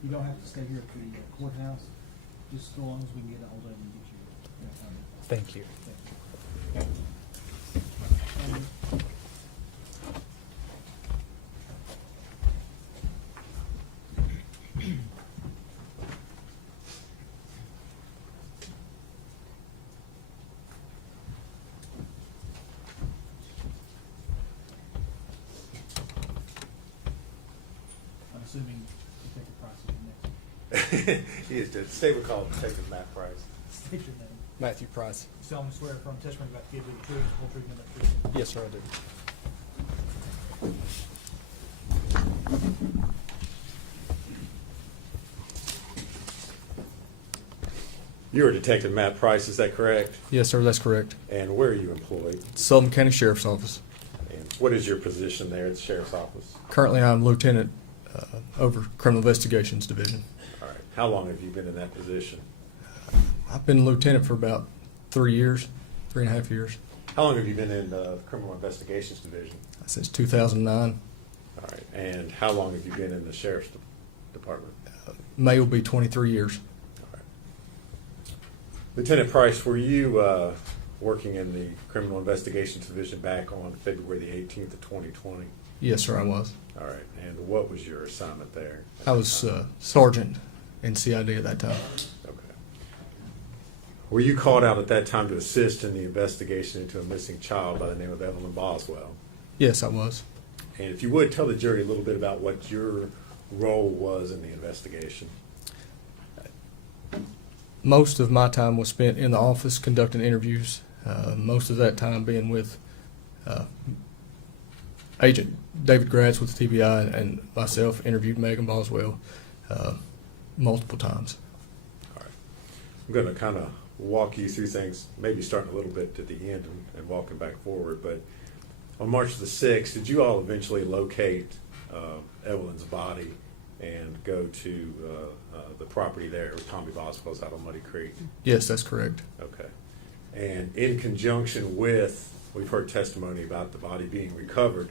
You don't have to stay here at the courthouse, just so long as we can get a hold of you and get you. Thank you. I'm assuming you take the price of the next. He is the stable call Detective Matt Price. State your name. Matthew Price. Solemnly swear from testimony about to give you the truth, whole truth, and nothing but the truth. Yes, sir, I do. You are Detective Matt Price, is that correct? Yes, sir, that's correct. And where are you employed? Sullivan County Sheriff's Office. And what is your position there at the Sheriff's Office? Currently, I'm Lieutenant over Criminal Investigations Division. All right. How long have you been in that position? I've been lieutenant for about 3 years, 3.5 years, How long have you been in the Criminal Investigations Division? since 2009. All right. And how long have you been in the Sheriff's Department? May will be 23 years. All right. Lieutenant Price, were you working in the Criminal Investigations Division back on February the 18th of 2020? Yes, sir, I was. All right. And what was your assignment there? I was sergeant in CID at that time. Okay. Were you called out at that time to assist in the investigation into a missing child by the name of Evelyn Boswell? Yes, I was. And if you would, tell the jury a little bit about what your role was in the investigation. Most of my time was spent in the office conducting interviews, most of that time being with Agent David Gratz with the TBI, and myself interviewed Megan Boswell multiple times. All right. I'm going to kind of walk you through things, maybe starting a little bit at the end and walking back forward. But on March the 6th, did you all eventually locate Evelyn's body and go to the property there where Tommy Boswell's out on Muddy Creek? Yes, that's correct. Okay. And in conjunction with, we've heard testimony about the body being recovered,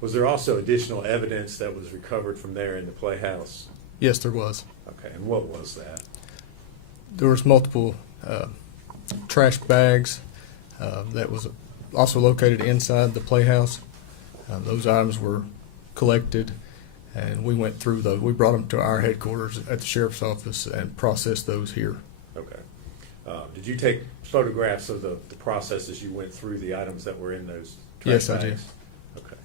was there also additional evidence that was recovered from there in the playhouse? Yes, there was. Okay, and what was that? There was multiple trash bags that was also located inside the playhouse. Those items were collected, and we went through those. We brought them to our headquarters at the sheriff's office and processed those here. Okay. Did you take photographs of the process as you went through the items that were in those trash Yes, bags? I did. Okay.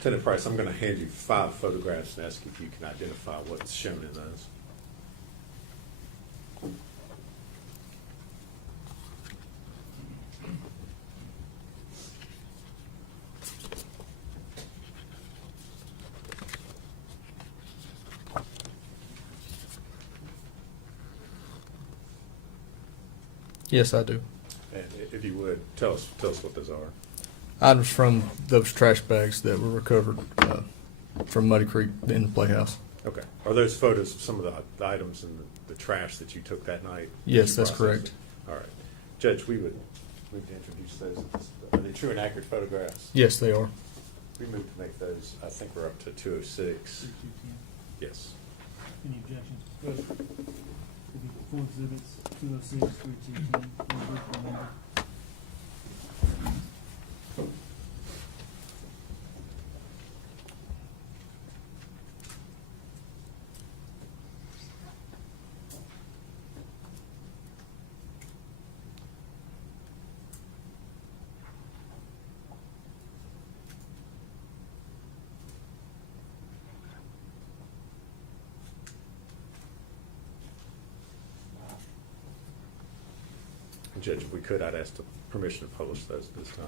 Lieutenant Price, I'm going to hand you 5 photographs and ask if you can identify what's shown in those. Yes, I do. And if you would, tell us what those are. Items from those trash bags that were recovered from Muddy Creek in the playhouse. Okay. Are those photos of some of the items in the trash that you took that night? Yes, You that's processed? correct. All right. Judge, we would move to introduce those. Are they true and accurate photographs? Yes, they are. We move to make those, I think we're up to 206. Yes. Any objections? Good. Full exhibits, 206 through 210. Judge, if we could, I'd ask the permission to publish those at this time.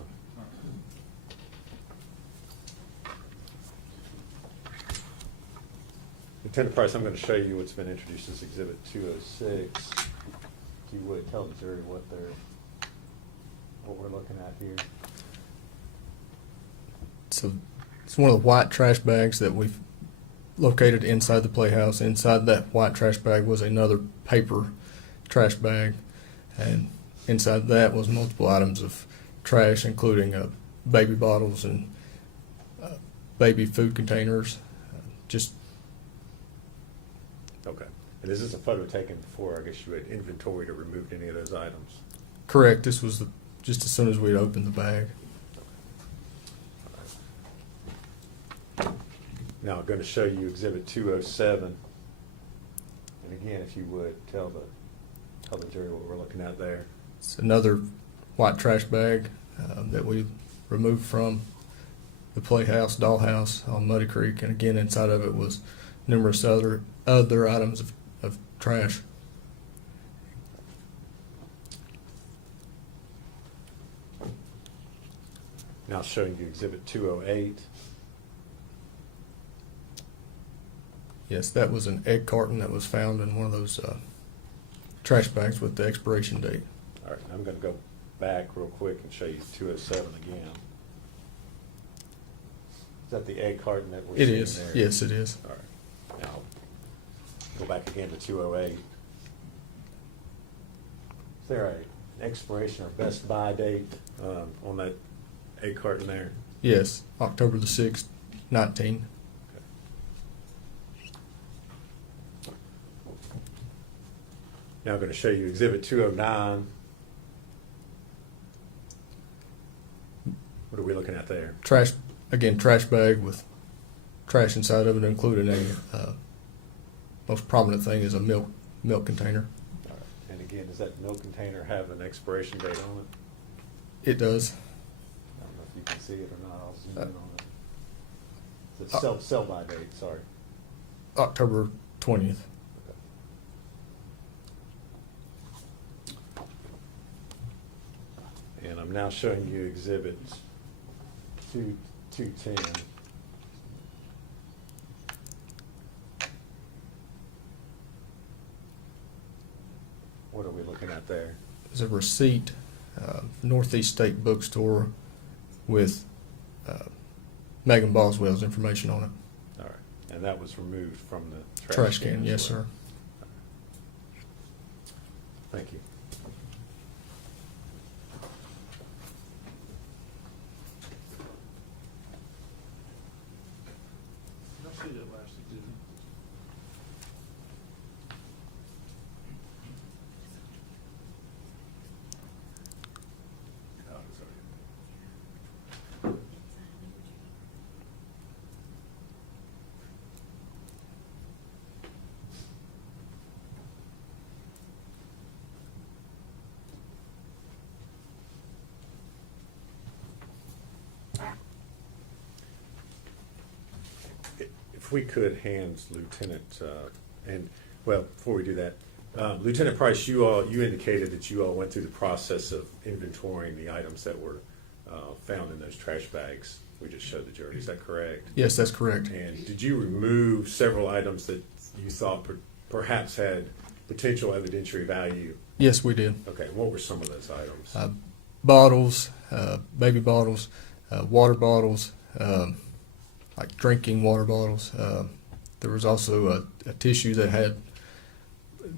Lieutenant Price, I'm going to show you what's been introduced as Exhibit 206. If you would, tell the jury what we're looking at here. So it's one of the white trash bags that we've located inside the playhouse. Inside that white trash bag was another paper trash bag, and inside that was multiple items of trash, including baby bottles and baby food containers. Just Okay. And this is a photo taken before, I guess you had inventoried or removed any of those items? correct. This was just as soon as we'd opened the bag. Now I'm going to show you Exhibit 207. And again, if you would, tell the jury what we're looking at there. It's another white trash bag that we removed from the playhouse, dollhouse on Muddy Creek, and again inside of it was numerous other items of trash. Now showing you Exhibit 208. Yes, that was an egg carton that was found in one of those trash bags with the expiration date. All right, I'm going to go back real quick and show you 207 again. Is that the egg carton that we're It seeing is. there? Yes, it is. All right. Now, go back again to 208. Is there an expiration or best buy date on that egg carton there? Yes, October the 6th, 19. Now I'm going to show you Exhibit 209. What are we looking at there? Trash, again, trash bag with trash inside of it, including a most prominent thing is a milk container. All right. And again, does that milk container have an expiration date on it? It does. I don't know if you can see it or not. I'll zoom in on it. It's a sell by date, sorry. October 20th. And I'm now showing you Exhibit 210. What are we looking at there? There's a receipt, Northeast State Bookstore, with Megan Boswell's information on it. All right. And that was removed from the Trash can, as yes, well. sir. Thank you. Did I see that last exhibit? Oh, sorry. if we could hand Lieutenant, before we do that, Lieutenant Price, you indicated that you all went through the process of inventorying the items that were found in those trash bags we just showed the jury. Is that correct? Yes, that's correct. And did you remove several items that you thought perhaps had potential evidentiary value? Yes, we did. Okay, what were some of those items? Bottles, baby bottles, water bottles, like drinking water bottles. There was also a tissue that had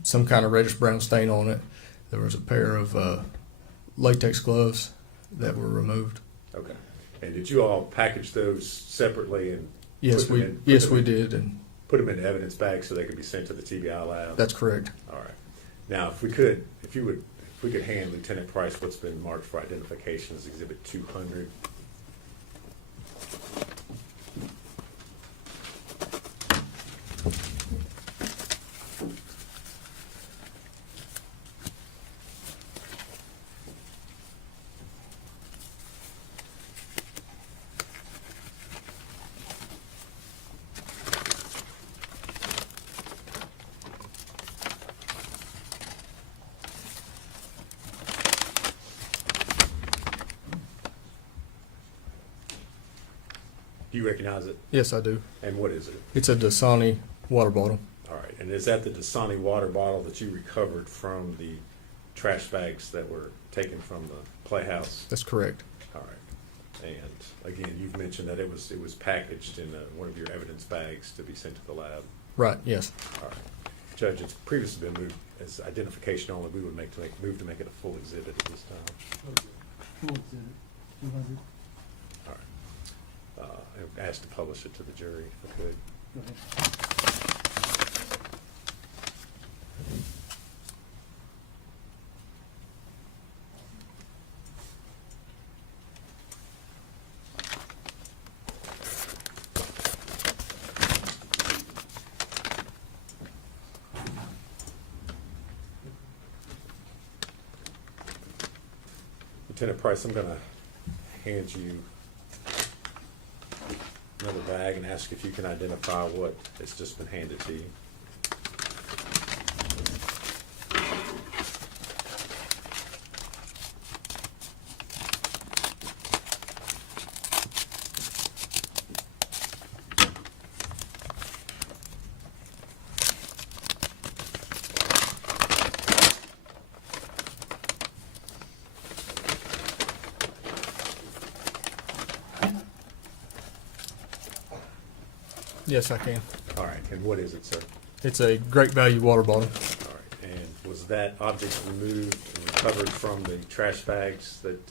some kind of reddish brown stain on it. There was a pair of latex gloves that were removed. Okay. And did you all package those separately and Yes, we did, and put them in evidence bags so they could be sent to the TBI lab? that's correct. All right. Now, if we could hand Lieutenant Price what's been marked for identification as Exhibit 200. Do you recognize it? Yes, I do. And what is it? It's a Dasani water bottle. All right. And is that the Dasani water bottle that you recovered from the trash bags that were taken from the playhouse? That's correct. All right. And again, you've mentioned that it was packaged in one of your evidence bags to be sent to the lab. Right. Yes. All right. Judge, it's previously been moved as identification only. We would move to make it a full exhibit at this time. Full exhibit, 200. All right. And ask to publish it to the jury if I could. Go ahead. Lieutenant Price, I'm going to hand you another bag and ask if you can identify what has just been handed to you. Yes, I can. All right. And what is it, sir? It's a great value water bottle. All right. And was that object removed and recovered from the trash bags that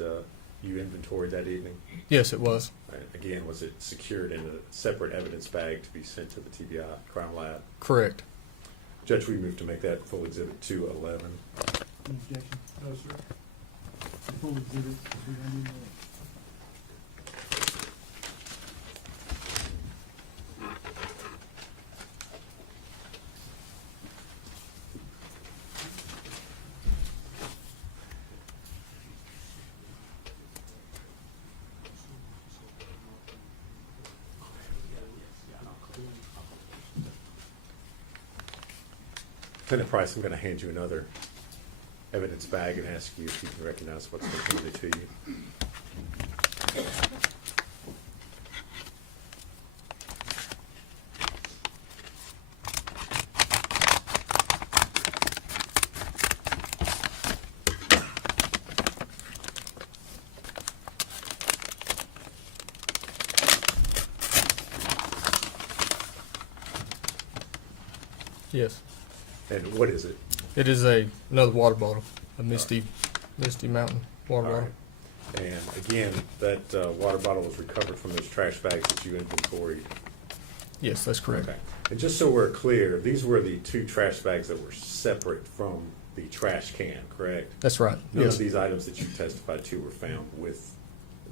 you inventoried that evening? Yes, it was. All right. Again, was it secured in a separate evidence bag to be sent to the TBI crime lab? Correct. Judge, we move to make that full exhibit 211. Any objection? No, sir. The full exhibit, 200. Lieutenant Price, I'm going to hand you another evidence bag and ask you if you can recognize what's been handed to you. Yes. And what is it? It is another water bottle, a Misty Mountain water All bottle. right. And again, that water bottle was recovered from those trash bags that you inventoried. Yes, that's correct. Okay. And just so we're clear, these were the two trash bags that were separate from the trash can, correct? That's right. None Yes, of these items that you testified to were found with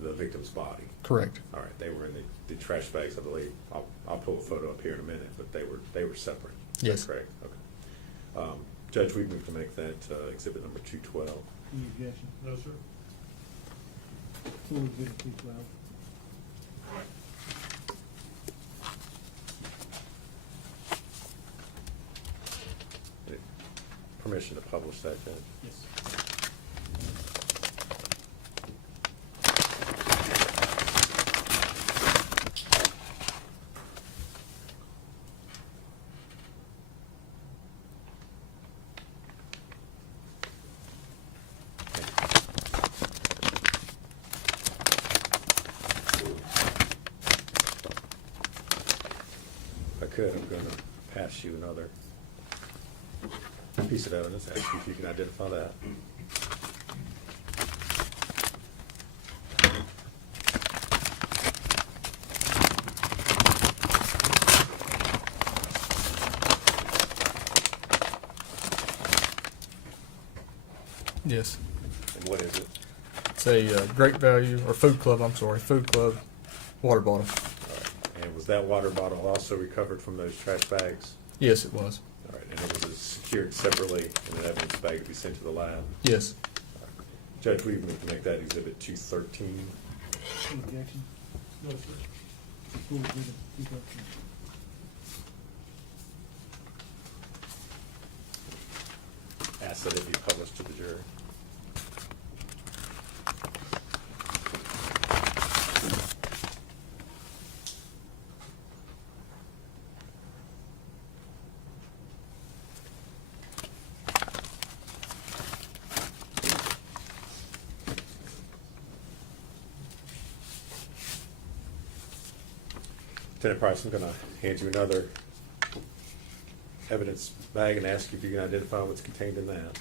the victim's body. correct. All right, they were in the trash bags, I believe. I'll pull a photo up here in a minute, but they were separate. Is that Yes. correct? Okay. Judge, we move to make that exhibit number 212. Any objection? No, sir. Full exhibit, 212. permission to publish that, Judge? Yes. If I could, I'm going to pass you another piece of evidence, ask you if you can identify that. Yes. And what is it? It's a Great Value, or Food Club, Food Club water bottle. All right. And was that water bottle also recovered from those trash bags? Yes, it was. All right. And it was secured separately in an evidence bag to be sent to the lab? Yes. Judge, we move to make that Exhibit 213. Any objection? No, sir. Full exhibit 213. Ask that it be published to the jury. Lieutenant Price, I'm going to hand you another evidence bag and ask you if you can identify what's contained in that.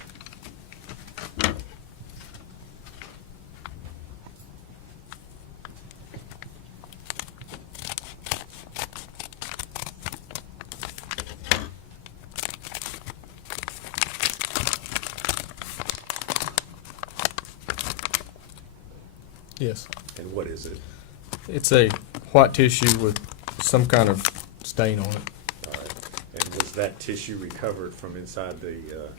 Yes. And what is it? It's a white tissue with some kind of stain on it. All right. And was that tissue recovered from inside the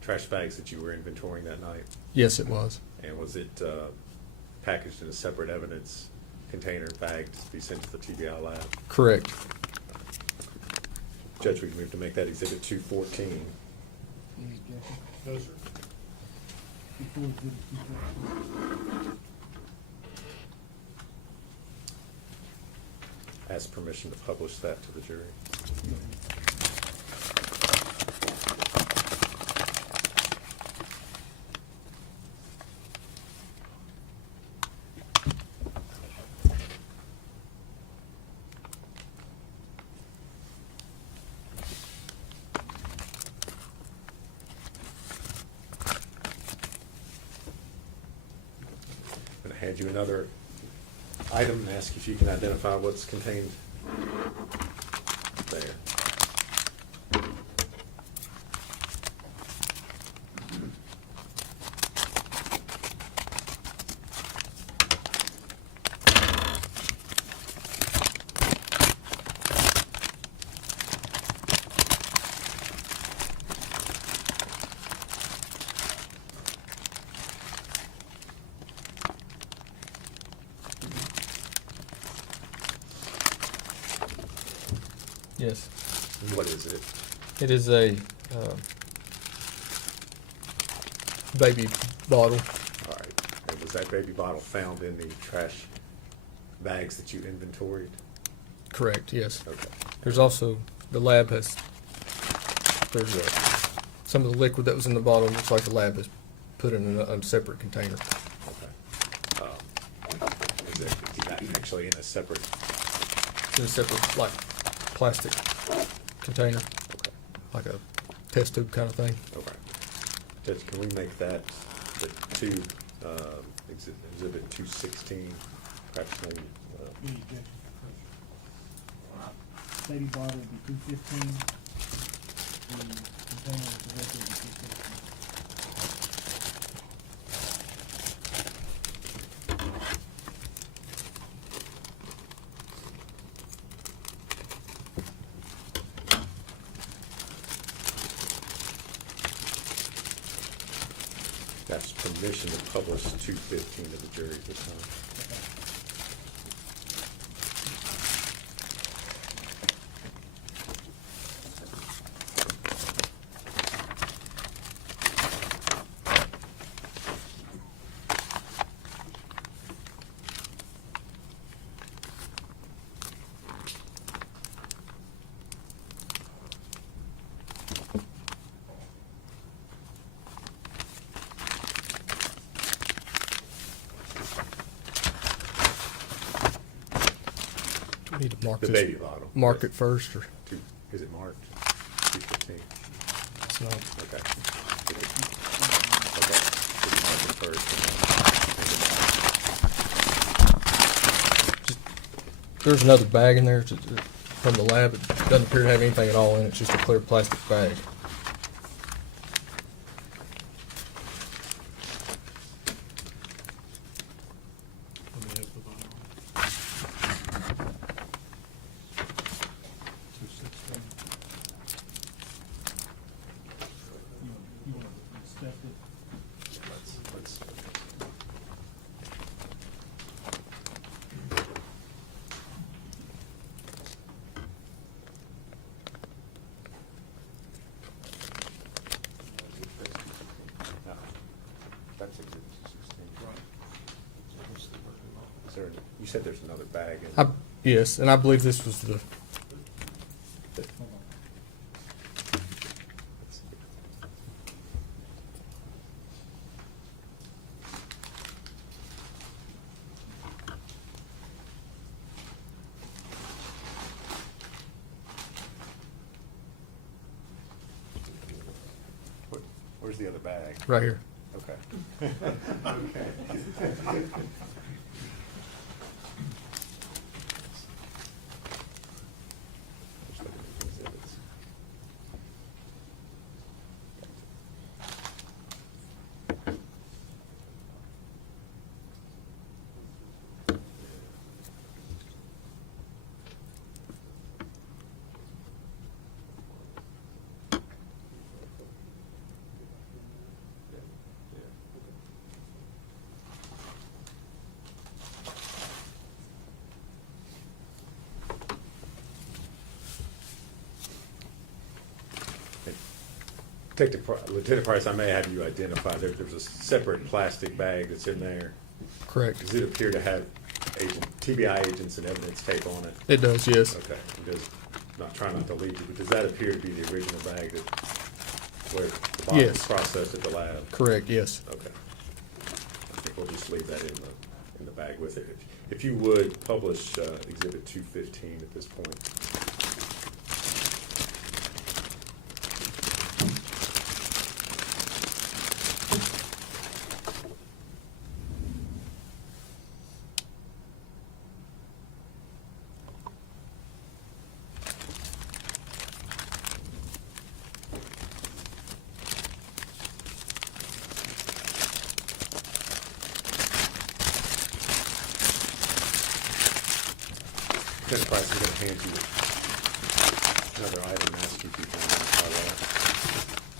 trash bags that you were inventorying that night? Yes, it was. And was it packaged in a separate evidence container bag to be sent to the TBI lab? Correct. Judge, we can move to make that Exhibit 214. Any objection? No, sir. Full exhibit 213. Ask permission to publish that to the jury. I'm going to hand you another item and ask if you can identify what's contained there. Yes. And what is it? It is a baby bottle. All right. And was that baby bottle found in the trash bags that you inventoried? Correct, yes. Okay. There's also, the lab has, there's some of the liquid that was in the bottle, looks like the lab has put in a separate container. Okay. Is that actually in a separate? In a separate, like, plastic container, Okay. like a test tube kind of thing. Okay. Judge, can we make that the exhibit 216, perhaps maybe? Any objection? Baby bottle would be 215. The container with the liquid would be 216. That's permission to publish 215 to the jury at this time. Need to mark The this. baby bottle. Mark it first, or Is it marked? 215. it's not. Okay. Okay. Mark it first. There's another bag in there from the lab. It doesn't appear to have anything at all in it. It's just a clear plastic bag. You want to inspect it? Let's. No, that's exhibit 16. Is there, you said there's another bag in Yes, and I believe this was the. Hold on. Where's the other bag? Right here. Okay. Just looking at the exhibits. Lieutenant Price, I may have you identify, there's a separate plastic bag that's in there. Correct. Does it appear to have TBI agents and evidence tape on it? It does, yes. Okay, it does, not trying not to lead you, but does that appear to be the original bag that, where the bottle was Yes. processed at the lab? Correct, yes. Okay. I think we'll just leave that in the bag with it. If you would, publish Exhibit 215 at this point. Lieutenant Price, I'm going to hand you another item and ask you if you can identify that.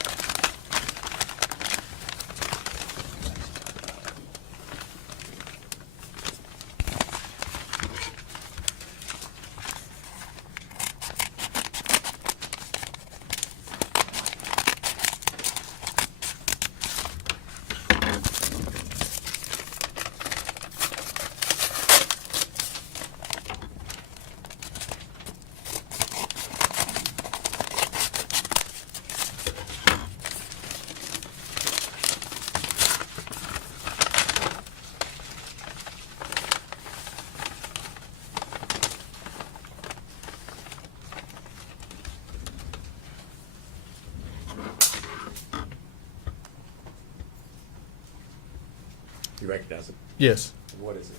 You recognize it? Yes. What is it?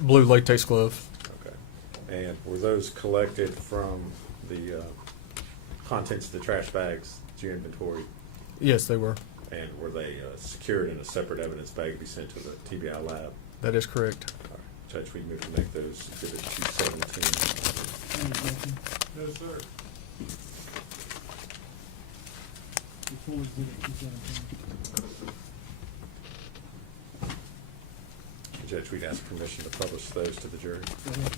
Blue latex glove. Okay. And were those collected from the contents of the trash bags that you inventory? Yes, they were. And were they secured in a separate evidence bag to be sent to the TBI lab? That is correct. All right. Judge, we move to make those Exhibit 217. Any objection? No, sir. Before exhibit 217. Judge, we'd ask permission to publish those to the jury. Go ahead.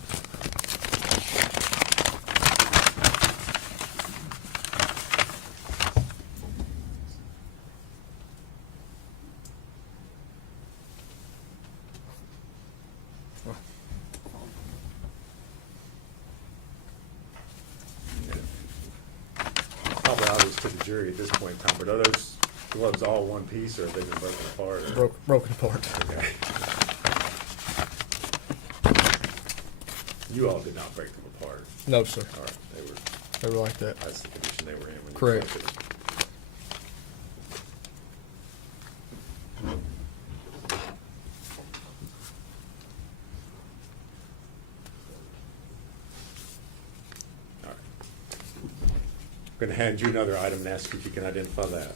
Probably obvious to the jury at this point in time, but are those gloves all one piece or have they been broken apart? Broken apart. Okay. You all did not break them apart. No, sir. All right, They were like that. that's the condition they were in when you Correct. collected them. All right. I'm going to hand you another item and ask if you can identify that.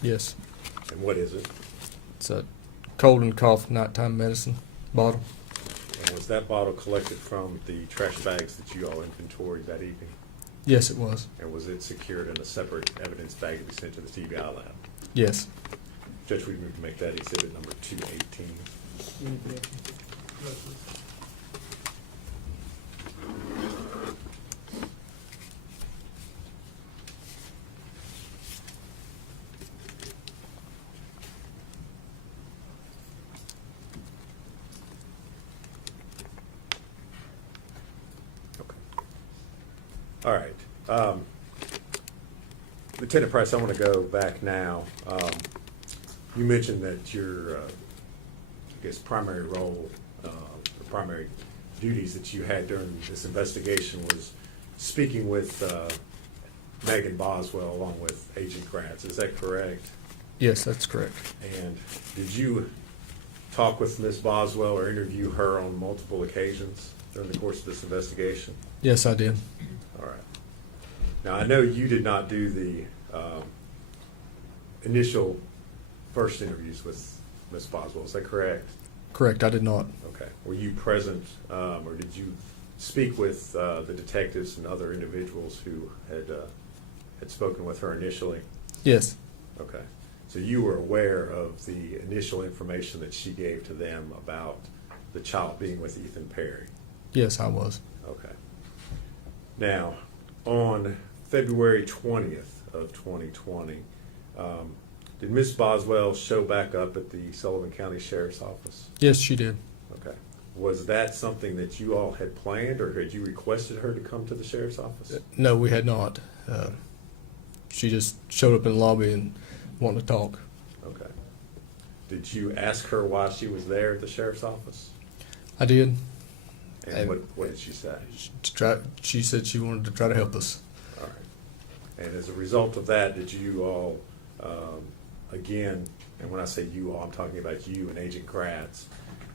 Yes. And what is it? It's a cold and cough nighttime medicine bottle. And was that bottle collected from the trash bags that you all inventoried that evening? Yes, it was. And was it secured in a separate evidence bag to be sent to the TBI lab? Yes. Judge, we move to make that exhibit number 218. Any objection? Okay. All right. Lieutenant Price, I want to go back now. You mentioned that your, I guess, primary role, the primary duties that you had during this investigation was speaking with Megan Boswell along with Agent Gratz. Is that correct? Yes, that's correct. And did you talk with Ms. Boswell or interview her on multiple occasions during the course of this investigation? Yes, I did. All right. Now, I know you did not do the initial first interviews with Ms. Boswell. Is that correct? Correct, I did not. Okay. Were you present, or did you speak with the detectives and other individuals who had spoken with her initially? Yes. Okay. So you were aware of the initial information that she gave to them about the child being with Ethan Perry? Yes, I was. Okay. Now, on February 20th of 2020, did Ms. Boswell show back up at the Sullivan County Sheriff's Office? Yes, she did. Okay. Was that something that you all had planned, or had you requested her to come to the Sheriff's Office? No, we had not. She just showed up in the lobby and wanted to talk. Okay. Did you ask her why she was there at the Sheriff's Office? I did. And what did she say? She said she wanted to try to help us. All right. And as a result of that, did you all, again, and when I say you all, I'm talking about you and Agent Gratz,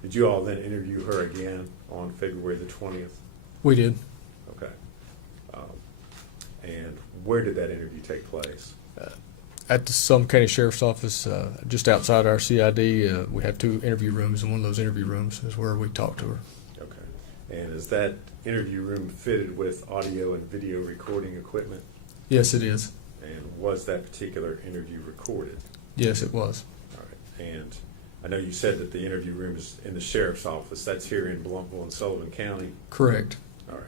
did you all then interview her again on February the 20th? We did. Okay. And where did that interview take place? At the Sullivan County Sheriff's Office, just outside our CID, we have 2 interview rooms, and one of those interview rooms is where we talked to her. Okay. And is that interview room fitted with audio and video recording equipment? Yes, it is. And was that particular interview recorded? Yes, it was. All right. And I know you said that the interview room is in the Sheriff's Office. That's here in Blumpville and Sullivan County? Correct. All right.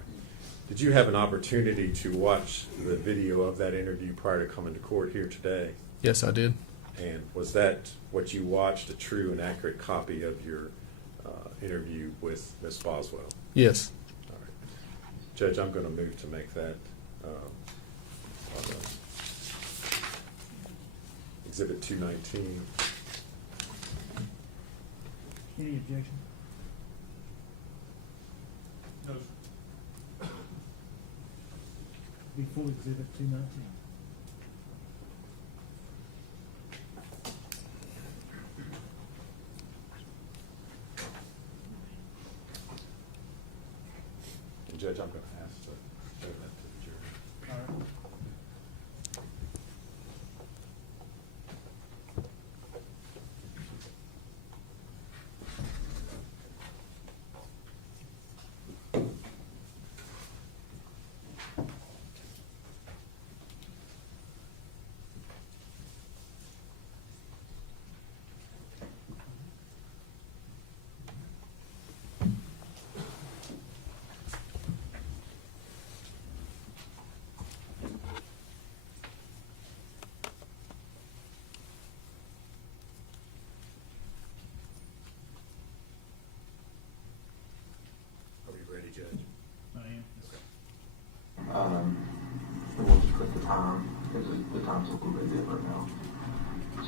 Did you have an opportunity to watch the video of that interview prior to coming to court here today? Yes, I did. And was that what you watched, a true and accurate copy of your interview with Ms. Boswell? Yes. All right. Judge, I'm going to move to make that Exhibit 219. Any objection? No, sir. Be full exhibit 219. And Judge, I'm going to ask to show that to the jury. All right. time, because the time's a little bit different now.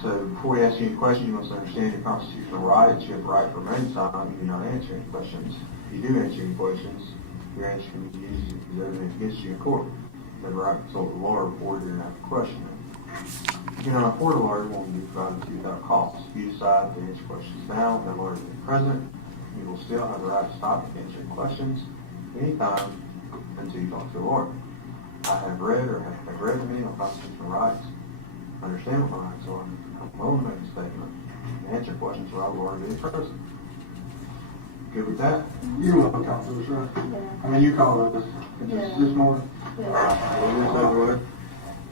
So before we ask you any questions, you must understand your constitutional rights. You have the right to remain silent. You do not answer any questions. If you do answer any questions, your answer can be used as evidence against you in court. You have the right to consult the lawyer before you have a question. If you cannot afford a lawyer, you won't be provided to you without cost. If you decide to answer questions now, that lawyer is present, you will still have the right to stop answering questions anytime until you talk to a lawyer. I have read or have read the manual of constitutional rights. Understand what my rights are. I'm willing to make a statement and answer questions without a lawyer being present. Good with that? You don't want to talk to us, right? Yeah. I mean, you called us Yeah. this morning. Yeah. We'll get this over with.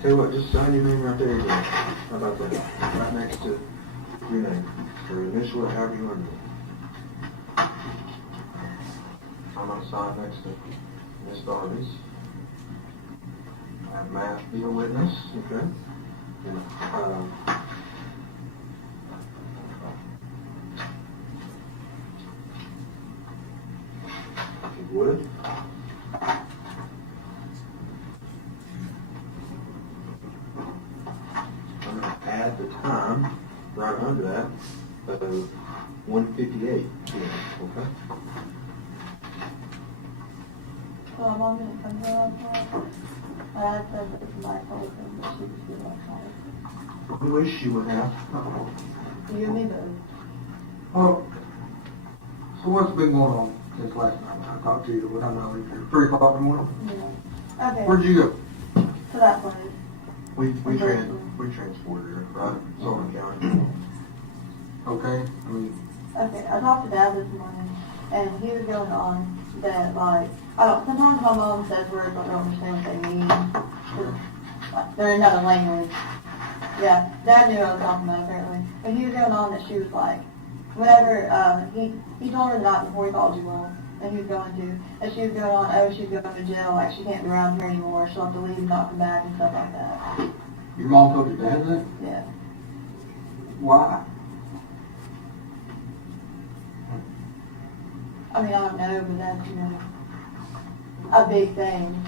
Tell you what, just sign your name right there. How about that? Right next to your name. Or initial it, however you want to do it. I'm going to sign next to Miss Darby's. I have Matt be a witness. Okay. And, if you would. I'm going to add the time right under that of 1:58 p.m. Okay? So I'm going to come here on time. I said that it's my fault and that she was still on time. I wish you would have. You and me both. Oh, so what's been going on since last night when I talked to you? What time I leave here? 3 o'clock in the morning? Yeah. Okay. Where'd you go? To that place. We transported her, right? Sullivan County. Okay, I mean, Okay, I talked to Dad this morning, and he was going on that, like, sometimes my mom says words I don't understand what they mean. Like, they're in another language. Yeah, Dad knew what I was talking about, apparently. And he was going on that she was like, whenever, he told her the night before he called you all, and he was going to, and she was going on, oh, she's going to jail, like, she can't be around here anymore, she'll have to leave and not come back and stuff like that. your mom told your dad that? Yeah. Why? I mean, I don't know, but that's, you know, a big thing.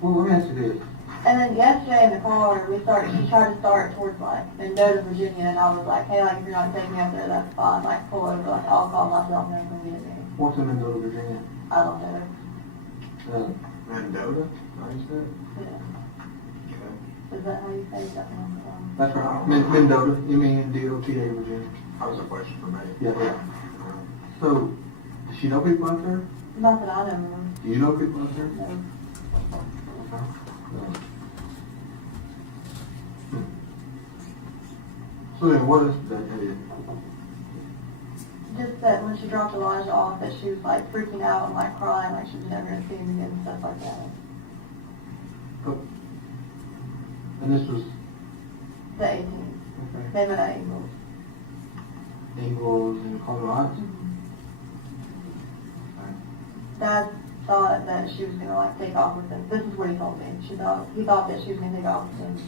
Well, let me ask you this. And then yesterday in the car, she tried to start towards like Mendota, Virginia, and I was like, hey, like if you're not taking me up there, that's fine. Like pull over, like I'll call myself and then come get me. What's in Mendota, Virginia? I don't know. Mendota? How you said? Yeah. Okay. Is that how you say that one? That's right. Mendota, M-E-N-D-O-T-A, Virginia. That was a question for me. Yeah. So, does she know people out there? Not that I know of. Do you know people out there? No. No. So then, what else did that tell you? Just that when she dropped Elijah off, that she was like freaking out and like crying, like she was never gonna see him again and stuff like that. Oh. And this was The 18th. okay. They met at Ingles. Ingles in Colorado Heights? Dad thought that she was gonna like take off with him. This is what he told me. He thought that she was gonna take off with him.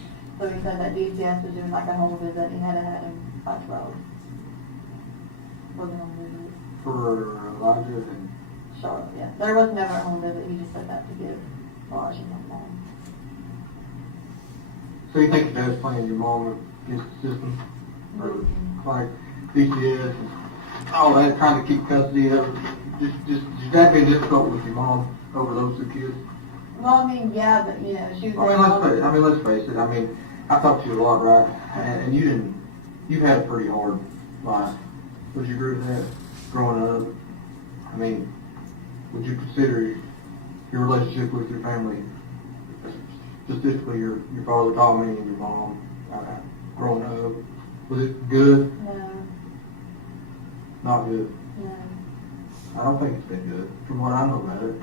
So he said that DCS was doing like a home visit and he had him by 12. For the home visit. For Elijah and Charlotte, yeah. There was never a home visit. He just said that to give Elijah my mom. so you think Dad's playing your mom against the system? Or like DCS and all that, trying to keep custody of her? Just that been difficult with your mom over those 2 kids? Well, I mean, yeah, but you know, she was. Let's face it. I mean, I talked to you a lot, right? And you've had a pretty hard life. Would you agree with that? Growing up, I mean, would you consider your relationship with your family, specifically your father Tommy and your mom, growing up, was it good? No, Not good. no. I don't think it's been good, from what I know about it.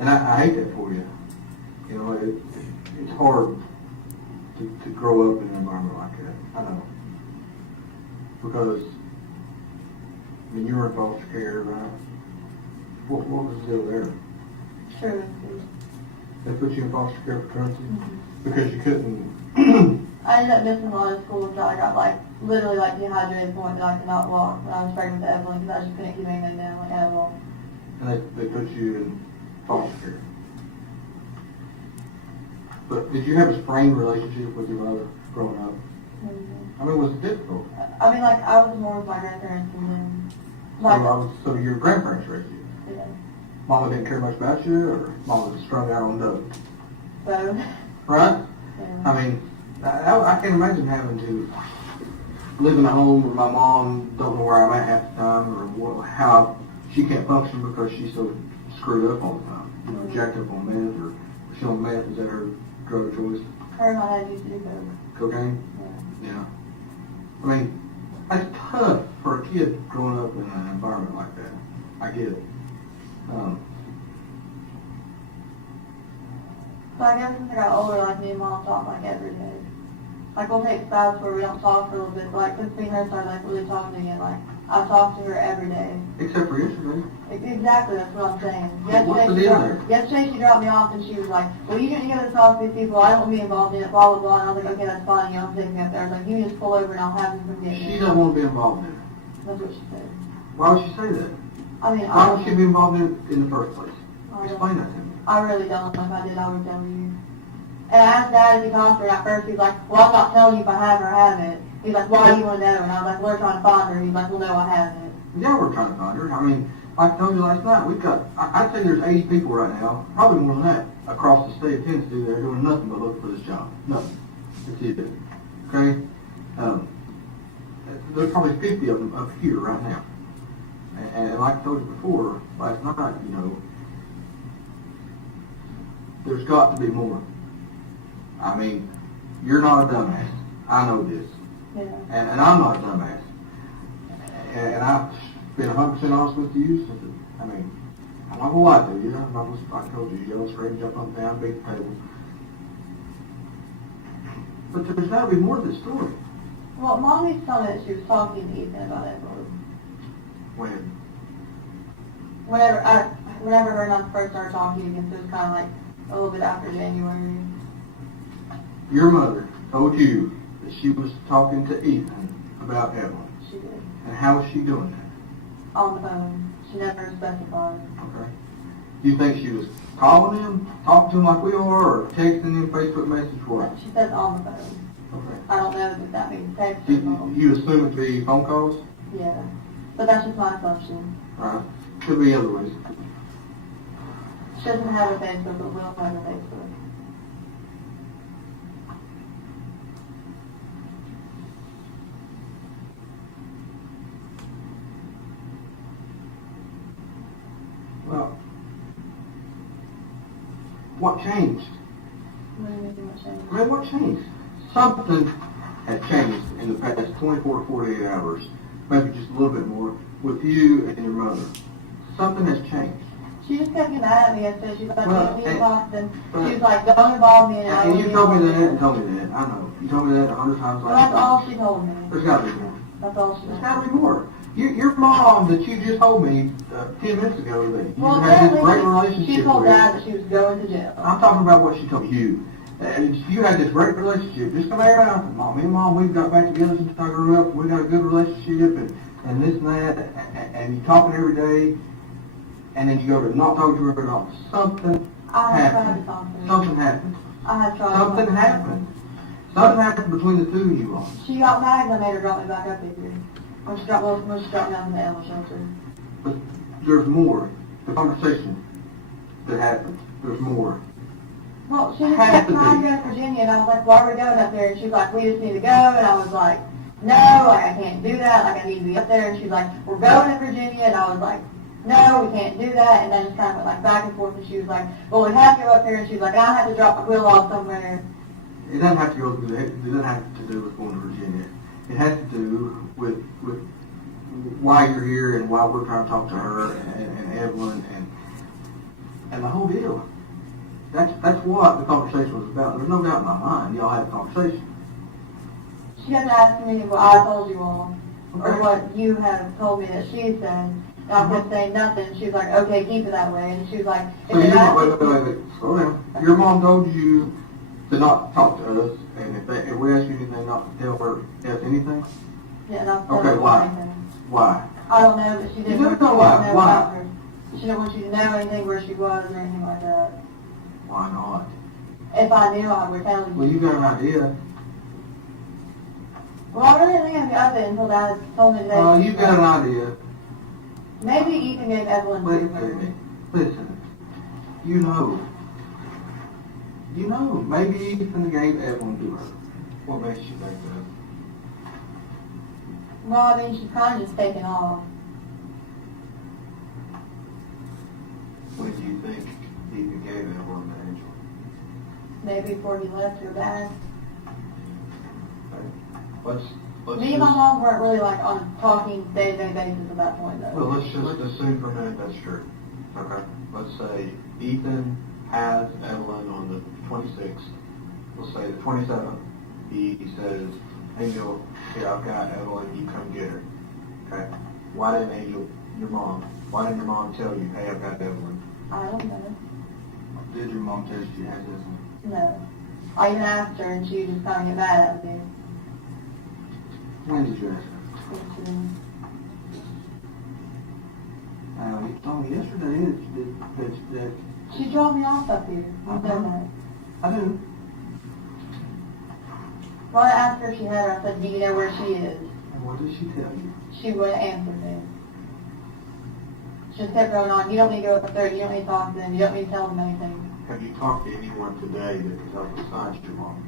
And I hate that for you. You know, it's hard to grow up in an environment like that. I know. Because, I mean, you were in foster care, right? What was the deal there? Truancy. They put you in foster care for truancy? Mhm. Because you couldn't... I ended up missing a lot of school until I got like literally like dehydrated to the point that I could not walk when I was pregnant with Evelyn because I just couldn't keep anything down like at all. And they put you in foster care. But did you have a strained relationship with your mother growing up? I mean, was it difficult? I mean, like, I was more with my grandparents and then, like, So your grandparents raised you? yeah, Mama didn't care much about you, or Mama was strung out on dope? so, Right? yeah. I mean, I can't imagine having to live in a home where my mom don't know where I'm at half the time, or how she can't function because she's so screwed up all the time. You know, jacked up on meth, or she on meth, is that her drug of choice? Her and my dad used to do coke. Cocaine? Yeah. Yeah. I mean, that's tough for a kid growing up in an environment like that. I get it. So like ever since I got older, like me and mom talk like every day. Like we'll take spouts where we don't talk for a little bit, but like since me and her started like really talking again, like I talk to her every day. Except for yesterday. Exactly, that's what I'm saying. What's the deal there? Yesterday she dropped me off and she was like, well, you didn't get to talk to these people, I don't want to be involved in it, blah, blah, blah. And I was like, okay, that's fine, you know, I'm taking me up there. I was like, you just pull over and I'll have them come get me. She doesn't want to be involved in it. That's what she said. Why would she say that? I mean, Why would she be involved in it in the first place? I Explain that to me. I really don't. If I did, I would tell you. And I asked Dad if he talked to her. At first, he's like, well, I'm not telling you if I have or haven't. He's like, why do you want to know? And I was like, we're trying to find her. He's like, well, no, I haven't. Yeah, we're trying to find her. I mean, like I told you last night, we've got, I'd say there's 80 people right now, probably more than that, across the state of Tennessee that are doing nothing but looking for this job. Nothing. That's it. Okay? There's probably 50 of them up here right now. And like I told you before, last night, you know, there's got to be more. I mean, you're not a dumbass. I know this. Yeah. And I'm not a dumbass. And I've been 100% honest with you. I mean, I'm not going to lie to you. I'm not gonna, I told you, yell, scream, jump up and down, beat the table. But there's got to be more to this story. Well, Mom used to tell me that she was talking to Ethan about Evelyn. When? Whenever her and I first started talking again, so it was kind of like a little bit after January. Your mother told you that she was talking to Ethan about Evelyn. She did. And how was she doing that? On the phone. She never specified. Okay. Do you think she was calling him, talking to him like we are, or texting him, Facebook message, what? She said on the phone. Okay. I don't know if that means text or call. You assume it to be phone calls? Yeah. But that's just my assumption. Right. Could be other ways. She doesn't have a Facebook, but will have a Facebook. Well, what changed? What do you mean what changed? I mean, what changed? Something has changed in the past 24 to 48 hours, maybe just a little bit more, with you and your mother. Something has changed. She just kept getting mad at me and said she's like, Well, you need to talk to them. but- She was like, don't involve me in it. I And will you be told me involved that in and it. told me that. I know. You told me that 100 times Well, last that's all night. she told me. There's got to be more. That's all she There's told got me. to be more. Your mom that you just told me 10 minutes ago that you Well, had this great apparently relationship she told with. Dad that she was going to jail. I'm talking about what she told you. And you had this great relationship. Just come out out. Me and Mom, we've got back together since I grew up. We got a good relationship and this and that. And you talking every day. And then you go to not talk to her at all. Something I had tried to happened. talk to her. Something happened. I had tried to Something talk to her. happened. Something happened between the two of you all. She got mad and I made her drop me back up here. When she dropped me off in the animal shelter. But there's more. The conversation that happened. There's more. Well, she just Had kept to trying be. to go to Virginia, and I was like, why are we going up there? And she was like, we just need to go. And I was like, no, like, I can't do that. Like, I need to be up there. And she's like, we're going to Virginia. And I was like, no, we can't do that. And I just kind of went like back and forth. And she was like, well, we have to go up there. And she was like, I have to drop my quill off somewhere. It doesn't have to go through it doesn't have to do with going to Virginia. It has to do with why you're here and why we're trying to talk to her and Evelyn and the whole deal. That's what the conversation was about. There's no doubt in my mind y'all had a conversation. She kept asking me what I told you all, or Okay. what you have told me that she said. And I kept saying nothing. She was like, okay, keep it that way. And she was like, So if it wait, slow down. Your mom told you to not talk to us, and if we ask you anything, not to tell her anything? Yeah, not Okay, telling why? her anything. Why? I don't know, but she didn't You want never you know to why. know Why? about her. She didn't want you to know anything where she was or anything like that. Why not? If I knew, I would tell you. Well, you got an idea. Well, I really didn't think of it until Dad told me today. Oh, you got an idea. Maybe Ethan gave Evelyn Listen, listen. You know. You know. Maybe Ethan gave Evelyn to her. What makes you think that? Well, I mean, she's kind of just taken off. When do you think Ethan gave Evelyn to Angel? Maybe before he left her back. Let's Me and my mom weren't really like on a talking day-to-day basis at that point, though. Well, let's just assume for a minute that's true. Okay. Let's say Ethan has Evelyn on the 26th. We'll say the 27th. He says, Angel, here, I've got Evelyn, you come get her. Okay. Why didn't Angel, why didn't your mom tell you, hey, I've got Evelyn? I don't know. Did your mom tell you she has Evelyn? No. I even asked her, and she just kind of get mad at me. When did you ask her? You told me yesterday that She dropped me off up here. You know that. I do. Well, I asked her if she had her. I said, do you know where she is? And what did she tell you? She wouldn't answer me. She just kept going on. You don't need to go up there. You don't need to talk to them. You don't need to tell them anything. Have you talked to anyone today that could help besides your mom?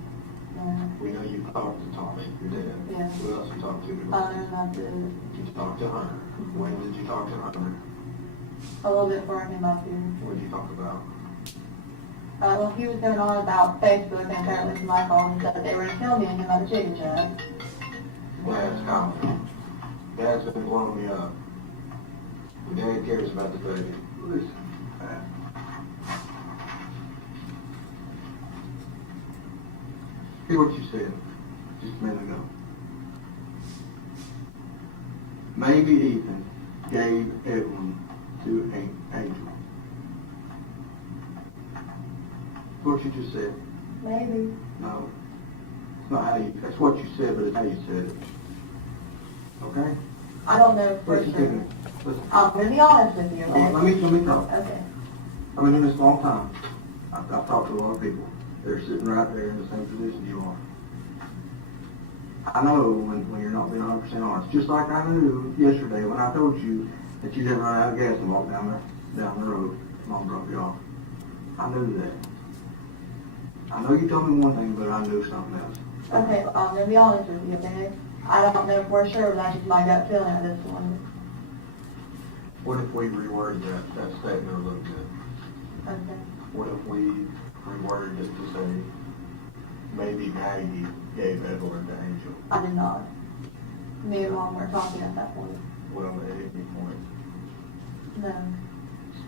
No. We know you talked to Tommy, your dad. Yeah. Who else you talked to? Not good. You talked to Hunter. When did you talk to Hunter? A little bit before I came up here. What did you talk about? Well, he was going on about Facebook, and apparently from my phone, he said that they were going to kill me and him at the chicken shack. Dad's comment. Dad's been blowing me up. Dad cares about the baby. Listen, Pat. Hear what you said just a minute ago. Maybe Ethan gave Evelyn to Angel. What you just said. Maybe. No. It's not how you, that's what you said, but it's how you said it. Okay? I don't know for Listen to sure. me. Listen. I'm going to be honest with you, okay? Let me talk. Okay. I've been doing this a long time. I've talked to a lot of people. They're sitting right there in the same position you are. I know when you're not being 100% honest. Just like I knew yesterday when I told you that you didn't run out of gas and walk down the road. Mom dropped you off. I knew that. I know you told me one thing, but I knew something else. Okay, I'm going to be honest with you, okay? I don't know for sure, but that's just my gut feeling at this point. What if we reworded that statement a little bit? Okay. What if we reworded it to say, maybe Maggie gave Evelyn to Angel? I did not. Me and Mom weren't talking at that point. Well, at any point. No.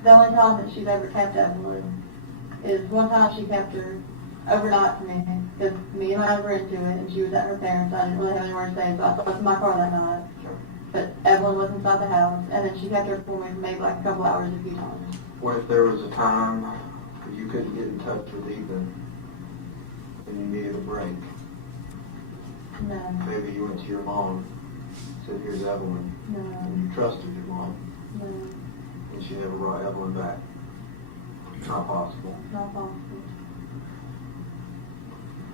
The only time that she's ever kept Evelyn is one time she kept her overnight for me, because me and I were into it, and she was at her parents'. I didn't really have anywhere to stay, so I slept in my car that night. Sure. But Evelyn was inside the house, and then she kept her for me for maybe like a couple hours a few times. What if there was a time you couldn't get in touch with Ethan and you needed a break? No. Maybe you went to your mom, said, here's Evelyn, No. and you trusted your mom, No. and she never brought Evelyn back. It's not possible. Not possible.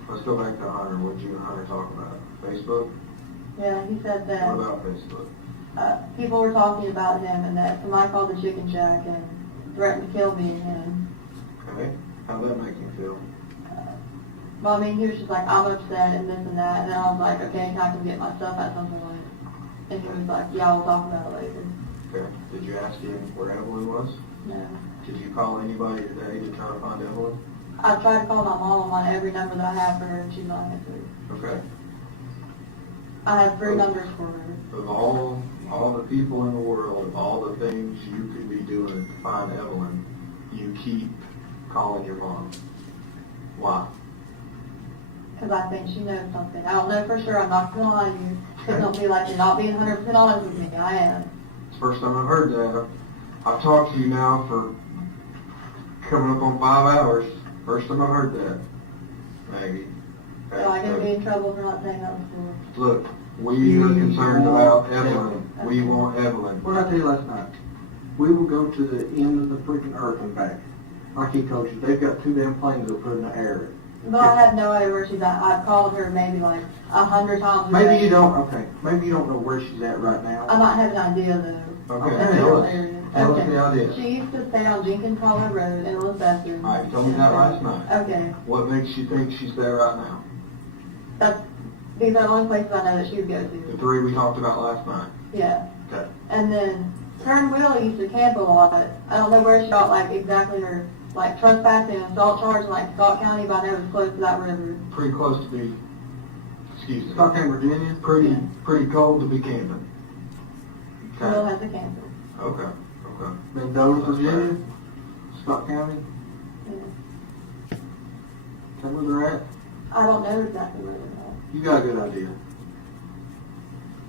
Let's go back to Hunter. What did you and Hunter talk about? Facebook? Yeah, he said that What about Facebook? people were talking about him, and that somebody called the chicken shack and threatened to kill me and him. Okay. How'd that make you feel? Well, I mean, he was just like, I'm upset and this and that, and then I was like, okay, can I come get my stuff at some point? And he was like, yeah, we'll talk about it later. Okay. Did you ask him where Evelyn was? No. Did you call anybody today to try to find Evelyn? I tried to call my mom on every number that I have for her, and she's not answering. Okay. I have 3 numbers for her. Of all the people in the world, of all the things you could be doing to find Evelyn, you keep calling your mom. Why? Because I think she knows something. I don't know for sure. I'm not going to lie to you. Because don't be like, you're not being 100% honest with me. I am. It's the first time I've heard that. I've talked to you now for coming up on 5 hours. First time I've heard that, Maggie. So I'm going to be in trouble for not saying that before. Look, we are concerned about Evelyn. We want Evelyn. What did I tell you last night? We will go to the end of the freaking earth and back. Like he told you, they've got 2 damn planes they'll put in the air. But I have no idea where she's at. I've called her maybe like 100 times. Maybe you don't, okay, maybe you don't know where she's at right now. I might have an idea though. Okay, That's tell the us. area. Tell us the idea. She used to stay on Jenkins Hollow Road in Elizabeth. All right, you told me that last night. Okay. What makes you think she's there right now? These are the only places I know that she would go The to. 3 we talked about last night. Yeah. Okay. And then her and Will used to camp a lot. I don't know where she got like exactly her like trespassing and assault charge in like Scott County, but I know it's close to that river. Pretty close to be, excuse me, Stockton, Virginia, pretty cold to be camping. Will Okay, has a camper. okay. Mendoza, Virginia, Scott County, Yeah. is that where they're at? I don't know exactly where they're at. You got a good idea.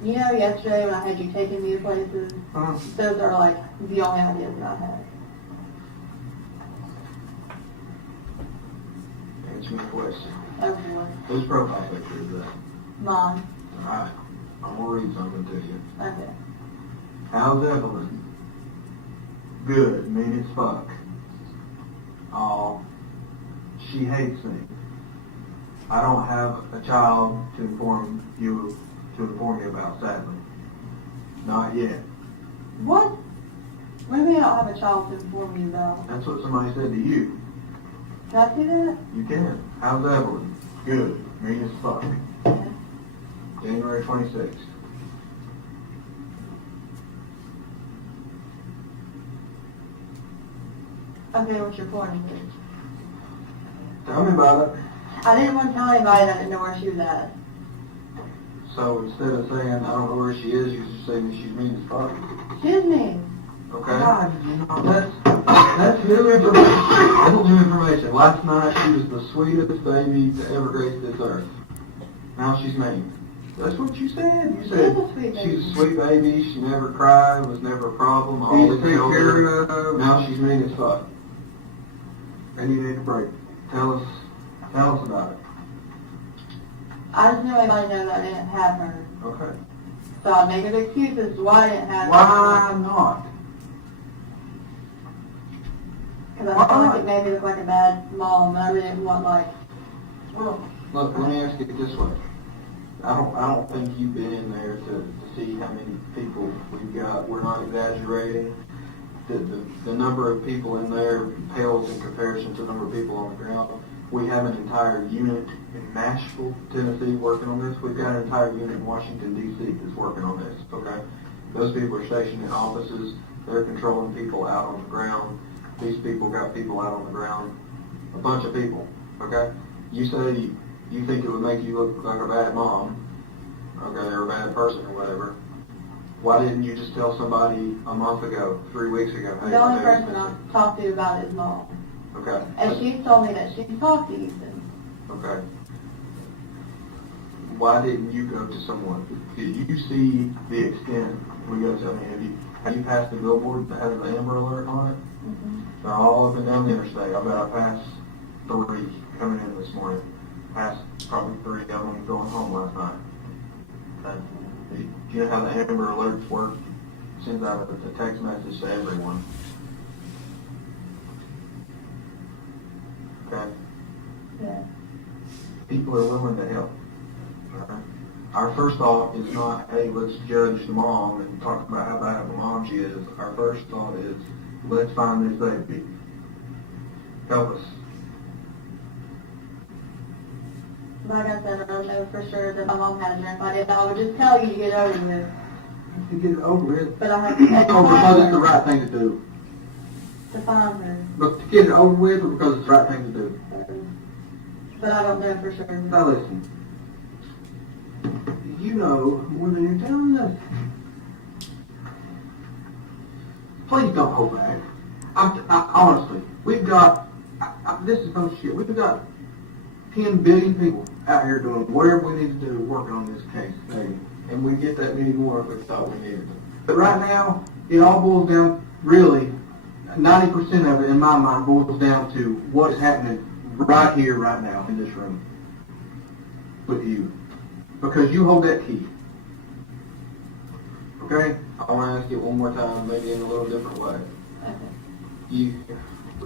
You know, yesterday when I had you taking me to places, those are like the only ideas that I have. Answer my question. Everyone. Whose profile picture is that? Mine. Alright, I'm gonna read something to you. Okay. How's Evelyn? Good, mean as fuck. Aw, she hates me. I don't have a child to inform you about, sadly. Not yet. What? What do you mean I don't have a child to inform you about? That's what somebody said to you. Can I see that? You can. How's Evelyn? Good, mean as fuck. Yeah. January 26th. Okay, what's your point? Tell me about it. I didn't want to tell anybody that I didn't know where she was at. So instead of saying, I don't know where she is, you just say that she's mean as fuck. She is mean. Okay? God, you know, that's new information. That's new information. Last night she was the sweetest baby to ever grace this earth. Now she's mean. That's what you said. You said She's a sweet baby. she's a sweet baby. She never cried. Was never a problem. Always take care of. Now she's mean as fuck. And you need a break. Tell us about it. I just know anybody know that I didn't have her. Okay. So I make an excuse as to why I didn't have her. Why not? Because I felt like it made me look like a bad mom, and I really didn't want like. Well, look, let me ask it this way. I don't think you've been in there to see how many people we've got. We're not exaggerating. The number of people in there pales in comparison to the number of people on the ground. We have an entire unit in Nashville, Tennessee working on this. We've got an entire unit in Washington, D.C. that's working on this, okay? Those people are stationed in offices. They're controlling people out on the ground. These people got people out on the ground. A bunch of people, okay? You say you think it would make you look like a bad mom, okay, or a bad person or whatever. Why didn't you just tell somebody a month ago, 3 weeks ago? Hey, The only my baby's person I've missing? talked to about it is mom. Okay. And she's told me that she can talk to Ethan. Okay. Why didn't you go to someone? Did you see the extent? We go to, I mean, have you passed the billboard that has the Amber Alert on it? Mm-hmm. They're all up and down the interstate. I bet I passed 3 coming in this morning. Passed probably 3 of them going home last night. Okay. Do you know how the Amber Alerts work? Sends out a text message to everyone. Okay. Yeah. People are willing to help. Okay? Our first thought is not, hey, let's judge the mom and talk about how bad of a mom she is. Our first thought is, let's find this baby. Help us. Like I said, I don't know for sure that my mom has her. If I did, I would just tell you to get over with. To get it over with. But I have to Oh, because it's the right thing to do. to find her. But to get it over with or because it's the right thing to do? But I don't know for sure. Now listen. You know more than you're telling us. Please don't hold back. Honestly, we've got, this is no shit, we've got 10 billion people out here doing whatever we need to do working on this case, maybe. And we get that many more if we thought we needed to. But right now, it all boils down, really, 90% of it in my mind boils down to what is happening right here, right now, in this room with you. Because you hold that key. Okay? I want to ask you one more time, maybe in a little different way. Okay. You,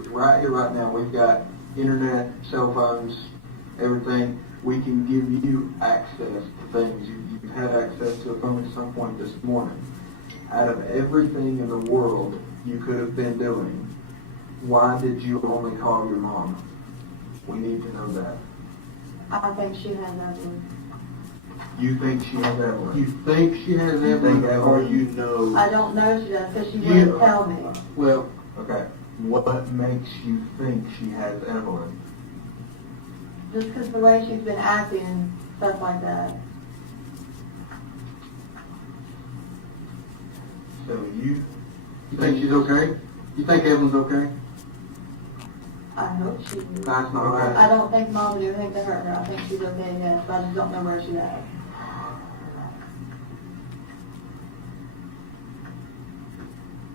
right here, right now, we've got internet, cell phones, everything. We can give you access to things. You've had access to a phone at some point this morning. Out of everything in the world you could have been doing, why did you only call your mom? We need to know that. I think she has Evelyn. You think she has Evelyn? You think she has Evelyn, or you know? I don't know she does because she wouldn't tell me. Well, okay. What makes you think she has Evelyn? Just because the way she's been acting and stuff like that. So you think she's okay? You think Evelyn's okay? I hope she is. That's not right. I don't think Mom would do anything to hurt her. I think she's okay, yes, but I just don't know where she's at.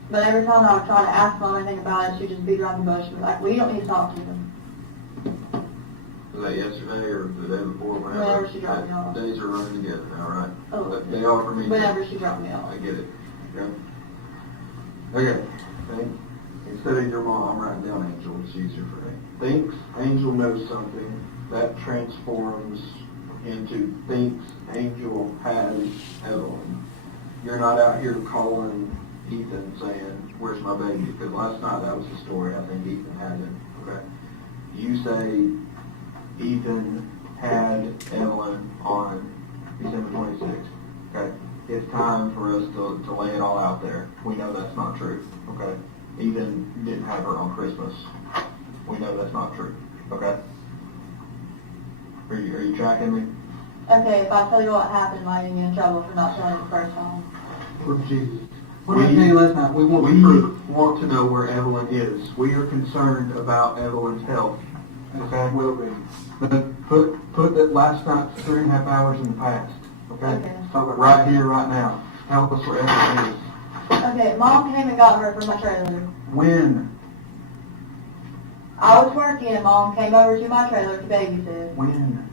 But every time I would try to ask Mom anything about it, she'd just beat around the bush and be like, well, you don't need to talk to him. Was that yesterday or the day before? Whenever she dropped me off. Days are running together now, right? Oh, But they offer me. whenever she dropped me off. I get it. Okay. Okay. Instead of your mom, I'm writing down Angel. It's easier for me. Thinks Angel knows something. That transforms into thinks Angel has Evelyn. You're not out here calling Ethan saying, where's my baby? Because last night that was the story. I think Ethan had it. Okay. You say Ethan had Evelyn on December 26th. Okay. It's time for us to lay it all out there. We know that's not true. Okay. Ethan didn't have her on Christmas. We know that's not true. Okay. Are you tracking me? Okay, if I tell you what happened, am I going to get in trouble for not telling you the first time? For Jesus. What did I tell you last night? We want to know where Evelyn is. We are concerned about Evelyn's health. Okay, will be. But put that last night's 3.5 hours in the past. Okay? Okay. Right here, right now. Help us where Evelyn is. Okay, Mom came and got her from my trailer. When? I was working and Mom came over to my trailer to babysit. When?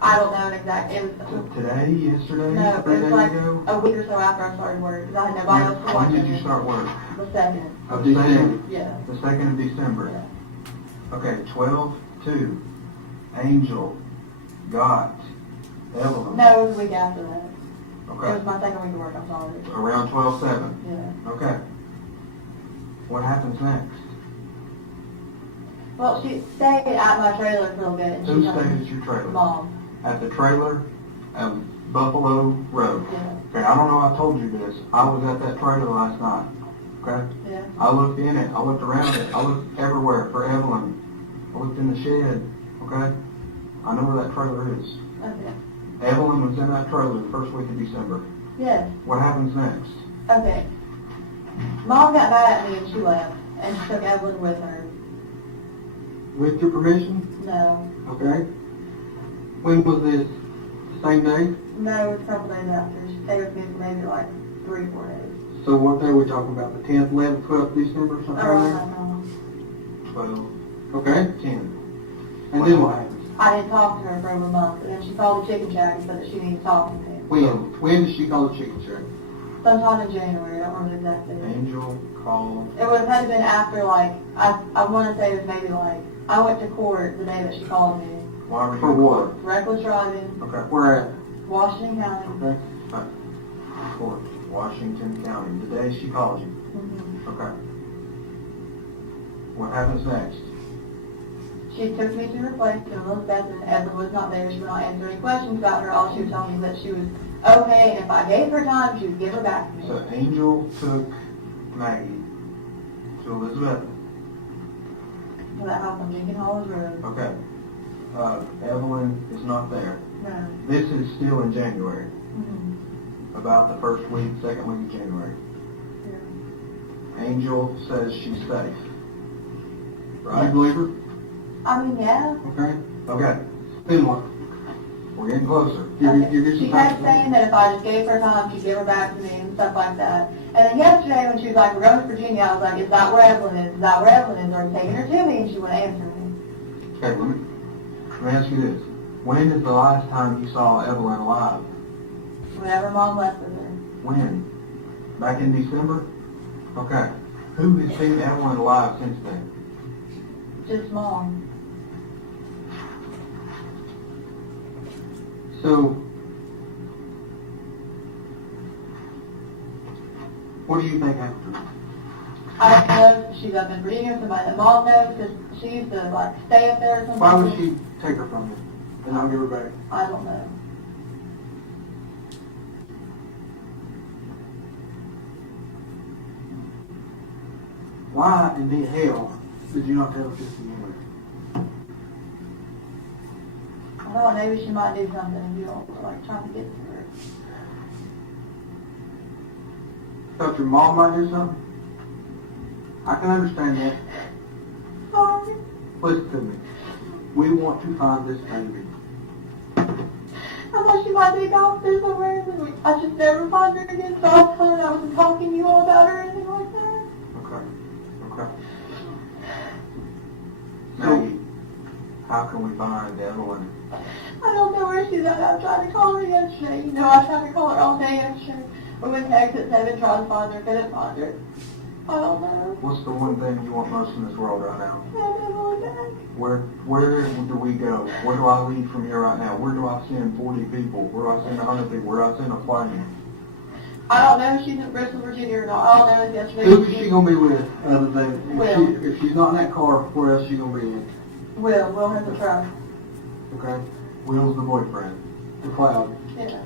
I don't know an exact, it was, Today? Yesterday? no, it 3 was days like ago? a week or so after I started work, because I had nobody else to watch When did you it. start work? The 2nd. Of December? Yeah. The 2nd of December? Yeah. Okay, 12/2. Angel got Evelyn. No, it was a week after that. It Okay. was my second week of work, I'm sorry. Around 12/7. Yeah. Okay. What happens next? Well, she stayed at my trailer for a little bit. And Who she told stayed me- at your trailer? Mom. At the trailer at Buffalo Road. Yeah. Okay, I don't know I told you this. I was at that trailer last night. Okay? Yeah. I looked in it. I looked around it. I looked everywhere for Evelyn. I looked in the shed. Okay? I know where that trailer is. Okay. Evelyn was in that trailer the first week of December. Yes. What happens next? Okay. Mom got mad at me and she left. And she took Evelyn with her. With your permission? No. Okay. When was this? Same day? No, it was a couple days after. She stayed with me for maybe like 3 or 4 days. So what day are we talking about? The 10th, 11th, 12th December, something Around like that time. that? 12. Okay, 10. And then what happens? I didn't talk to her for over a month. And then she called the chicken shack and said that she needed to talk to me. When did she call the chicken shack? Sometime in January. I don't remember the exact date. Angel called. It would have had to been after, like, I want to say it was maybe like, I went to court the day that she called me. Why were you? For what? Reckless driving, Okay. Where at? Washington County. Okay. Court, Washington County. The day she called you. Mm-hmm. Okay. What happens next? She took me to her place in Elizabeth, and Evelyn was not there. She would not answer any questions about her. All she would tell me was that she was okay, and if I gave her time, she would give her back to me. So Angel took Maggie to Elizabeth. To that house on Jenkins Hollows Road. Okay. Evelyn is not there. No. This is still in January. Mm-hmm. About the first week, second week of January. Yeah. Angel says she's safe. Right? You believe her? I mean, yeah. Okay. Okay. Then what? We're getting closer. She kept saying that if I just gave her time, she'd give her back to me and stuff like that. And then yesterday when she was like, we're going to Virginia, I was like, is that where Evelyn is? Is that where Evelyn is? Are you taking her to me? And she wouldn't answer me. Okay, let me ask you this. When is the last time you saw Evelyn alive? Whenever Mom left with her. When? Back in December? Okay. Who has seen Evelyn alive since then? Just Mom. So, what do you think happened to her? I don't know if she's up in Virginia or somebody that mom knows, because she used to like stay up there or something. Why would she take her from you and not give her back? I don't know. Why in the hell did you not tell her to begin with? I don't know, maybe she might do something and you don't like trying to get to her. Thought your mom might do something? I can understand that. Sorry. Listen to me. We want to find this baby. I thought she might be gone there somewhere and we, I just never find her again, so I thought I wasn't talking to you all about her or anything like that. Okay. Okay. Maggie, how can we find Evelyn? I don't know where she's at. I tried to call her yesterday. You know, I tried to call her all day yesterday. We went to exit 7, tried to find her, couldn't find her. I don't know. What's the one thing you want most in this world right now? I don't know that. Where do we go? Where do I leave from here right now? Where do I send 40 people? Where do I send 100 people? Where do I send a plane? I don't know if she's in Bristol, Virginia or not. All I know is yesterday. Who is she gonna be with other than Will. if she's not in that car? Where else is she gonna be with? Will have to try. Okay. Will's the boyfriend. The cloud. Yeah.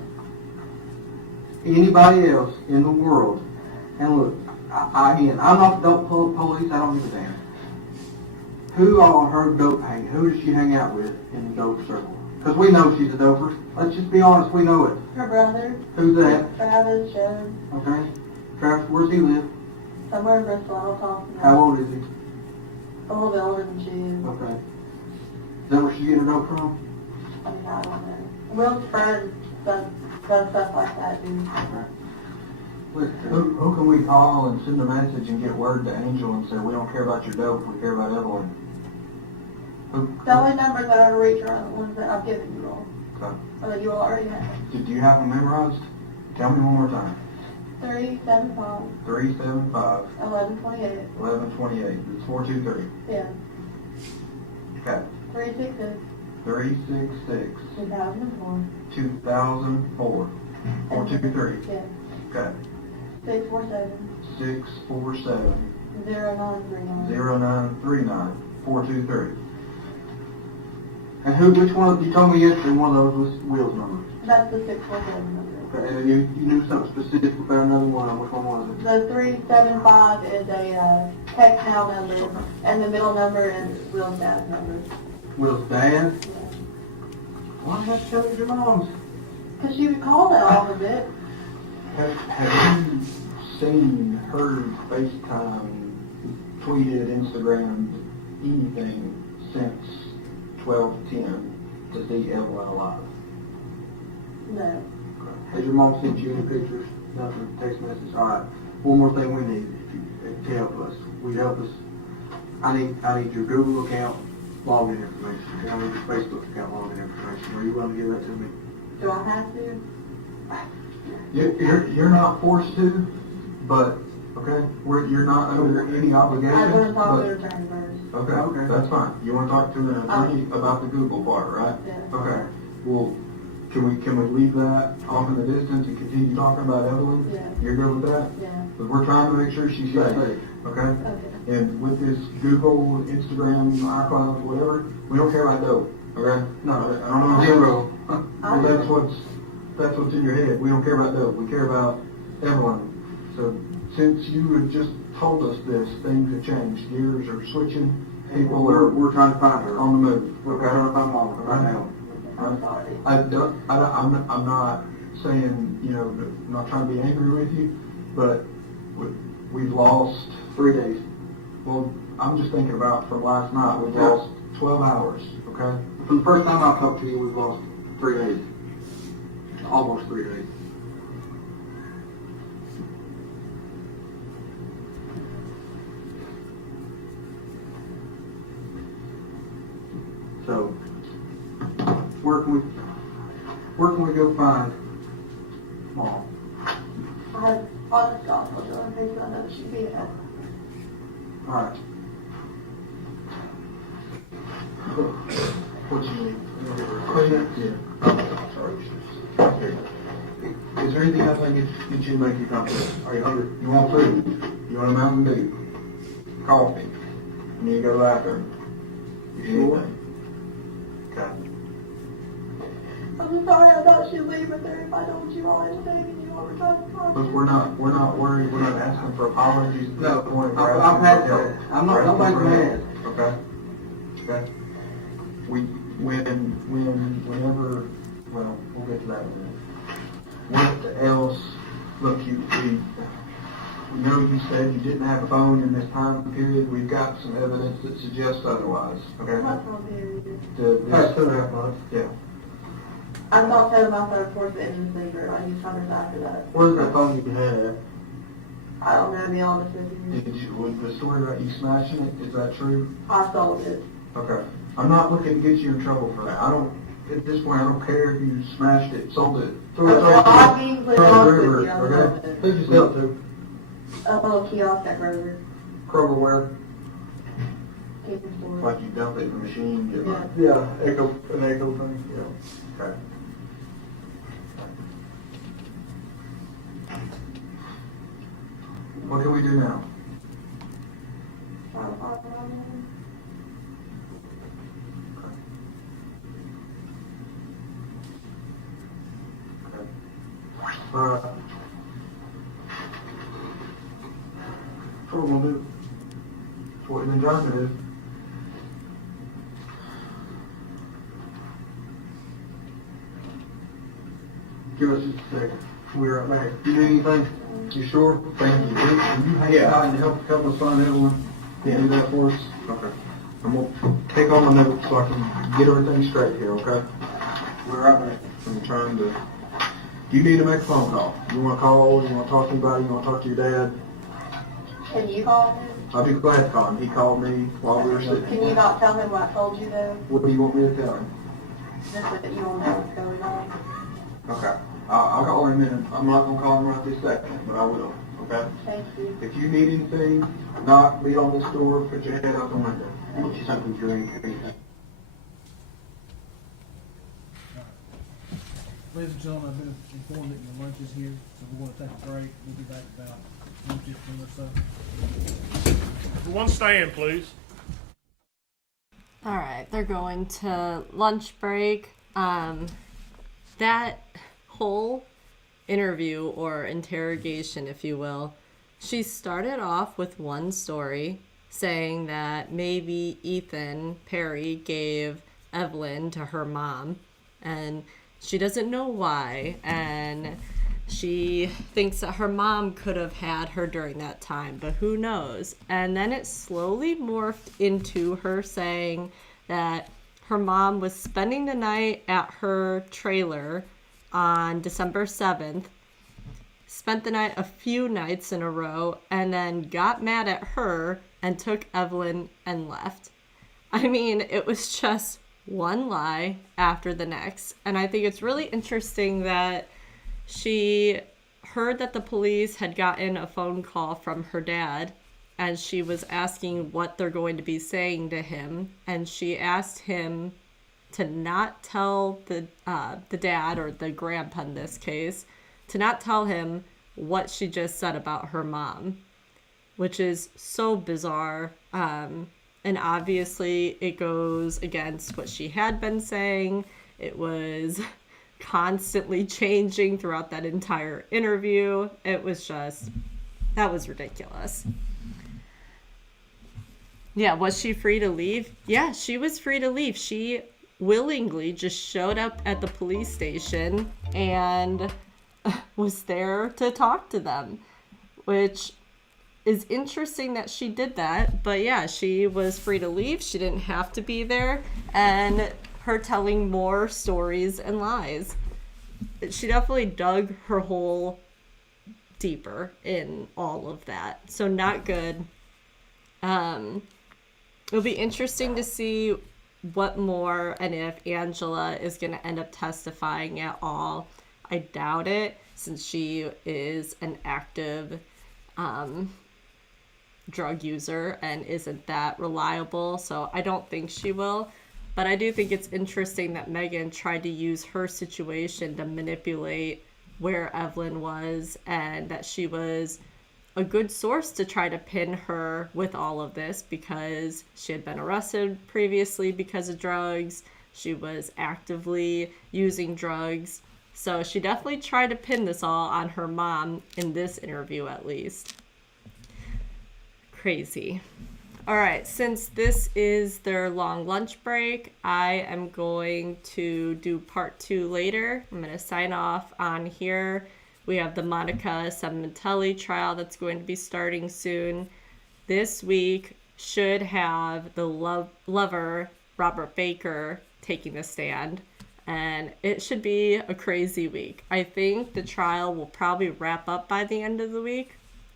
Anybody else in the world? And look, again, I'm not the dope police. I don't give a damn. Who on her dope hang? Who does she hang out with in the dope circle? Because we know she's a doper. Let's just be honest. We know it. Her brother. Who's that? Travis, Joe. Okay. Travis, where's he live? Somewhere in Bristol. I don't talk to him. How old is he? A little bit older than she is. Okay. Is that where she getting her dope from? I mean, I don't know. Will's friend does stuff like that, dude. Who can we call and send a message and get word to Angel and say, we don't care about your dope, we care about Evelyn? The only numbers that I reach are the ones that I've given you all. Okay. Or that you already have. Did you have them memorized? Tell me one more time. 375 375 1128. 1128. It's 423. Yeah. Okay. 366 366 2004. 2004. 423. Yeah. Okay. 647 647 0939. 0939 423. And which one, you told me yesterday one of those was Will's number. That's the 647 number. Okay, and you knew something specific about another one. Which one was it? The 375 is a text now number, and the middle number is Will's dad's number. Will's dad? Yeah. Why did I tell you your mom's? Because she would call that all of it. Have you seen, heard, FaceTime, tweeted, Instagrammed anything since 12/10 to see Evelyn alive? No. Has your mom sent you any pictures? Nothing, text message? All right. One more thing we need to help us. Will you help us? I need your Google account login information. I need your Facebook account login information. Are you willing to give that to me? Do I have to? You're not forced to, but okay, you're not under any obligation. I'm going to talk but- to the attorney first. Okay, that's fine. You want to talk to an attorney about the Google part, right? Yeah. Okay. Well, can we leave that off in the distance and continue talking about Evelyn? Yeah. You're good with that? Yeah. But we're trying to make sure she's safe. Okay. Okay. And with this Google, Instagram, iCloud, whatever, we don't care about dope. Okay? No, I don't know zero. Well, that's what's in your head. We don't care about dope. We care about Evelyn. So since you had just told us this, things have changed. Gears are switching. People we're trying to find her on the move. We're trying to find Mom right now. I'm sorry. I'm not saying, I'm not trying to be angry with you, but we've lost 3 days. Well, I'm just thinking about from last night, we've lost 12 hours, okay? From the first time I talked to you, we've lost 3 days. Almost 3 days. So, where can we go find Mom? I have honest gospel on Facebook. I know that she'd be at. All right. What you need? Clean it? Yeah. approach this. Here. Is there anything else I can get you to make you comfortable? Are you hungry? You want food? You want a Mountain Dew? Coffee? You need to go to the bathroom? You sure? Okay. I'm sorry, I thought she'd leave with her if I told you all anything and you all were trying to talk. Look, we're not worried, we're not asking for apologies. No, We're I've had asking for that. help. I'm not, We're asking nobody's for mad. help. Okay? Okay? Whenever, well, we'll get to that in a minute. What else, look, we know you said you didn't have a phone in this time period. We've got some evidence that suggests otherwise, okay? My phone period. That's 2.5 months. Yeah. I thought so about that towards the end of December. I used time after that. Where's that phone you had at? I don't know, to be honest with you. Was the story about you smashing it, is that true? I sold it. Okay. I'm not looking to get you in trouble for that. At this point, I don't care if you smashed it, sold it. Threw it Well, I'll be completely throw it honest in the with you. I river, love okay? it. Who'd you sell it to? A little kiosk at Kroger. Kroger where? Kitchen store. Like you dump it in the machine? Get Yeah. Yeah, an echo thing, yeah. Okay. What can we do now? I don't know. Alright. That's what we're gonna do. That's what we've been trying to do. Give us just a second. We're right back. You need anything? You sure? Thank you. Will you hang out and help us find Evelyn? Can you do that for us? Okay. I'm gonna take all my notes so I can get everything straight here, okay? We're right back. I'm trying to... You need to make a phone call. You want to call, you want to talk to anybody, you want to talk to your dad. Can you call him? I'll be glad to call him. He called me while we were sitting. Can you not tell him what I told you though? What do you want me to tell him? Just that you don't know what's going on. Okay. I'll call him in. I'm not going to call him right this second, but I will. Okay? Thank you. If you need anything, knock, beat on this door, put your head out the window. Get you something to drink or anything. Ladies and gentlemen, I've been informed that your lunch is here, so we're going to take a break. We'll be back about 1:15 or so. Everyone stand, please. All right, they're going to lunch break. That whole interview or interrogation, if you will, she started off with one story saying that maybe Ethan Perry gave Evelyn to her mom, and she doesn't know why, and she thinks that her mom could have had her during that time, but who knows? And then it slowly morphed into her saying that her mom was spending the night at her trailer on December 7th, spent the night a few nights in a row, and then got mad at her and took Evelyn and left. I mean, it was just one lie after the next. And I think it's really interesting that she heard that the police had gotten a phone call from her dad, and she was asking what they're going to be saying to him, and she asked him to not tell the dad, or the grandpa in this case, to not tell him what she just said about her mom, which is so bizarre. And obviously it goes against what she had been saying. It was constantly changing throughout that entire interview. It was just, that was ridiculous. Yeah, was she free to leave? Yeah, she was free to leave. She willingly just showed up at the police station and was there to talk to them, which is interesting that she did that. But yeah, she was free to leave. She didn't have to be there. And her telling more stories and lies, she definitely dug her hole deeper in all of that. So not good. It'll be interesting to see what more, and if Angela is going to end up testifying at all. I doubt it, since she is an active drug user and isn't that reliable, so I don't think she will. But I do think it's interesting that Megan tried to use her situation to manipulate where Evelyn was, and that she was a good source to try to pin her with all of this because she had been arrested previously because of drugs. She was actively using drugs. So she definitely tried to pin this all on her mom in this interview, at least. Crazy. All right, since this is their long lunch break, I am going to do part 2 later. I'm going to sign off on here. We have the Monica Sementelli trial that's going to be starting soon. This week should have the lover, Robert Baker, taking the stand. And it should be a crazy week. I think the trial will probably wrap up by the end of the week.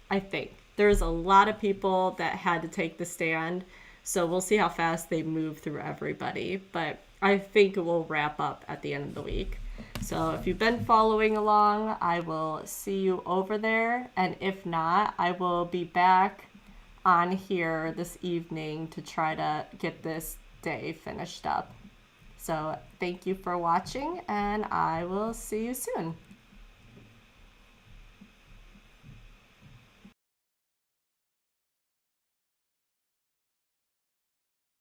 I think. There's a lot of people that had to take the stand. So we'll see how fast they move through everybody. But I think it will wrap up at the end of the week. So if you've been following along, I will see you over there. And if not, I will be back on here this evening to try to get this day finished up. So thank you for watching, and I will see you soon.